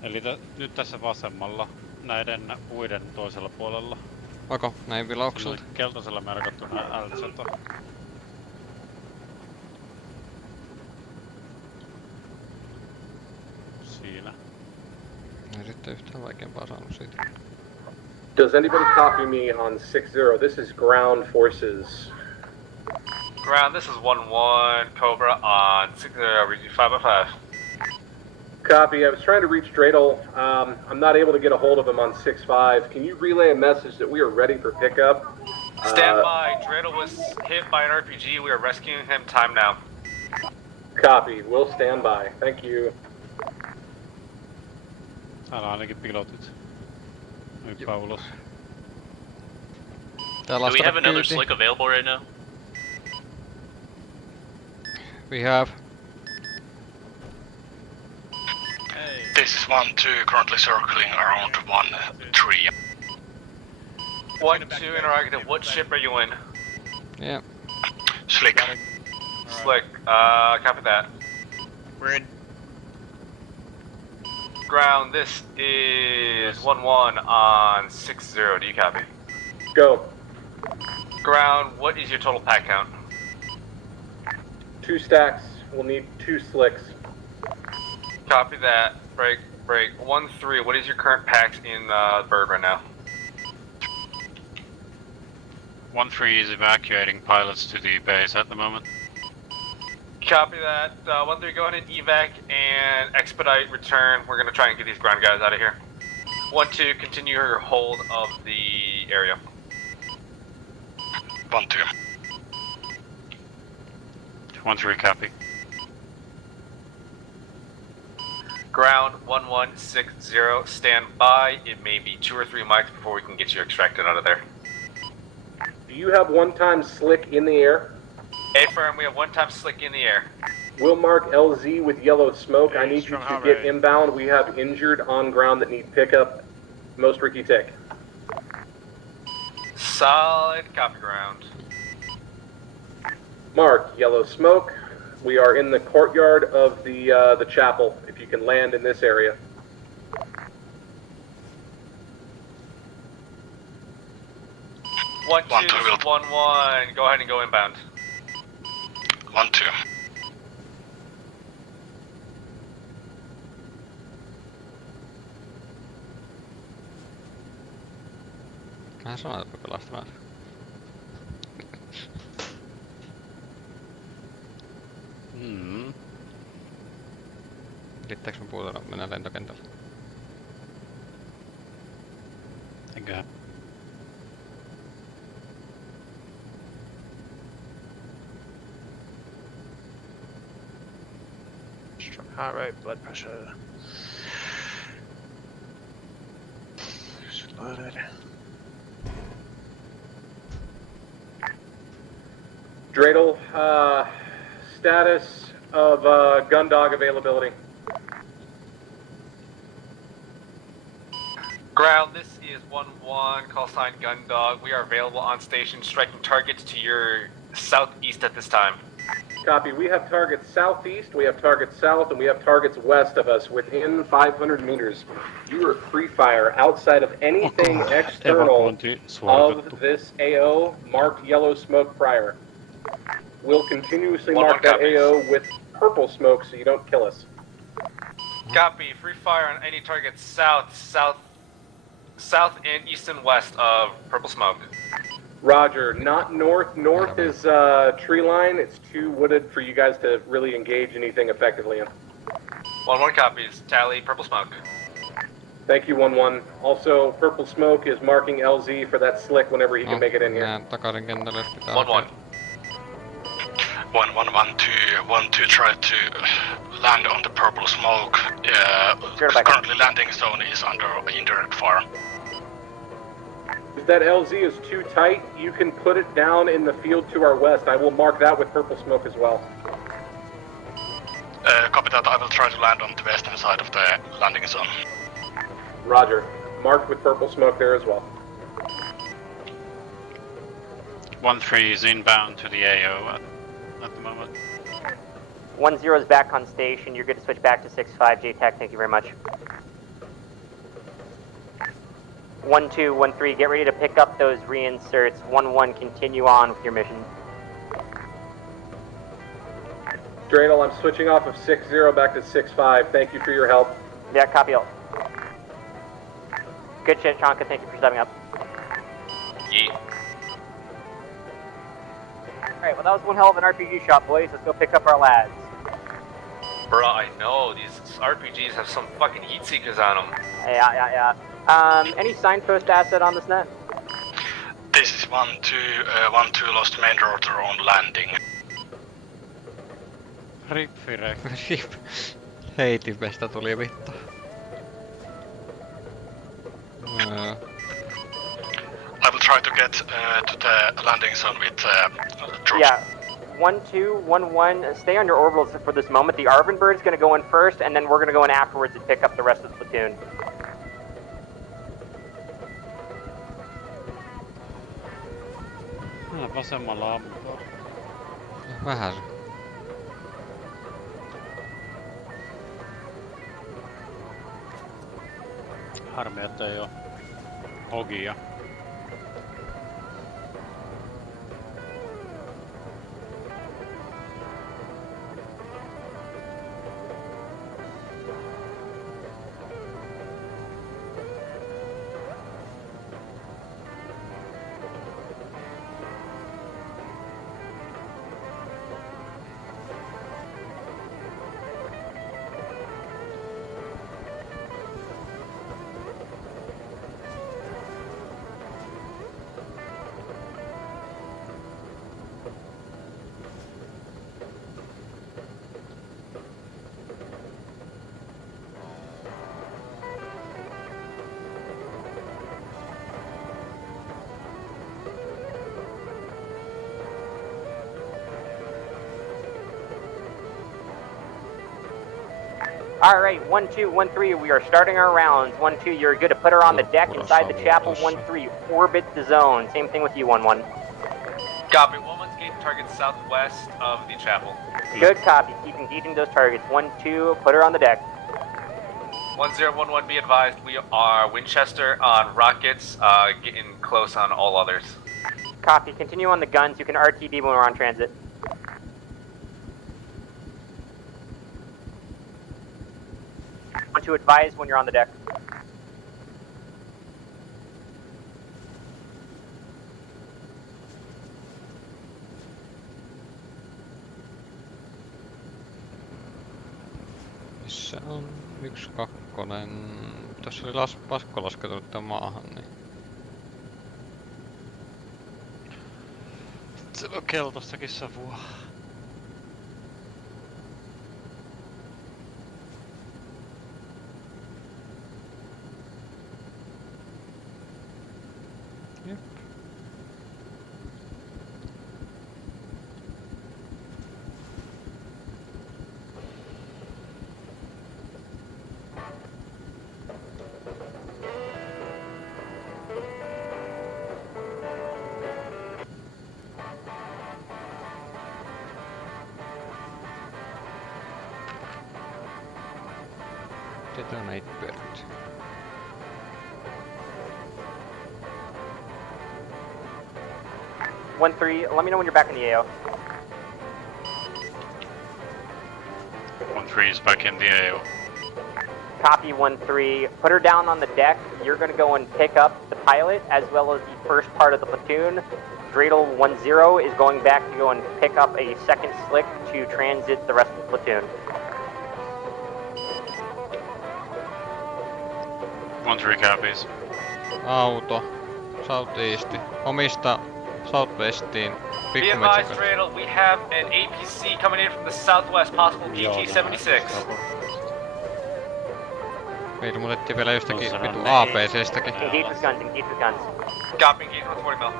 Eli nyt tässä vasemmalla, näiden puiden toisella puolella. Oiko? Näin vilaukselta? Keltaisella merkattuna LZ. Siinä. Ei sitten yhtään vaikeampaa saanut siitä. Does anybody copy me on 6-0? This is ground forces. Ground, this is 1-1, Cobra on 6-0, read 5-5. Copy. I was trying to reach Dreidel. I'm not able to get a hold of him on 6-5. Can you relay a message that we are ready for pickup? Stand by. Dreidel was hit by an RPG. We are rescuing him. Time now. Copy. We'll stand by. Thank you. Täällä on ainakin pilotit. Hyppää ulos. Do we have another slick available right now? We have. This is 1-2, currently circling around 1-3. 1-2 interrogative. What ship are you in? Yeah. Slick. Slick. Copy that. We're in. Ground, this is 1-1 on 6-0. Do you copy? Go. Ground, what is your total pack count? 2 stacks. We'll need 2 slicks. Copy that. Break. 1-3, what is your current packs in the bird right now? 1-3 is evacuating pilots to the base at the moment. Copy that. 1-3, go ahead and evac and expedite return. We're gonna try and get these ground guys out of here. 1-2, continue your hold of the area. 1-2. 1-3 copy. Ground 1160, stand by. It may be 2 or 3 mics before we can get you extracted out of there. Do you have one-time slick in the air? A-firm, we have 1-time slick in the air. We'll mark LZ with yellow smoke. I need you to get inbound. We have injured on ground that need pickup. Most Ricky Tick. Solid copy ground. Mark, yellow smoke. We are in the courtyard of the chapel. If you can land in this area. One, two, this is 1-1. Go ahead and go inbound. 1-2. Mähän sanoin, että pelastamaan. Riittääks me puutella mennä lentokentälle? Eiköhän. Strong heart rate, blood pressure. Loaded. Dreidel, status of gun dog availability. Ground, this is 1-1, call sign Gun Dog. We are available on station, striking targets to your southeast at this time. Copy. We have targets southeast, we have targets south, and we have targets west of us within 500 meters. You are free fire outside of anything external of this AO marked yellow smoke prior. We'll continuously mark that AO with purple smoke so you don't kill us. Copy. Free fire on any targets south and east and west of purple smoke. Roger. Not north. North is tree line. It's too wooded for you guys to really engage anything effectively in. 1-1 copies. Tally purple smoke. Thank you, 1-1. Also, purple smoke is marking LZ for that slick whenever he can make it in here. Takaisin kentälle, jos pitää. 1-1. 1-1-1-2 try to land on the purple smoke. Currently landing zone is under indirect fire. If that LZ is too tight, you can put it down in the field to our west. I will mark that with purple smoke as well. Copy that. I will try to land on the western side of the landing zone. Roger. Marked with purple smoke there as well. 1-3 is inbound to the AO at the moment. 1-0 is back on station. You're good to switch back to 6-5. JTAC, thank you very much. 1-2, 1-3, get ready to pick up those reinserts. 1-1, continue on with your mission. Dreidel, I'm switching off of 6-0 back to 6-5. Thank you for your help. Yeah, copy all. Good shit, Chanka, thank you for stepping up. Yeet. Alright, well that was one hell of an RPG shot, boys. Let's go pick up our lads. Bruh, I know. These RPGs have some fucking heat seekers on them. Yeah. Any signpost asset on this net? This is 1-2, 1-2 lost main rotor on landing. Rip, Fire. Rip. Heitimestä tuli vittu. I will try to get to the landing zone with troops. Yeah. 1-2, 1-1, stay on your orbitals for this moment. The Arvin Bird is going to go in first, and then we're going to go in afterwards and pick up the rest of the platoon. Vasemmalla ammutaan. Vähän. Harmi, että ei oo hogia. Alright, 1-2, 1-3, we are starting our rounds. 1-2, you're good to put her on the deck inside the chapel. 1-3, orbit the zone. Same thing with you, 1-1. Copy. 1-1's gauging target southwest of the chapel. Good copy. Keep engaging those targets. 1-2, put her on the deck. 1011, be advised, we are Winchester on rockets, getting close on all others. Copy. Continue on the guns. You can RTB when we're on transit. Want to advise when you're on the deck. Missä on 1-2? Tässä oli pakko laskeutua tämän maahan, niin... Se on keltaistakin savua. Jep. Detonate bird. One three. Let me know when you're back in the AO. 1-3 is back in the AO. Copy 1-3. Put her down on the deck. You're going to go and pick up the pilot as well as the first part of the platoon. Dreidel 1-0 is going back to go and pick up a second slick to transit the rest of the platoon. 1-3 copies. Auto. Southeast. Omista Southwestiin. Be advised, Dreidel, we have an APC coming in from the southwest, possible GT-76. Meillä muutettiin vielä jostakin vitu APCstäkin. Engage with guns, engage with guns. Copy, engage 140 mil.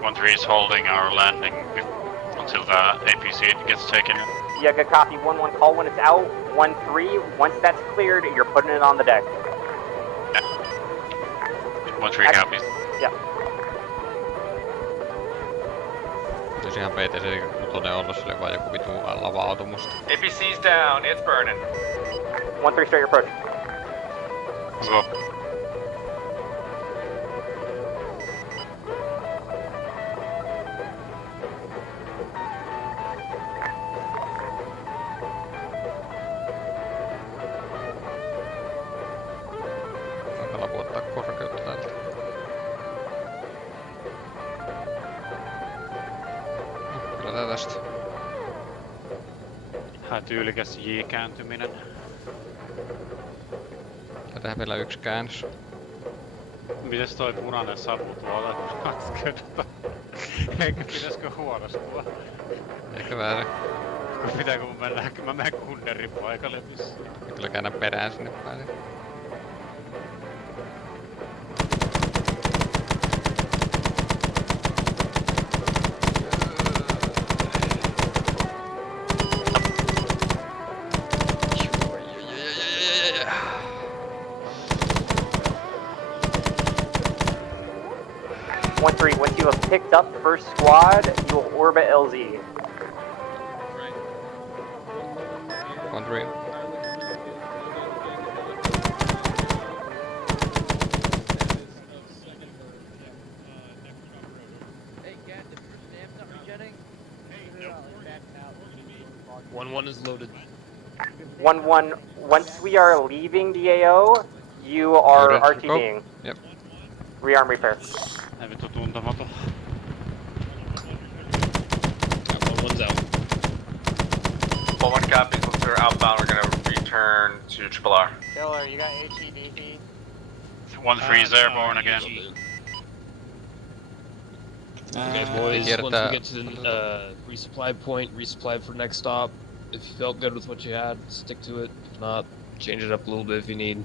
1-3 is holding our landing until the APC gets taken. Yeah, good copy. 1-1, call when it's out. 1-3, once that's cleared, you're putting it on the deck. 1-3 copies. Yeah. Jos ihan PTC kutonen ollut, se oli vaan joku vitu lava-auto musta. APC's down, it's burning. 1-3 straight approach. Let's go. Hankala vuottaa korkeutta täältä. Kyllä tää tästä. Tyylikäs J-kääntyminen. Ja tehdään vielä yksi käännös. Mites toi punainen savu tuolla 2 kertaa? Eikö pitäisikö huolestua? Ehkä väärin. Pitääkö mun mennä? Mä menen kunnerin paikalle missä? Kyllä käännän perään sinne päin. Once you have picked up first squad, you will orbit LZ. 1-3. One is loaded. 1-1, once we are leaving the AO, you are RTBing. Yep. Rearm repair. Ei vittu tuntematon. 1-1's out. 1-1 copies, once we're outbound, we're gonna return to Triple R. Killer, you got HED feed? 1-3 is airborne again. Okay, boys, once we get to the resupply point, resupply for next stop. If you felt good with what you had, stick to it. If not, change it up a little bit if you need.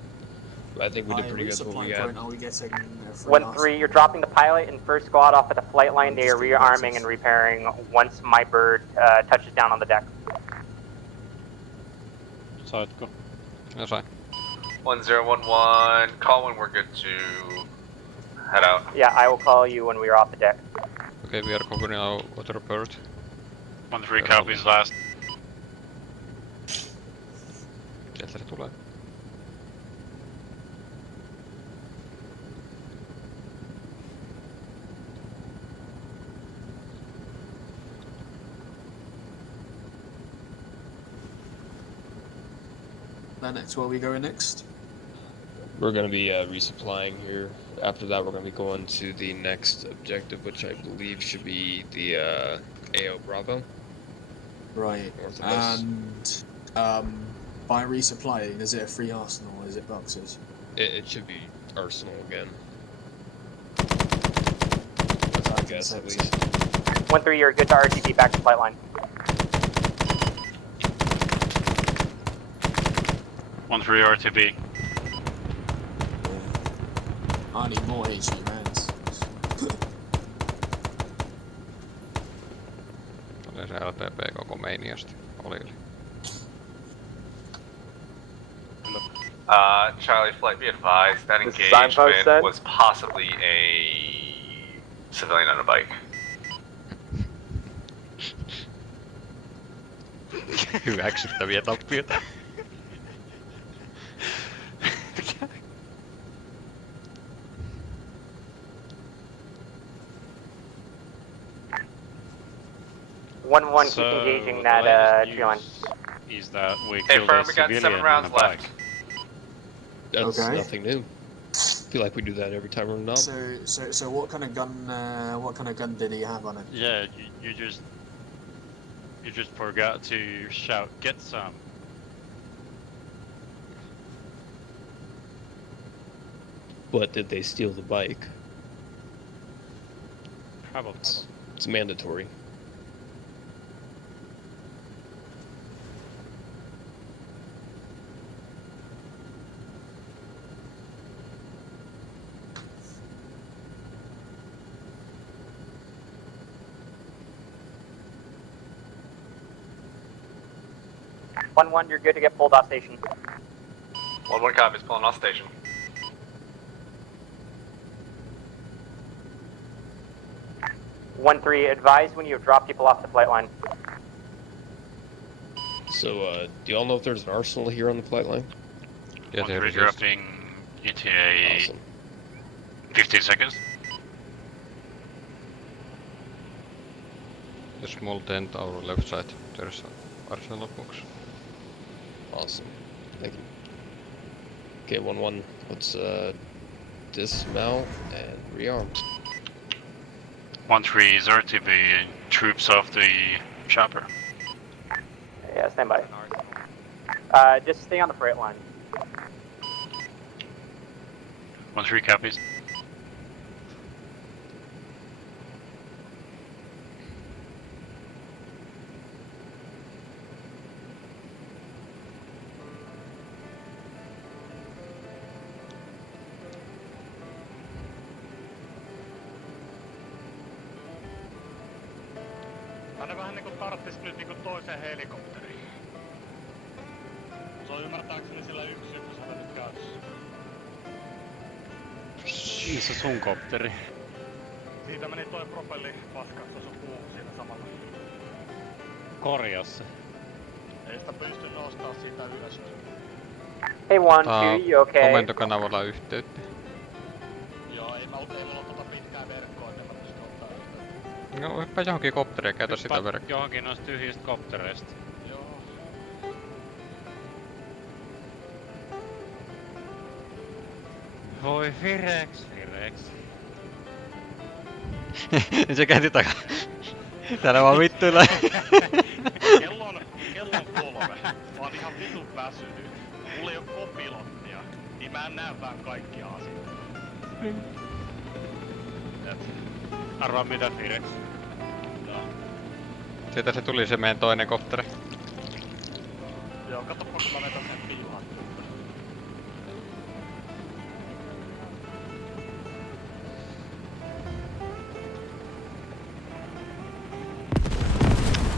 But I think we did pretty good with what we got. 1-3, you're dropping the pilot and first squad off at the flight line. They are rearming and repairing once my bird touches down on the deck. No sain. 1011, call when we're good to head out. Yeah, I will call you when we are off the deck. Okay, we are covering our water port. 1-3 copies last. Sieltä se tulee. Next, where are we going next? We're going to be resupplying here. After that, we're going to be going to the next objective, which I believe should be the AO Bravo. Right. And by resupplying, is it a free arsenal or is it boxes? It should be arsenal again. That's my guess, at least. 1-3, you're good to RTB back to flight line. 1-3 RTB. I need more HE rounds. Tulee se LPP koko meiniästi. Oli. Charlie Flight, be advised that engagement was possibly a civilian on a bike. Hyväksyttäviä tappioita. Keep engaging that tree line. Is that we Hey, killed firm, a we got civilian 7 rounds on a bike. left. That's Okay. nothing new. I feel like we do that every time we're on knob. So what kind of gun did he have on it? Yeah, you just forgot to shout, get some. But did they steal the bike? Probably. It's mandatory. You're good to get pulled off station. 1-1 copies, pulling off station. Advise when you have dropped people off the flight line. So, do y'all know if there's an arsenal here on the flight line? Yeah, there is. Dropping ETA Awesome. 15 seconds. The small tent our left side. There's an arsenal box. Awesome. Thank you. Okay, 1-1. Let's dismount and rearm. 1-3 is RTB troops off the chopper. Yeah, stand by. Just stay on the freight line. 1-3 copies. Tänne vähän niinku tarttis nyt niinku toiseen helikopteriin. Se on ymmärtääkseni sillä 1-1 nyt käytössä. Missä sun kopteri? Siitä meni toi propelli paskaan, se on puu siinä samalla. Korjassa. Ei sitä pysty nostaa siitä ylös. Hey 1-2, you okay? Komentokanavalla yhteyttä. Joo, ei mulla tota pitkää verkkoa, että mä pystyn ottaa yhteyttä. No, hyppää johonkin kopteriin ja käytä sitä verkkoa. Johonkin noista tyhjistä koptereista. Joo. Voi Firex. Se käänti takaa. Täällä vaan vittuilla. Kello on 3. Mä oon ihan vitun väsynyt. Mulla ei oo kopilottia, niin mä en näe vähän kaikkia asioita. Arvaa mitä Firex. Joo. Sieltä se tuli se meidän toinen kopteri. Joo, katoppa kun mä vetän sen piilaan.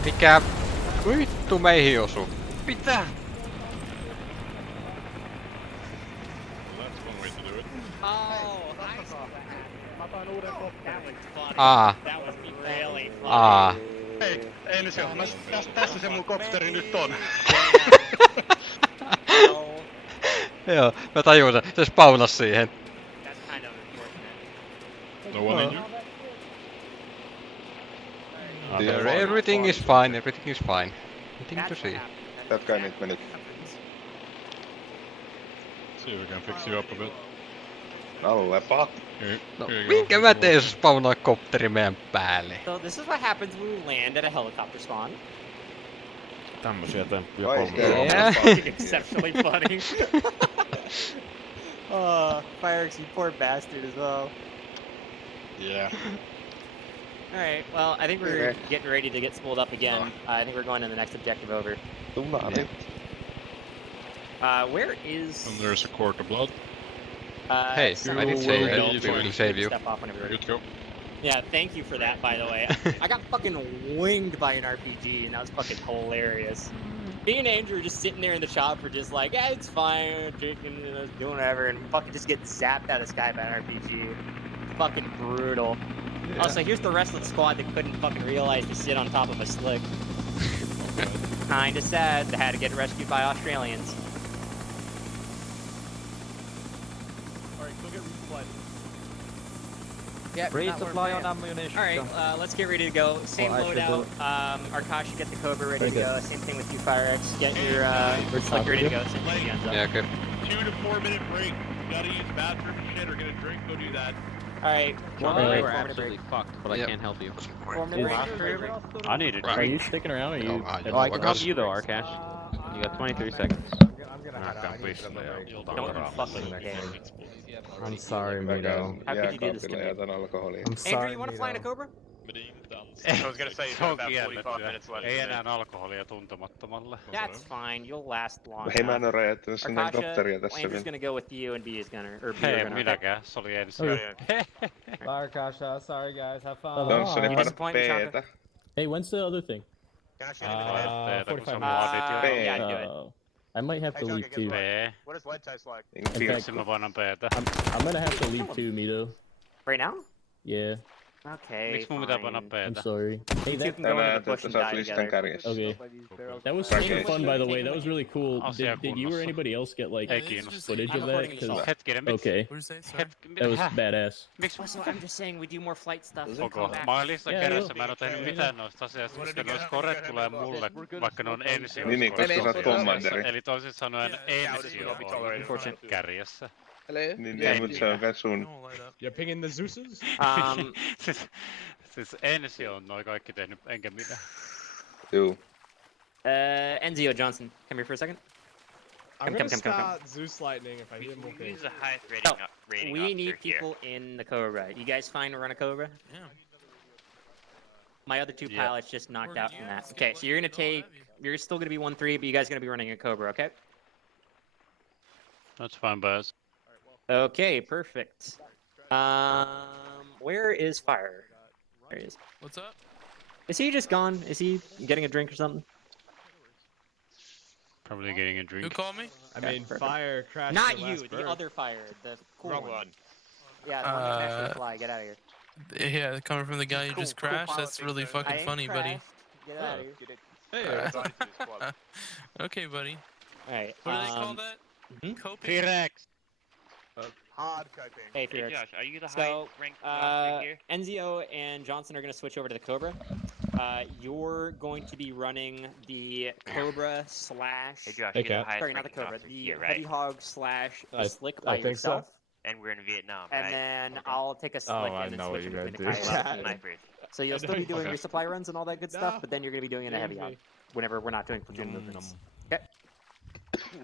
Mikä vittu meihin osu? Mitä? Oh, nice. That was really funny. Hei, Ensio, tässä se mun kopteri nyt on. Joo, mä tajuin sen. Se spawnas siihen. That's kind of unfortunate. No one injured? Everything is fine, everything is fine. Nothing to see. Jatka nyt mennyt. See if we can fix you up a bit. No, lepa. No, minkä mä teen, jos spawnaa kopteri meidän päälle? So this is what happens when we land at a helicopter spawn. Tämmösiä temppuja Exceptionally funny. Firex, you poor bastard as well. Yeah. Alright, well, I think we're getting ready to get spooled up again. I think we're going to the next objective over. Where is... And there's a quart of blood. Hey, I did say that we will save you. Step off whenever you're Good go. Yeah, thank you for that, by the way. I got fucking winged by an RPG, and that was fucking hilarious. Me and Andrew were just sitting there in the shop for just like, yeah, it's fine, drinking, doing whatever, and fucking just get zapped out of the sky by an RPG. Fucking brutal. Yeah. Also, here's the rest of the squad that couldn't fucking realize to sit on top of a slick. Kinda sad. They had to get rescued by Australians. Alright, go get resupply. Yeah, resupply on ammunition. Alright, let's get ready to go. Same loadout. Arkash, get the Cobra ready to go. Same thing with you, Firex. Get your slick ready to go. Same thing with Guns Yeah, up. good. 2 to 4 minute break. You gotta use the bathroom and shit or get a drink, go do that. Alright, We're absolutely fucked, but I can't help you. 4 minute break. I need a drink. Are you sticking around or are you... Oh, I can help you though, Arkash. You got 23 seconds. Don't fucking game. I'm sorry, Mido. How could you do this to me? I'm sorry, Andrew, you wanna fly in a Cobra? I was gonna say you have about 45 minutes left. Ei enää alkoholia tuntemattomalle. That's fine, you'll last long Hei, mä en oo räjäyttänyt sinne kopteria tässä Andrew's vielä. gonna go with you and B is gonna, or B Hei, are gonna. minäkään. Se oli ensin. Arkasha, sorry guys, have fun. Jonssoni paina P-tä. Hey, when's the other thing? 45 minutes. Yeah, do it. I might have to leave too. What does lead taste like? I'm gonna have to leave too, Mito. Right now? Yeah. Okay. Miksi mun pitää panna I'm P-tä? sorry. Hey, that, okay. That was kind of fun, by the way. That was really cool. Did you or anybody else get like footage of that? 'Cause- okay. That was badass. Also, I'm just saying we do more flight stuff. Okay. Mä olin listan kerässä, mä en oo tehnyt mitään noista asioista, koska nois koret tulee mulle, vaikka ne on ensi. Niin, koska sä oot kommanderi. Eli toisin sanoen ensi on kärjessä. Niin, mut se on kans sun. You're pinging the Zeuses? Siis ensi on noi kaikki tehnyt, enkä minä. Juu. Enzio Johnson, come here for a second. I'm gonna start Zeus Lightning if I hear more things. Who's the highest rating, rating We need officer here? people in the Cobra. You guys fine to run a Cobra? Yeah. My other two Yeah. pilots just knocked out from that. Okay, so you're gonna take. You're still gonna be 1-3, but you guys are gonna be running a Cobra, okay? That's fine, Buzz. Okay, perfect. Where is Fire? There he is. What's up? Is he just gone? Is he getting a drink or something? Probably getting a drink. Who called me? I mean, Fire crashed. Not the you, last the bird. other Fire, the cool Wrong one. one. Yeah, the one that can actually fly. Get out of here. Yeah, coming from the guy who just crashed. That's really fucking I funny, buddy. crashed. Get out of here. Hey, Okay, buddy. Alright. What do they call that? Coping? T-Rex. Hard coping. Hey, Hey, Felix. Josh, are you the So, high-ranked officer here? Enzio and Johnson are going to switch over to the Cobra. You're going to be running the Cobra slash... Hey, Josh, you're the highest Sorry, not the ranking Cobra. officer The here, right? Heavy Hog slash the I- Slick I by think so. yourself. And we're in Vietnam, And right? then I'll take a Slick I and then know what switch you're between gonna the do. Kyle. Snipers. So you'll still be doing Okay. resupply runs and all that good stuff, but then you're going to be doing it in a Heavy Hog whenever we're not doing platoon movements. Okay.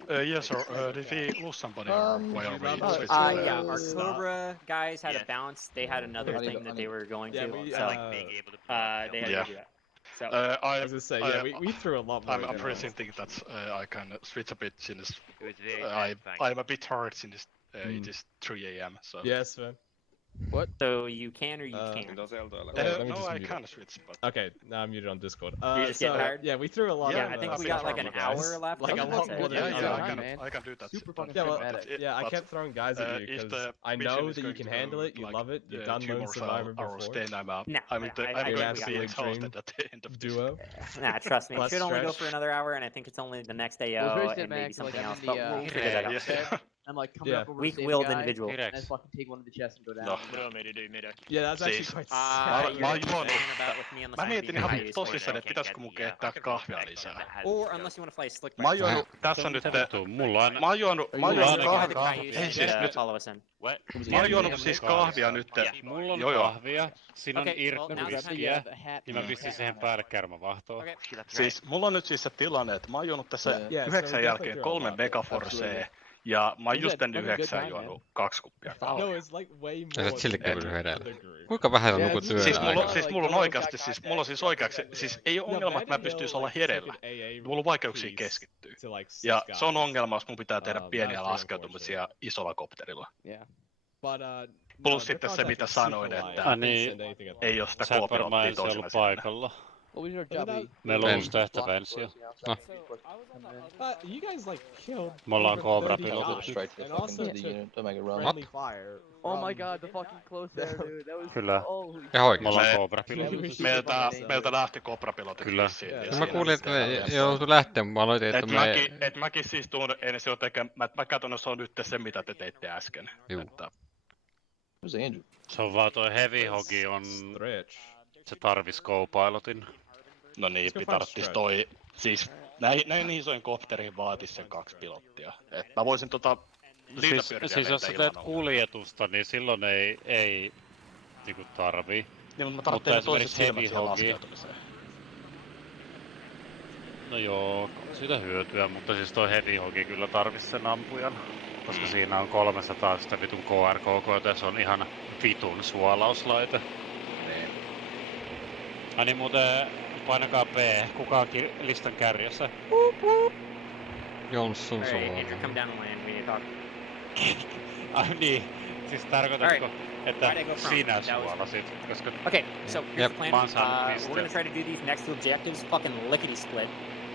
Yes, sir. Did we lose somebody or why are we switching? Yeah, our Cobra guys had a bounce. They had another thing that they were going to, we, so being able to they had Yeah. to do that. So I was gonna say, yeah, we threw a lot more. I'm presenting that I can switch a bit since It was very I'm satisfying. a bit hard since it is 3 a.m. So Yes, man. What? So you can or you can't. No, I can switch, but... Okay, now I'm muted on Discord. You just get tired? Yeah, we threw a lot Yeah, of I think we got like an hour left. Like a lot more than I can do that. Super fucking I kept throwing guys at you because I know that you can handle it, you love it, you've done Lone Survivor before. I'm going to be exhausted at the end of this. Duo. Nah, trust me. It should only go for another hour, and I think it's only the next AO and maybe something else, but we'll figure that out. I'm like coming up over Weak-willed individual. and I fucking take one of the chests and go down. No. Yeah, that's actually quite Mä mietin ihan tosissaan, että pitäisikö mun keittää kahvia lisää. Or unless you want to fly slick. Mä oon juonut, tässä on nyt mä oon juonut siis kahvia nyt. Mulla on kahvia, siinä on irkkuviskiä, ja mä pistin siihen päälle kärmävahtoa. Siis mulla on nyt siis se tilanne, että mä oon juonut tässä 9 jälkeen 3 Megaforcea. Ja mä oon just ennen 9 juonut 2 kuppia kahvia. Ja sä sille käy hereillä. Kuinka vähän sä nukut yöllä? Siis mulla on oikeasti, mulla on siis oikeaksi, siis ei oo ongelma, että mä pystyis olla hereillä. Mulla on vaikeuksia keskittyä. Ja se on ongelma, jos mun pitää tehdä pieniä laskeutumisia isolla kopterilla. Plus sitten se, mitä sanoin, että ei oo sitä koopilottia toisena paikalla. Meillä on uusi tehtävänsio. No. You guys like killed. Me ollaan Cobra-pilotit. Oh my god, the fucking close air, dude. That was Kyllä. Ja oikein. Me ollaan Cobra-pilotit. Meiltä lähti Cobra-pilotit. Kyllä. Mä kuulin, että me joutui lähteä, mä aloitin, että Et mäkin siis tuun ensin jo tekemään, mä katson, että se on nyt se, mitä te teitte äsken. Juu. Se on vaan toi Heavy Hogi on... Se tarvis co-pilotin. No niin, tarttis toi... Siis näin isoin kopteriin vaatis sen 2 pilottia. Et mä voisin Siis jos sä teet kuljetusta, niin silloin ei niinku tarvii. Niin, mutta mä tarvitsen toiset silmät siihen laskeutumiseen. No joo, siitä hyötyä, mutta siis toi Heavy Hogi kyllä tarvis sen ampujan. Koska siinä on 300 sitä vitun KRKK, ja se on ihan vitun suolauslaite. Ai niin muuten painakaa B, kuka on listan kärjessä? Jonsson sulla. Andrew, come down and land, we need to talk. Ai niin, siis tarkoitatko, että sinä suolasit? Koska... Okay, so here's the plan. We're gonna try to do these next two objectives fucking lickety split.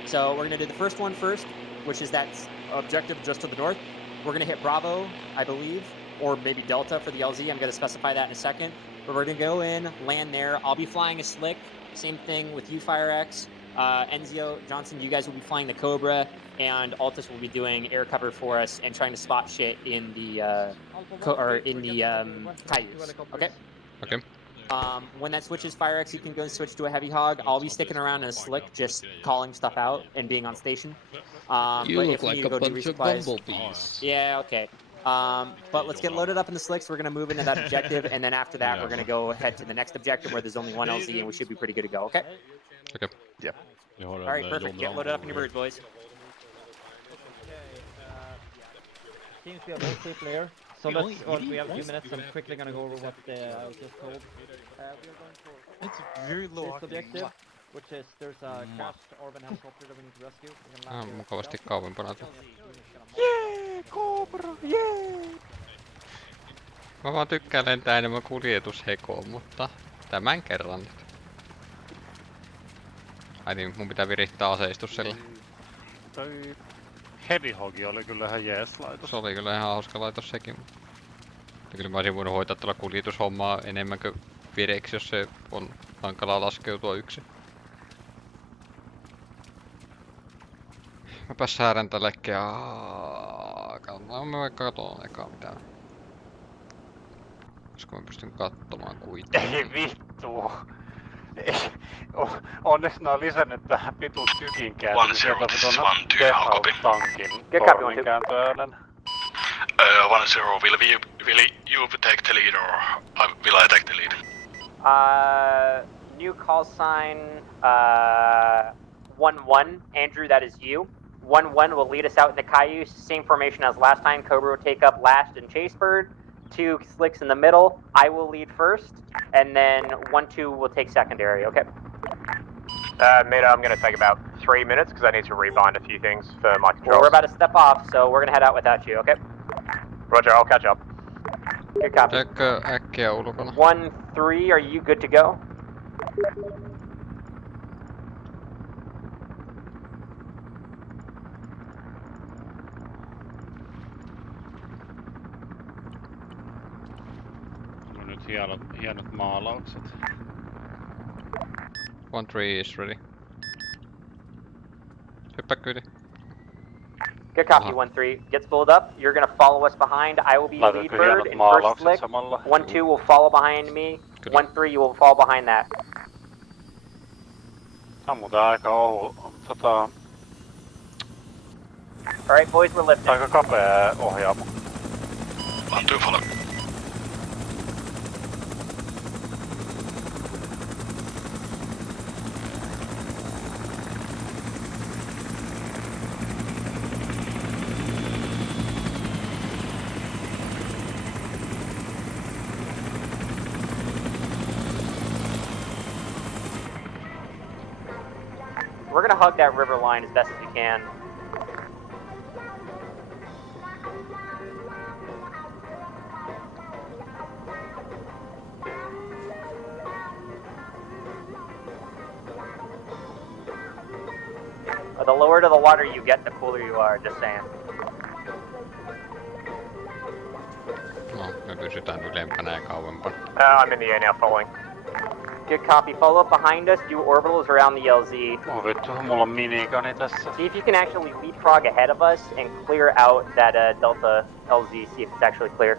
So we're gonna do the first one first, which is that objective just to the north. We're gonna hit Bravo, I believe, or maybe Delta for the LZ. I'm gonna specify that in a second. But we're gonna go in, land there. I'll be flying a slick. Same thing with you, FireX. Enzio, Johnson, you guys will be flying the Cobra, and Altus will be doing air cover for us and trying to spot shit in the Cayuse. Okay. Okay. When that switches, FireX, you can go and switch to a heavy hog. I'll be sticking around in a slick, just calling stuff out and being on station. You look like a bunch of bumblebees. Yeah. Okay. But let's get loaded up in the slicks. We're going to move into that objective, and then after that, we're going to go head to the next objective where there's only one LZ, and we should be pretty good to go, okay? Okay. Yep. All right, perfect. Get loaded up in your birds, boys. Seems we have all clear player. So we have a few minutes. I'm quickly going to go over what I was just told. We are going for it's very low this objective, which is there's a crashed Orban helicopter that we need to rescue. Mukavasti kauempana. Jee, Cobra, jee! Mä vaan tykkään lentää enemmän kuljetushekoon, mutta tämän kerran nyt. Ai niin, mun pitää virittää aseistus sille. Toi Heavy Hogi oli kyllä ihan jees laitos. Se oli kyllä ihan hauska laitos sekin. Ja kyllä mä olisin voinut hoitaa tuolla kuljetushommaa enemmän kuin vireiksi, jos se on hankalaa laskeutua yksin. Mäpä säädän tälle mä katon ekaa mitään. Koska mä pystyn katsomaan kuitenkin. Ei vittu! Onneksi nää on lisännyt tähän vitun tykin kääntöön. 1061 tankin kääntöölen. 10, will you take the lead or will I take the lead? New call sign 1-1. Andrew, that is you. 1-1 will lead us out in the Cayuse. Same formation as last time. Cobra will take up last and Chasebird. 2 slicks in the middle. I will lead first, and then 1-2 will take secondary. Okay. Mate, I'm going to take about 3 minutes because I need to rebind a few things for my controls. Well, we're about to step off, so we're going to head out without you. Okay. Roger, I'll catch up. Good copy. Käykö äkkiä ulkona? 1-3, are you good to go? No nyt hienot maalaukset. 1-3 is ready. Hyppää kyyti. Good copy, 1-3. Gets pulled up. You're gonna follow us behind. I will be lead bird in first flick. 1-2 will follow behind me. 1-3, you will fall behind that. Tää on muuten aika Alright, boys, we're lifting. aika kapea ohjaamo. 1-2 follow. We're gonna hug that river line as best as we can. The lower to the water you get, the cooler you are, just saying. No, me pysytään ylempänä ja kauempana. I'm in the A now, following. Good copy. Follow up behind us, do orbitals around the LZ. Oh vittu, mulla on minigani tässä. See if you can actually leapfrog ahead of us and clear out that Delta LZ, see if it's actually clear.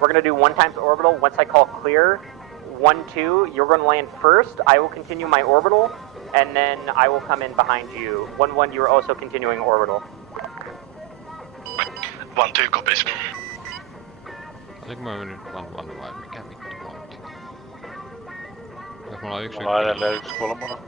We're gonna do 1 times orbital. Once I call clear, 1-2, you're gonna land first. I will continue my orbital, and then I will come in behind you. 1-1, you're also continuing orbital. 1-2 copies. Oliko mä nyt 1-1 vai mikä vittu monti? Jos mulla on 1-1. Mulla on edelleen 1-3.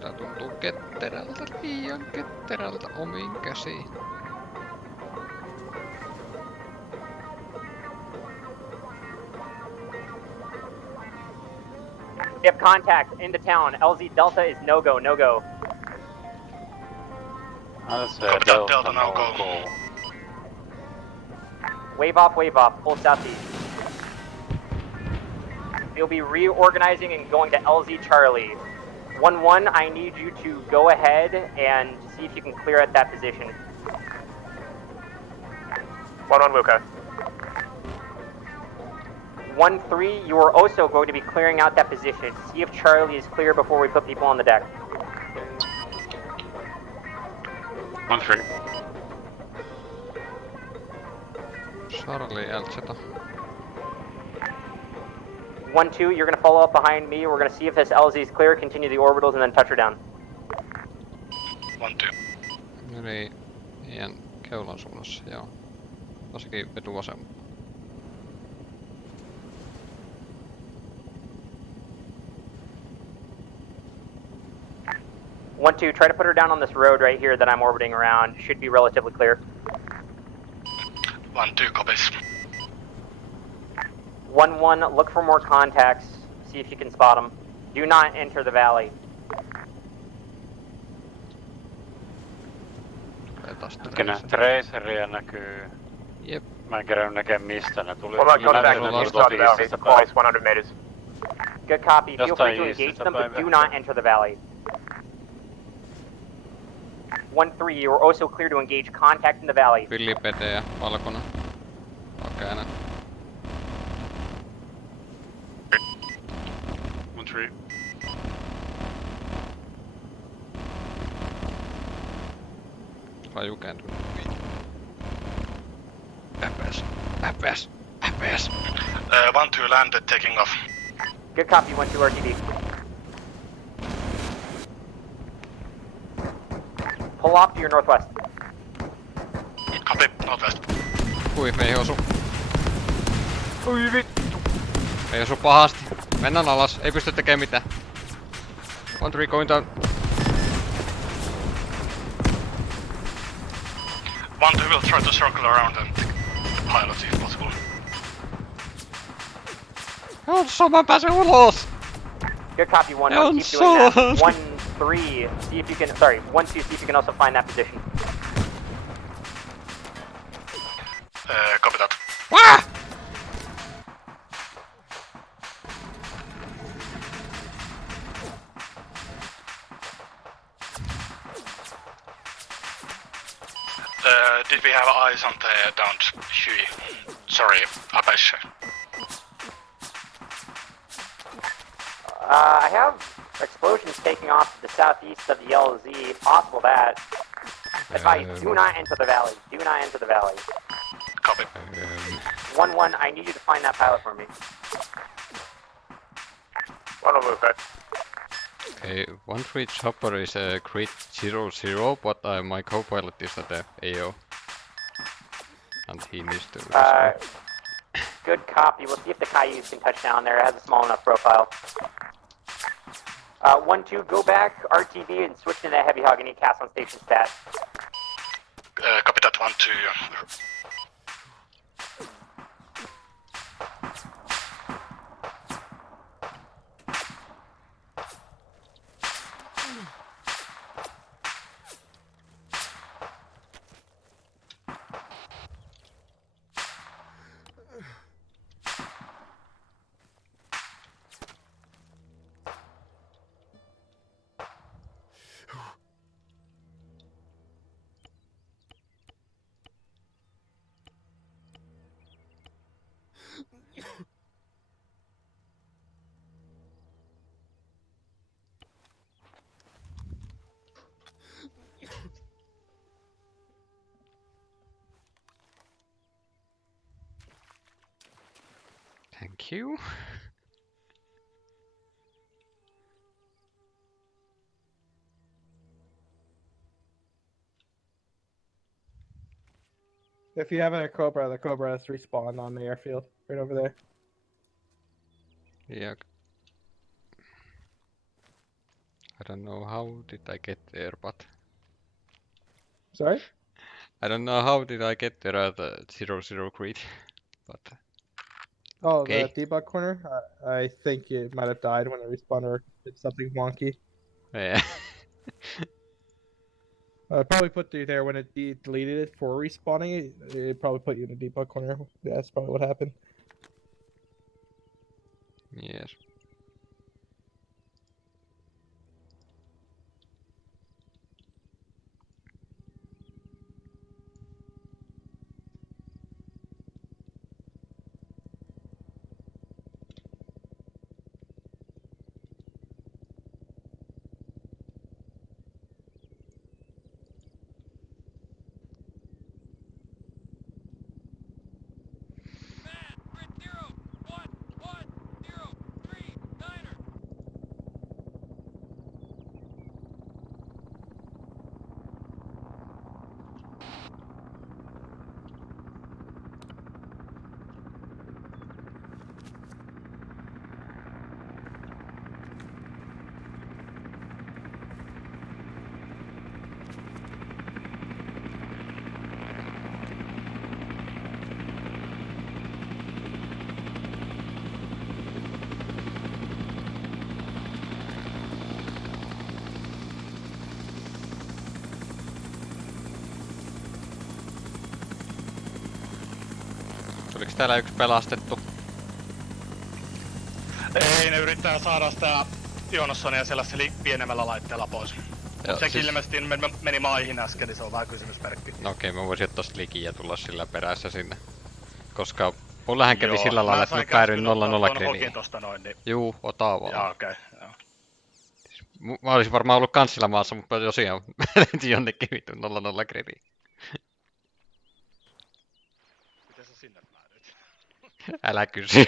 Tää tuntuu ketterältä, liian ketterältä omiin käsiin. We have contact in the town. LZ Delta is no-go, no-go. Delta no-go. Wave off, pull southeast. We'll be reorganizing and going to LZ Charlie. 1-1, I need you to go ahead and see if you can clear at that position. 1-1, Luca. 1-3, you are also going to be clearing out that position. See if Charlie is clear before we put people on the deck. 1-3. Charlie LZ. 1-2, you're going to follow up behind me. We're going to see if this LZ is clear, continue the orbitals, and then touch her down. 1-2. Yli heidän keulan suunnassa, joo. Tosikin vetu vasemman. 1-2, try to put her down on this road right here that I'm orbiting around. Should be relatively clear. 1-2 copies. 1-1, look for more contacts. See if you can spot them. Do not enter the valley. Hetkinen, traceria näkyy. Jep. Mä en kerännyt näkemään mistä ne tuli. What about contact in the east side of the valley? Supplies 100 meters. Good copy. Feel free to engage them, but do not enter the valley. 1-3, you are also clear to engage contact in the valley. Villipede ja valkoinen. Vakeana. 1-3. Raju kääntynyt. FPS. 1-2 landed, taking off. Good copy, 1-2 RTB. Pull off to your northwest. Copy, northwest. Ui, me ei osu. Ui vittu. Ei osu pahasti. Mennään alas, ei pysty tekemään mitään. 1-3 going down. 1-2 will try to circle around and pilot if possible. Someone pääse ulos! Good copy, 1-1. Keep doing that. 1-3, see if you can, sorry, 1-2, see if you can also find that position. Copy that. Ah! Did we have eyes on the downed Huey? Sorry, Apache. I have explosions taking off to the southeast of the LZ. Possible that. Advise, do not enter the valley. Do not enter the valley. Copy. 1-1, I need you to find that pilot for me. 1 over that. Okay, 1-3 chopper is a crit 0-0, but my co-pilot is at the AO. And he needs to respond. Good copy. We'll see if the Cayuse can touch down there. It has a small enough profile. 1-2, go back, RTV, and switch into that heavy hog. I need cast on station stat. Copy that 1-2. Thank you. If you have a Cobra, the Cobra has respawned on the airfield, right over there. Yeah. I don't know how did I get there, but... Sorry? I don't know how did I get there at the 0-0 crit, but... Oh, okay. the debug corner? I think it might have died when it respawned or did something wonky. Yeah. Probably put you there when it deleted it for respawning. It probably put you in the debug corner. That's probably what happened. Yes. Tuliko täällä yksi pelastettu? Ei, ne yrittää saada sitä Jonassonia siellä pienemmällä laitteella pois. Joo, sekin siis... ilmeisesti meni maihin äsken, niin se on vähän kysymysmerkki. No okei, mä voisin ottaa likin ja tulla sillä perässä sinne. Koska mullähän kävi sillä lailla, että mä päädyin 0-0 griniin. Niin... Juu, ota vaan. Joo, okei. Okay, mä olisin varmaan ollut kanssilla maassa, mutta tosiaan lentin jonnekin vittu 0-0 griniin. Miten sä sinne päädyit? Älä kysy.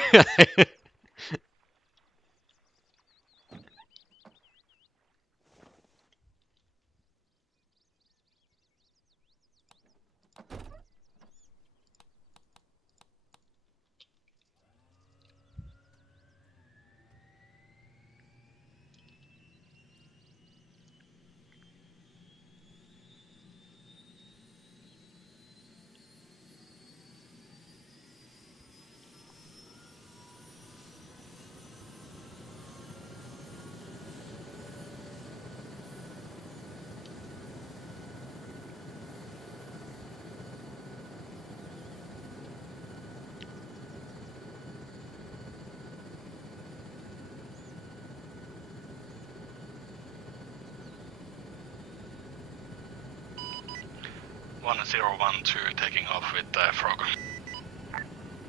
1012 taking off with Frog.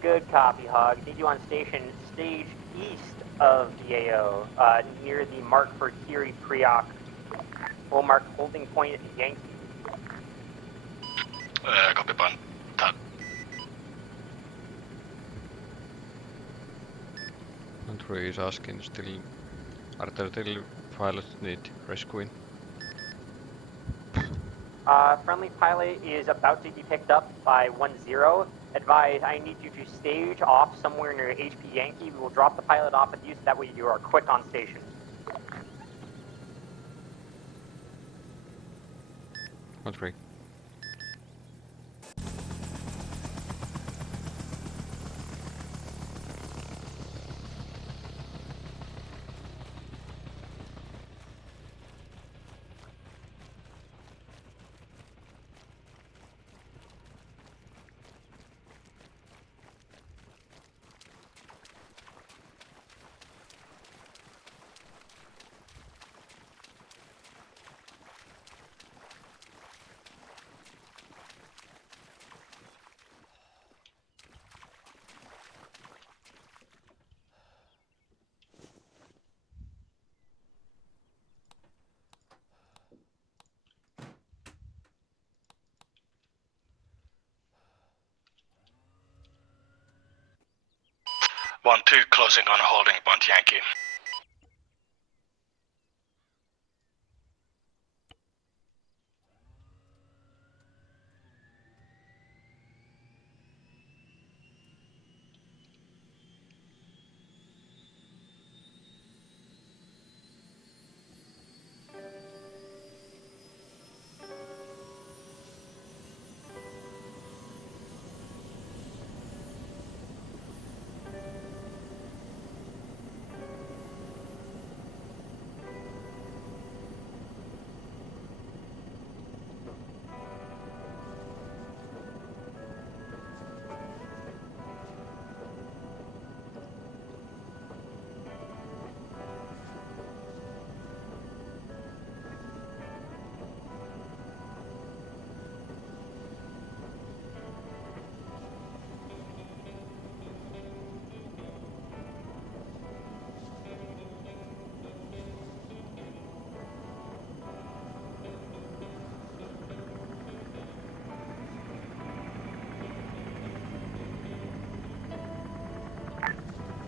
Good copy, Hog. Need you on stage east of the AO, near the mark for Kiri Khmaoch. We'll mark holding point at Yankee. Copy point. Tad. Andrew is asking still, are there still pilots need rescuing? Friendly pilot is about to be picked up by 1-0. Advise, I need you to stage off somewhere near HP Yankee. We will drop the pilot off with you so that way you are quick on station. Andrew. One, two, closing on holding point Yankee.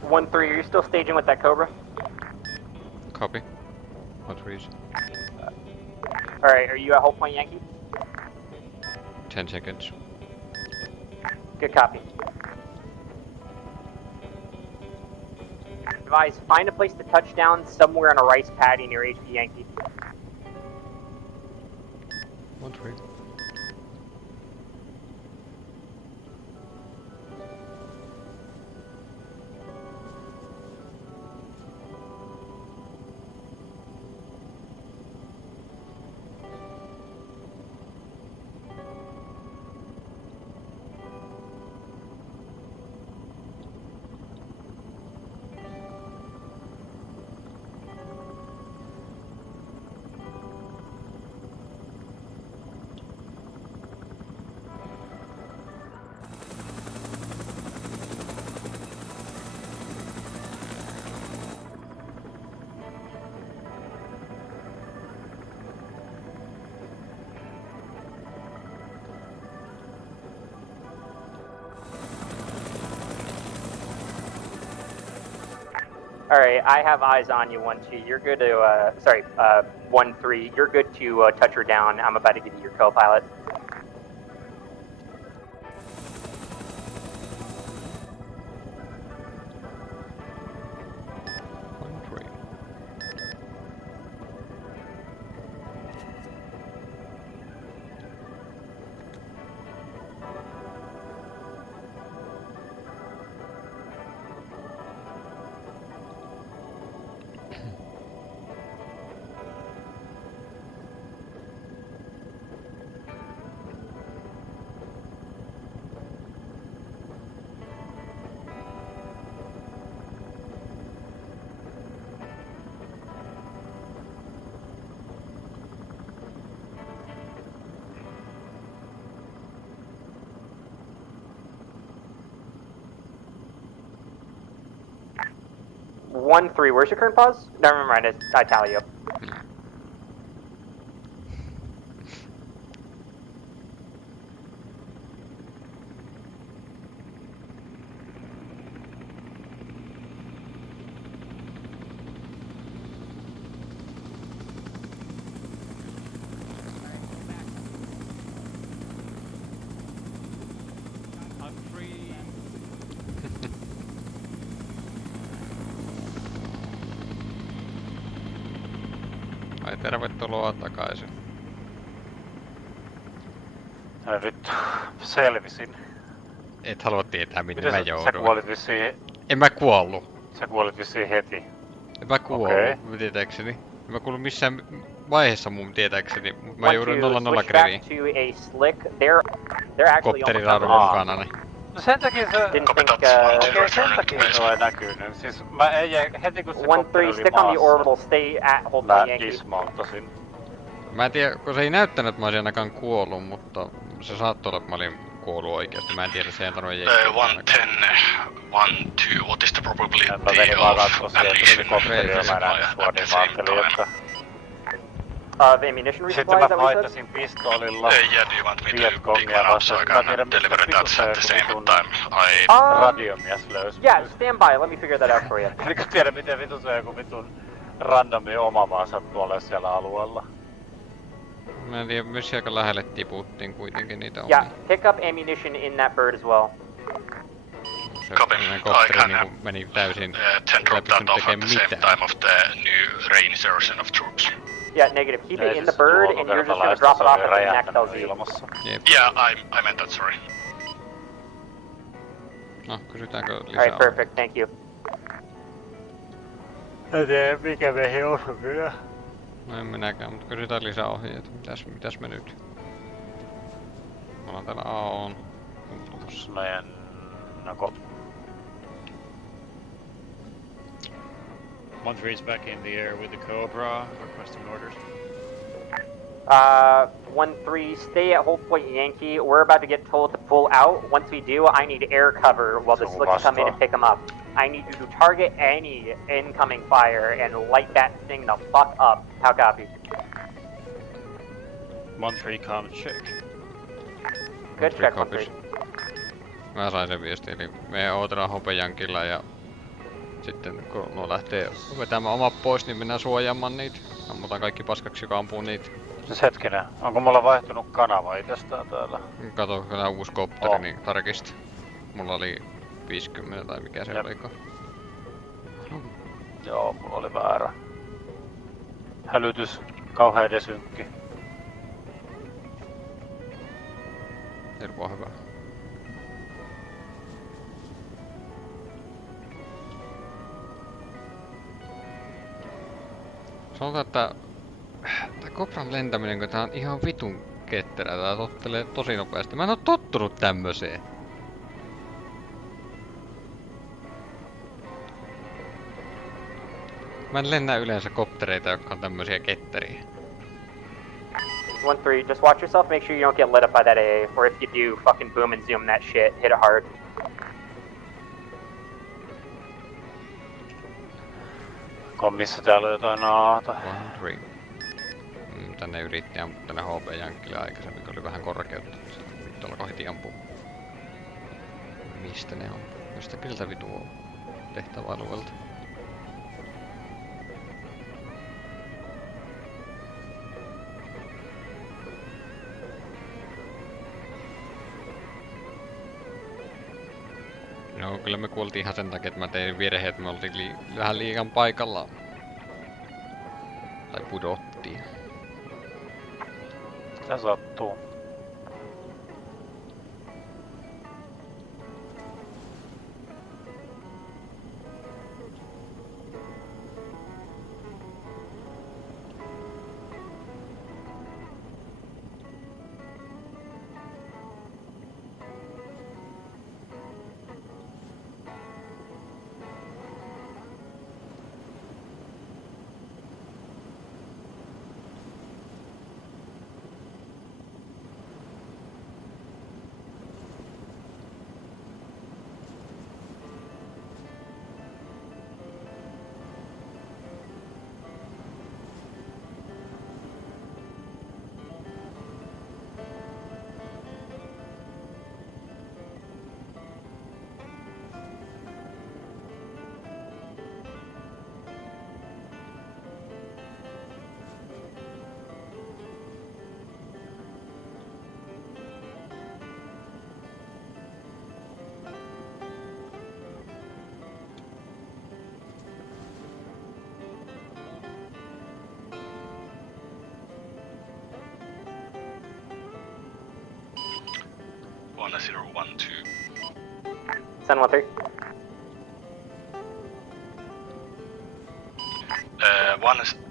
One three, are you still staging with that Cobra? Copy. 1-3. Alright, are you at hold point Yankee? 10 seconds. Good copy. Advise, find a place to touch down somewhere on a rice paddy near HP Yankee. 1-3. Alright, I have eyes on you, 1-2. You're good to, 1-3. You're good to touch her down. I'm about to give you your co-pilot. 1-3, where's your current pause? Never mind, I tally you up. Ai tervetuloa takaisin. Ai vittu, selvisin. Et halua tietää minne Miten mä joudun. Sä kuolit vissiin... En mä kuollut. Sä kuolit vissiin heti. En mä kuollut, tietääkseni. En mä kuollut missään vaiheessa mun tietääkseni. Mä joudun 0-0 gridiin. Kopteriradun mukanani. No sen takia se... sen takia se ei näkynyt. Siis mä heti kun se kopteri oli maassa, mä dismountasin. Mä en tiedä, kun se ei näyttänyt, että mä olisin ainakaan kuollut, mutta se saattoi olla, että mä olin kuollut oikeesti. Mä en tiedä, se ei tarvitse jeikkiä. 110, 1-2, what is the probability of ammunition resupply at the same time? Of ammunition resupply, is that what you said? Sitten mä pistoolilla Yeah, do you want me to pick one up so I can deliver that at the same time? radiomies löysi. Yeah, stand by, let me figure that out for you. Elikö tiedä miten vitun se joku vitun randomi oma vaan sattuu olemaan siellä alueella? Mä en tiedä, myös aika lähelle tiputtiin kuitenkin niitä omia. Yeah, pick up ammunition in that bird as well. Se kopteri niinku meni täysin, Ten drop that off at the same time of the new reinsertion of troops. Yeah, negative. Keep it in the bird, and you're just gonna drop it off at the next LZ. Yeah, I meant that, sorry. No, kysytäänkö lisää? Alright, perfect, thank you. En tiedä mikä meihin osui kyllä. No en minäkään, mutta kysytään lisää ohjeita. Mitäs me nyt? Me ollaan täällä AOn. Meidän... Nako. 1-3 is back in the air with the Cobra, requesting orders. 1-3, stay at hold point Yankee. We're about to get told to pull out. Once we do, I need air cover while the slicks come in and pick them up. I need you to target any incoming fire and light that thing the fuck up. How copy? 1-3, comm check. Good check, 1-3. Mä sain sen viestin, eli me ootellaan hopejankilla ja sitten kun nuo lähtee vetämään omat pois, niin mennään suojaamaan niitä. Ammutaan kaikki paskaksi, joka ampuu niitä. Siis hetkinen, onko mulla vaihtunut kanava itsestään täällä? Kato, kun tää uusi kopteri, niin tarkista. Mulla oli 50 tai mikä se olikaan. Joo, mulla oli väärä. Hälytys, kauhea desynkki. Tervo hyvä. Sanotaan, että tää kopran lentäminen, kun tää on ihan vitun ketterä, tää tottelee tosi nopeasti. Mä en oo tottunut tämmöseen. Mä en lennä yleensä koptereita, jotka on tämmösiä ketteriä. 1-3, just watch yourself, make sure you don't get lit up by that AA, or if you do, fucking boom and zoom that shit, hit it hard. Missä täällä on jotain naata? 1-3. Tänne yritti ampua tänne HP-jankille aikaisemmin, kun oli vähän korkeutta. Nyt alkoi heti ampua. Mistä ne ampuu? Mistä miltä vitu on tehtävä-alueelta? No kyllä me kuoltiin ihan sen takia, että mä tein virhe, että me oltiin vähän liian paikallaan. Tai pudottiin. Mitä sattuu? 1012. Send 1-3.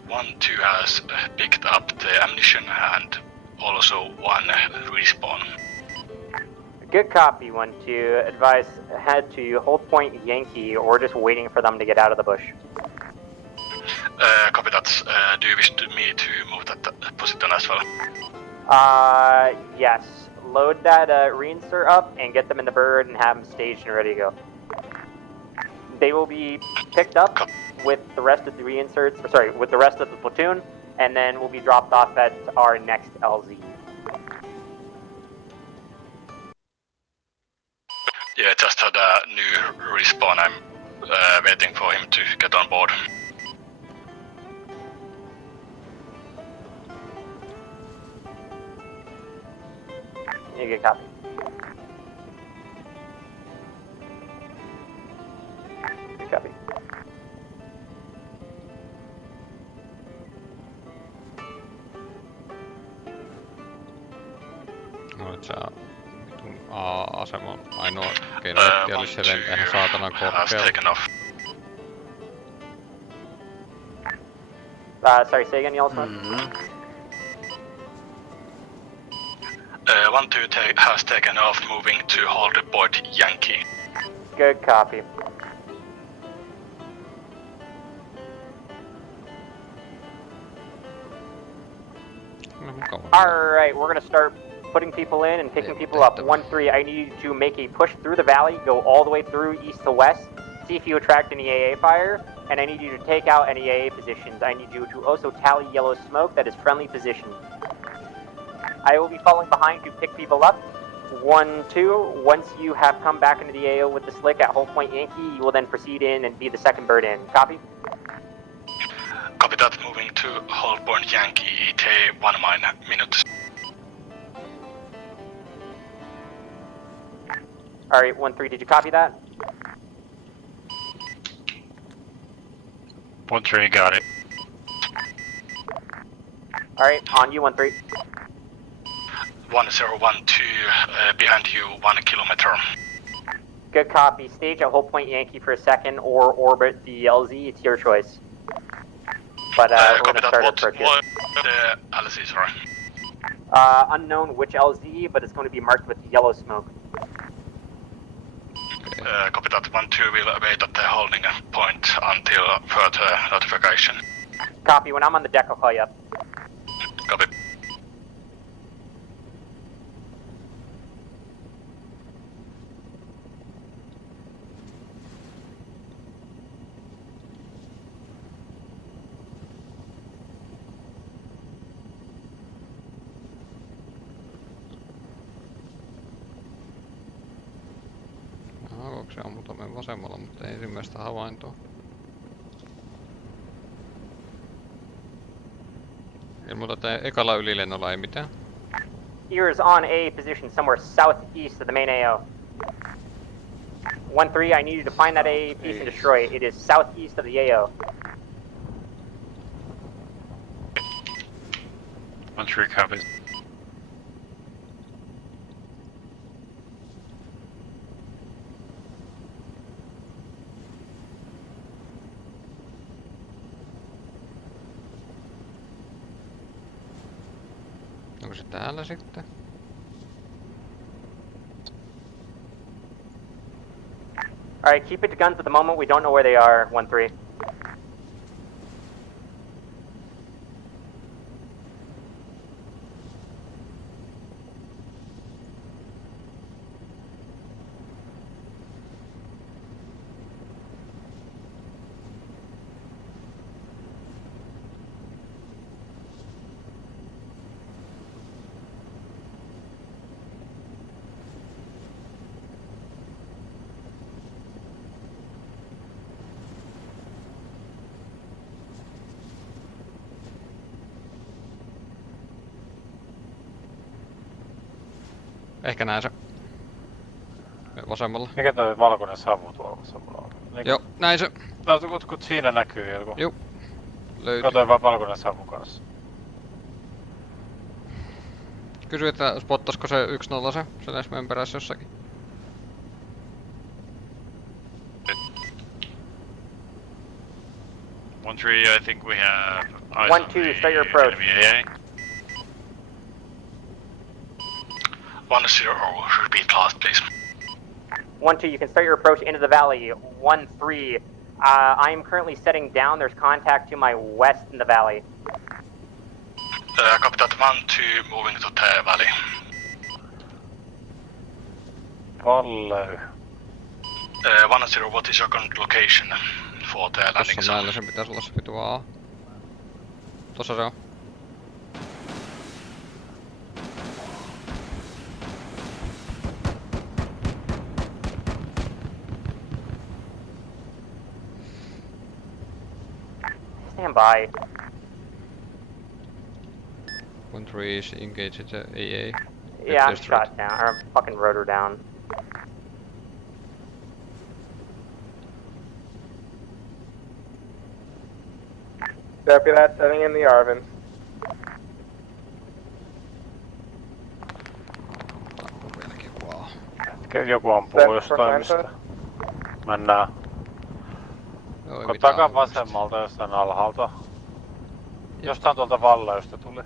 1-2 has picked up the ammunition and also one respawn. Good copy, 1-2. Advise head to hold point Yankee or just waiting for them to get out of the bush. Copy that. Do you wish me to move that position as well? Yes. Load that reinsert up and get them in the bird and have them staged and ready to go. They will be picked up with the rest of the reinserts, with the rest of the platoon, and then will be dropped off at our next LZ. Yeah, just had a new respawn. I'm waiting for him to get on board. You get copy. Good copy. No, et sä vitun A-asema ainoa keinoitti olisi se lentää ihan saatanan korkealla. Sorry, say again, Yellow Smoke? 1-2 has taken off, moving to hold the point Yankee. Good copy. Alright, we're gonna start putting people in and picking people up. 1-3, I need you to make a push through the valley, go all the way through east to west, see if you attract any AA fire, and I need you to take out any AA positions. I need you to also tally Yellow Smoke that is friendly positioned. I will be falling behind to pick people up. 1-2, once you have come back into the AO with the slick at Hold Point Yankee, you will then proceed in and be the second bird in. Copy? Copy that, moving to Hold Point Yankee, ETA 1 minute. Alright, 1-3, did you copy that? 1-3, got it. Alright, on you, 1-3. 1012, behind you 1 kilometer. Good copy. Stage at Hold Point Yankee for a second or orbit the LZ, it's your choice. But we're going to start approach here. What the LZ, sorry? Unknown which LZ, but it's going to be marked with yellow smoke. Copy that. 1-2 will wait at the holding point until further notification. Copy. When I'm on the deck, I'll call you up. Copy. Se ammuta meidän vasemmalla, mutta ei ensimmäistä havaintoa. Ilmoita, että ekalla ylilennolla ei mitään. Ears on A position somewhere southeast of the main AO. 1-3, I need you to find that A piece and destroy it. It is southeast of the AO. 1-3 copies. Onko se täällä sitten? Alright, keep it to guns at the moment. We don't know where they are, 1-3. Ehkä näin se. Vasemmalla. Mikä toi valkoinen savu tuolla vasemmalla on? Niin, joo, näin se. Kun siinä näkyy joku. Joo. Löytyy. Katsoin vaan valkoinen savu kanssa. Kysy, että spottasko se 1-0 se näissä meidän perässä jossakin. One three, I think we have eyes 1-2, start your approach. AA. 1-0, repeat last please. 1-2, you can start your approach into the valley. 1-3, I am currently setting down. There's contact to my west in the valley. Copy that. 1-2, moving to the valley. Follow. 1-0, what is your current location for the landing Tossa zone? mäellä sen pitäis olla se vitu A. Tossa se on. Stand by. 1-3 is engaged the AA. Yeah, I'm shot down. Or I'm fucking rotor down. Copy that, setting in the Arvin. Joku ampuu jostain mistä. Mennään. Takaa vasemmalta jostain alhaalta. Jostain tuolta valleista tuli.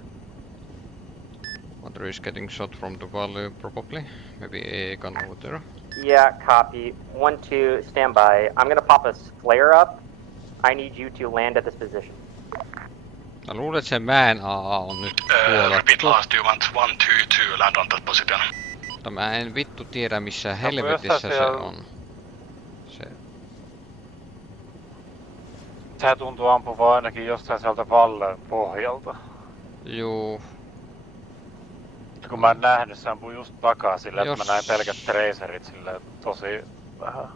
1-3 is getting shot from the valley probably. Maybe AA gun over there. Yeah, copy. 1-2, stand by. I'm gonna pop a flare up. I need you to land at this position. Mä luulen, että se mäen AA on nyt Repeat kuolattu. last, do you want 1-2 to land on that position? Mutta mä en vittu tiedä missä helvetissä se on. Se tuntuu ampuvaa ainakin jostain sieltä valleen pohjalta. Juu. Kun mä en nähnyt, se ampuu just takaa sillä, että mä näin pelkät tracerit silleen tosi vähän.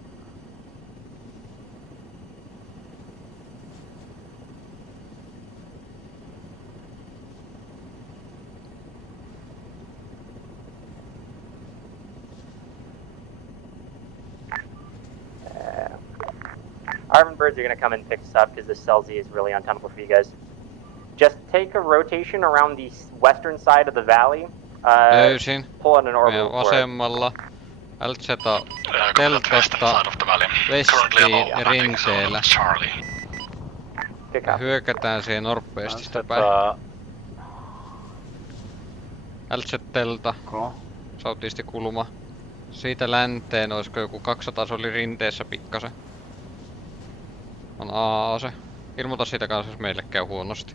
Arvin birds are gonna come and pick us up because this cell Z is really untenable for you guys. Just take a rotation around the western side of the valley. Löysin. Pull on an orbital Meidän vasemmalla. LZ:ta teltasta vestiin rinteellä. Ja hyökätään siihen northwestista päin. LZ-telta. Southeasti kulma. Siitä länteen olisiko joku 200, se oli rinteessä pikkasen. On AA-ase. Ilmoita siitä kanssa, jos meille käy huonosti.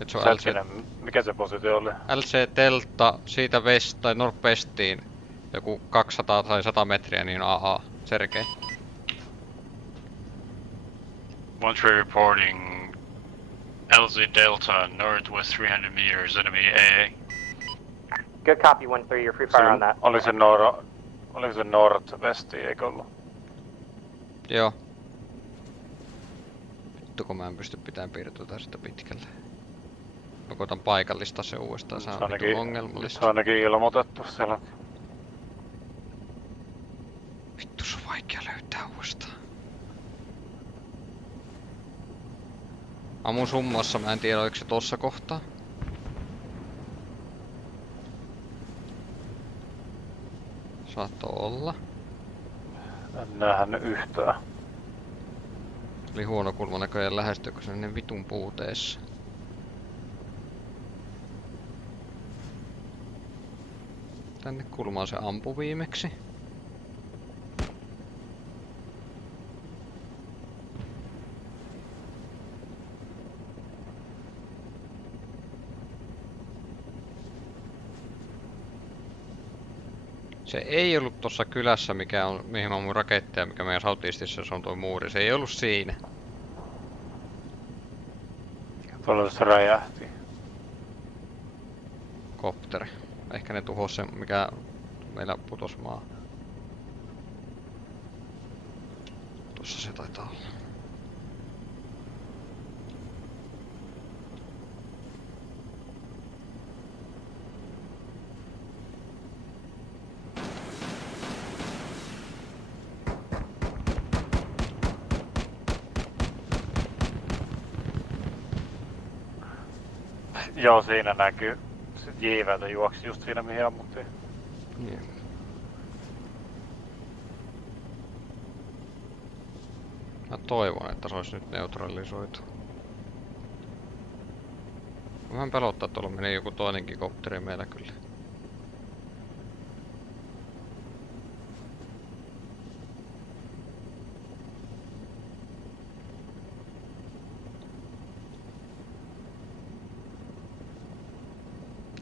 Et se on LC... Mikä se positio oli? LC-teltta siitä west tai northwestiin. Joku 200 tai 100 metriä, niin AA. Sergei. 1-3 reporting LZ Delta, northwest 300 meters, enemy AA. Good copy, 1-3, you're free fire on that. Oliko se northwesti, eikö ollut? Joo. Vittu kun mä en pysty pitämään piirtoa sitä pitkälle. Mä koitan paikallista se uudestaan, se on vittu ongelmallista. Se on ainakin ilmoitettu siellä. Vittu se on vaikea löytää uudestaan. Ammun summassa, mä en tiedä oliko se tossa kohtaa. Saattoi olla. En nähnyt yhtään. Oli huono kulma näköjään lähestyä, kun se on niin vitun puuteessa. Tänne kulmaan se ampui viimeksi. Se ei ollut tossa kylässä, mihin mä mun raketteja, mikä meidän Southeastissa on tuo muuri. Se ei ollut siinä. Tuolla se räjähti. Kopteri. Ehkä ne tuhos sen, mikä meillä putos maa. Tuossa se taitaa olla. Joo, siinä näkyy. Sit J-väytä juoksi just siinä mihin ammuttiin. Niin. Mä toivon, että se olisi nyt neutralisoitu. Vähän pelottaa, että tuolla menee joku toinenkin kopteri meillä kyllä.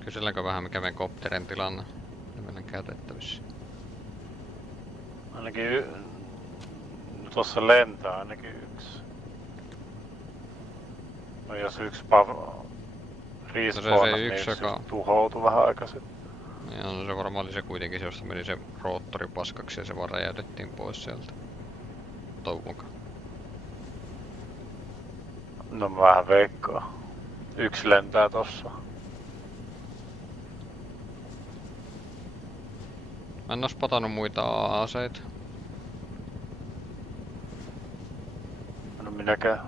Kyselläänkö vähän mikä meidän kopterin tilanne? Ne meidän käytettävissä. Ainakin tuossa lentää ainakin yksi. No jos yksi respawnasi, niin yksi tuhoutui vähän aikaisin. Ja no se varmaan oli se kuitenkin, josta meni se roottori paskaksi ja se vaan räjähdettiin pois sieltä. Toivon mukaan. No mä vähän veikkaan. Yksi lentää tossa. Mä en oo spotannut muita aseita. No minäkään.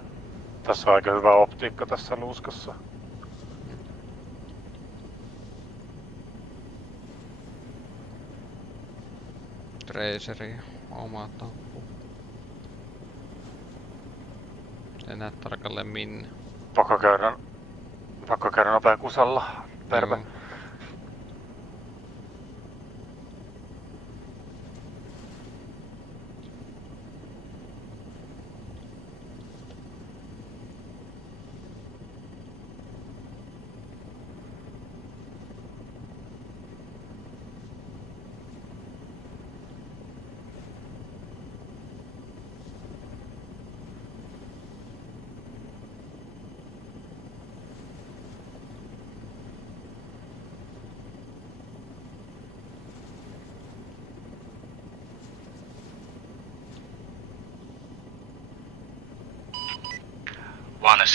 Tässä on aika hyvä optiikka tässä luuskassa. Traceri, oma tappu. En näe tarkalleen minne. Pakko käydä nopea kusalla. Terve.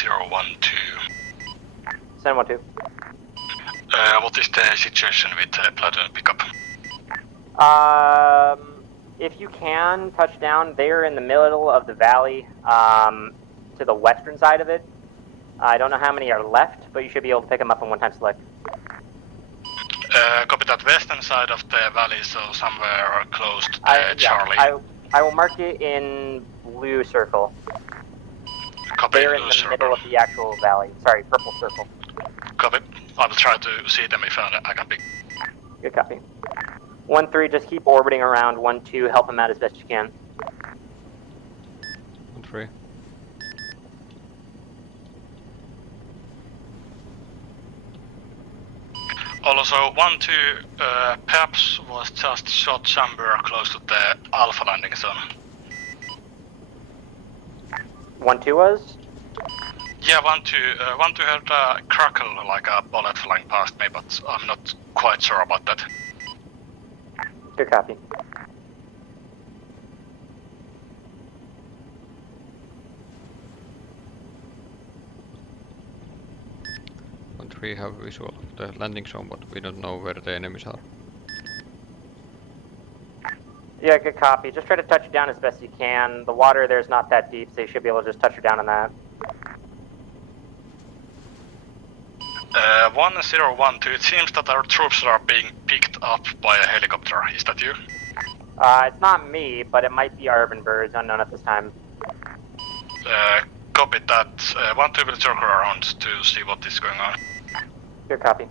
Joo. Send 1-2. What is the situation with platoon pickup? If you can, touch down there in the middle of the valley, to the western side of it. I don't know how many are left, but you should be able to pick them up in one-time select. Copy that western side of the valley, so somewhere close to the Charlie. I will mark it in blue circle. Copy, they're in the middle of the actual valley. Sorry, purple circle. Copy. I will try to see them if I can pick. Good copy. 1-3, just keep orbiting around 1-2, help them out as best you can. 1-3. Also, 1-2 perhaps was just shot somewhere close to the Alpha landing zone. 1-2 was? Yeah, 1-2 heard a crackle like a bullet flying past me, but I'm not quite sure about that. Good copy. We have visual of the landing zone, but we don't know where the enemies are. Yeah, good copy. Just try to touch it down as best you can. The water there's not that deep, so you should be able to just touch her down on that. 1012, it seems that our troops are being picked up by a helicopter. Is that you? It's not me, but it might be our urban birds, unknown at this time. Copy that. 1-2 will circle around to see what is going on. Good copy.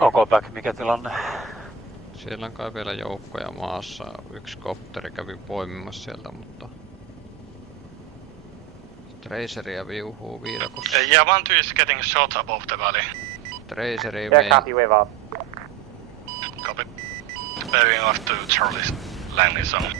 OK back, mikä tilanne? Siellä on kai vielä joukkoja maassa. Yksi kopteri kävi poimimassa sieltä, mutta... Traceria viuhuu viidakossa. Yeah, 1-2 is getting shot above the valley. Traceri Yeah, copy, wave off. Copy. Moving off to Charlie's landing zone.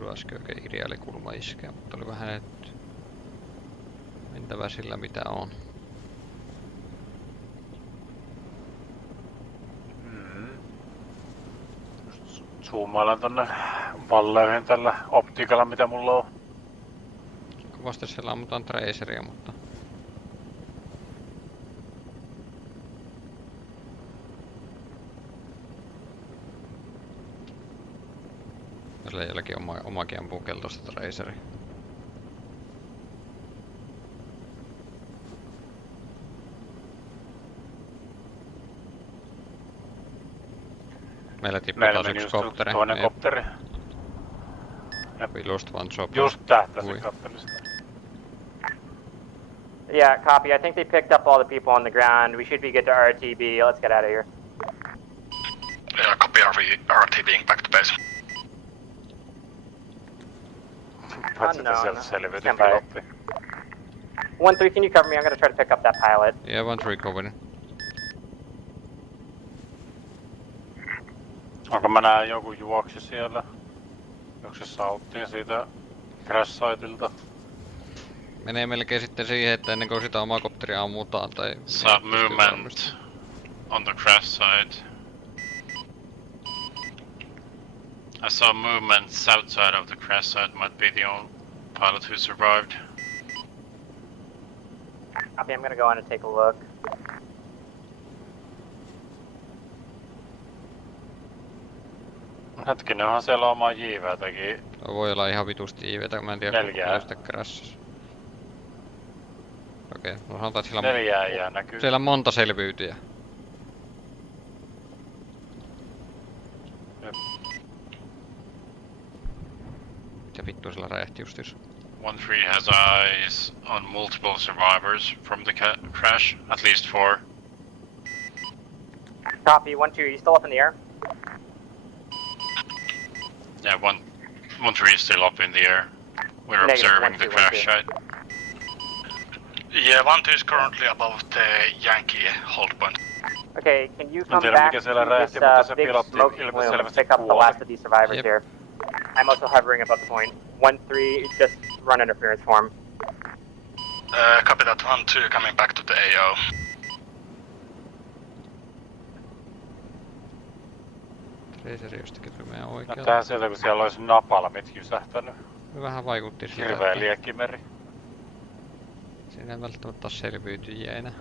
ollut äsken oikein ideaali kulma iskeä, mutta oli vähän nyt mentävä sillä mitä on. Zoomaillaan tonne valleihin tällä optiikalla mitä mulla on. Kovasti siellä ammutaan traceria, mutta... Sillä jälkeen omakin ampuu keltaista traceria. Meillä tippui taas yksi kopteri. Toinen kopteri. We lost one chopper. Just tähtäsi kattelista. Yeah, copy. I think they picked up all the people on the ground. We should be good to RTB. Let's get out of here. Yeah, copy RTBing back to base. Unknown. 1-3, can you cover me? I'm gonna try to pick up that pilot. Yeah, 1-3 covering. Onko mä näen joku juoksi siellä? Juoksi sauttiin siitä crash siteilta. Menee melkein sitten siihen, että ennen kuin sitä omaa kopteria ammutaan tai... Saw movement on the crash site. I saw movement south side of the crash site, might be the only pilot who survived. Copy, I'm gonna go in and take a look. Hetkinen, onhan siellä omaa jiiveätäkin. Voi olla ihan vitusti jiiveitä, mä en tiedä kuinka sitä crashas. Okei, no sanotaan, että siellä 4 äijää näkyy. Siellä on monta selviytyjää. Ja vittu sillä räjähti justiinsa. 1-3 has eyes on multiple survivors from the crash, at least 4. Copy, 1-2, you still up in the air? Yeah, 1-3 is still up in the air. We're observing the crash site. Yeah, 1-2 is currently above the Yankee hold point. Okay, can you come back to this big smoke plume and pick up the last of these survivors here? I'm also hovering above the point. 1-3, just run interference for him. Copy that. 1-2 coming back to the AO. Traceri jostakin tuli meidän oikealta. Näyttää sieltä kun siellä olisi napalmit jysähtänyt. Vähän vaikutti siltä. Hirveä liekkimeri. Siinä ei välttämättä ole selviytyjiä enää.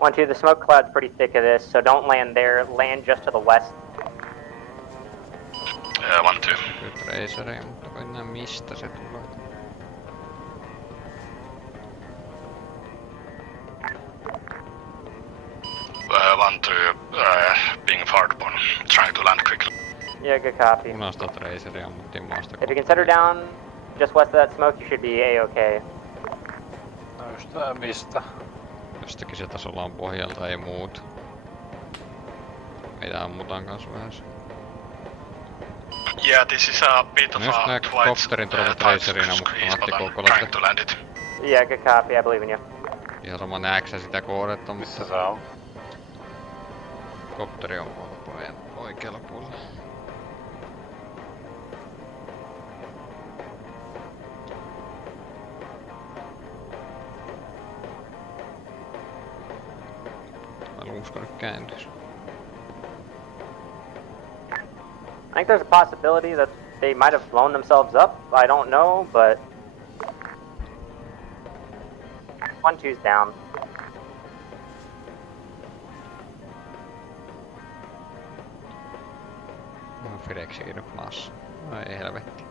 One, two, the smoke cloud's pretty thick of this, so don't land there. Land just to the west. 1-2. Kyllä traceria, mutta kun en näe mistä se tulee. Being fired upon, trying to land quickly. Yeah, good copy. Punaista traceria ammuttiin maasta. If you can set her down just west of that smoke, you should be A-okay. No just tää mistä? Jostakin se tasolla on pohjalta, ei muut. Meitä ammutaan kans vähän. Yeah, this is a bit of a kopterin tuolla tracerina, mutta kannatti kokolla. Yeah, good copy, I believe in you. Ihan sama nääksä sitä kohdetta, mutta... Missä se on? Kopteri on pojan oikealla puolella. Mä uskon, että kääntyisi. I think there's a possibility that they might have blown themselves up. I don't know, but 1-2's down. Fireksikin nyt maassa. Ai helvetti.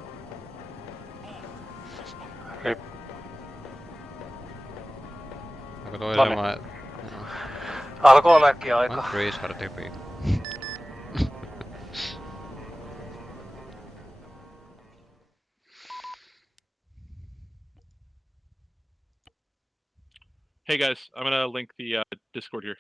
Rip. Onko toisella mä... Alkoi olekin aika. Freeze RTB. Hey guys, I'm gonna link the Discord here.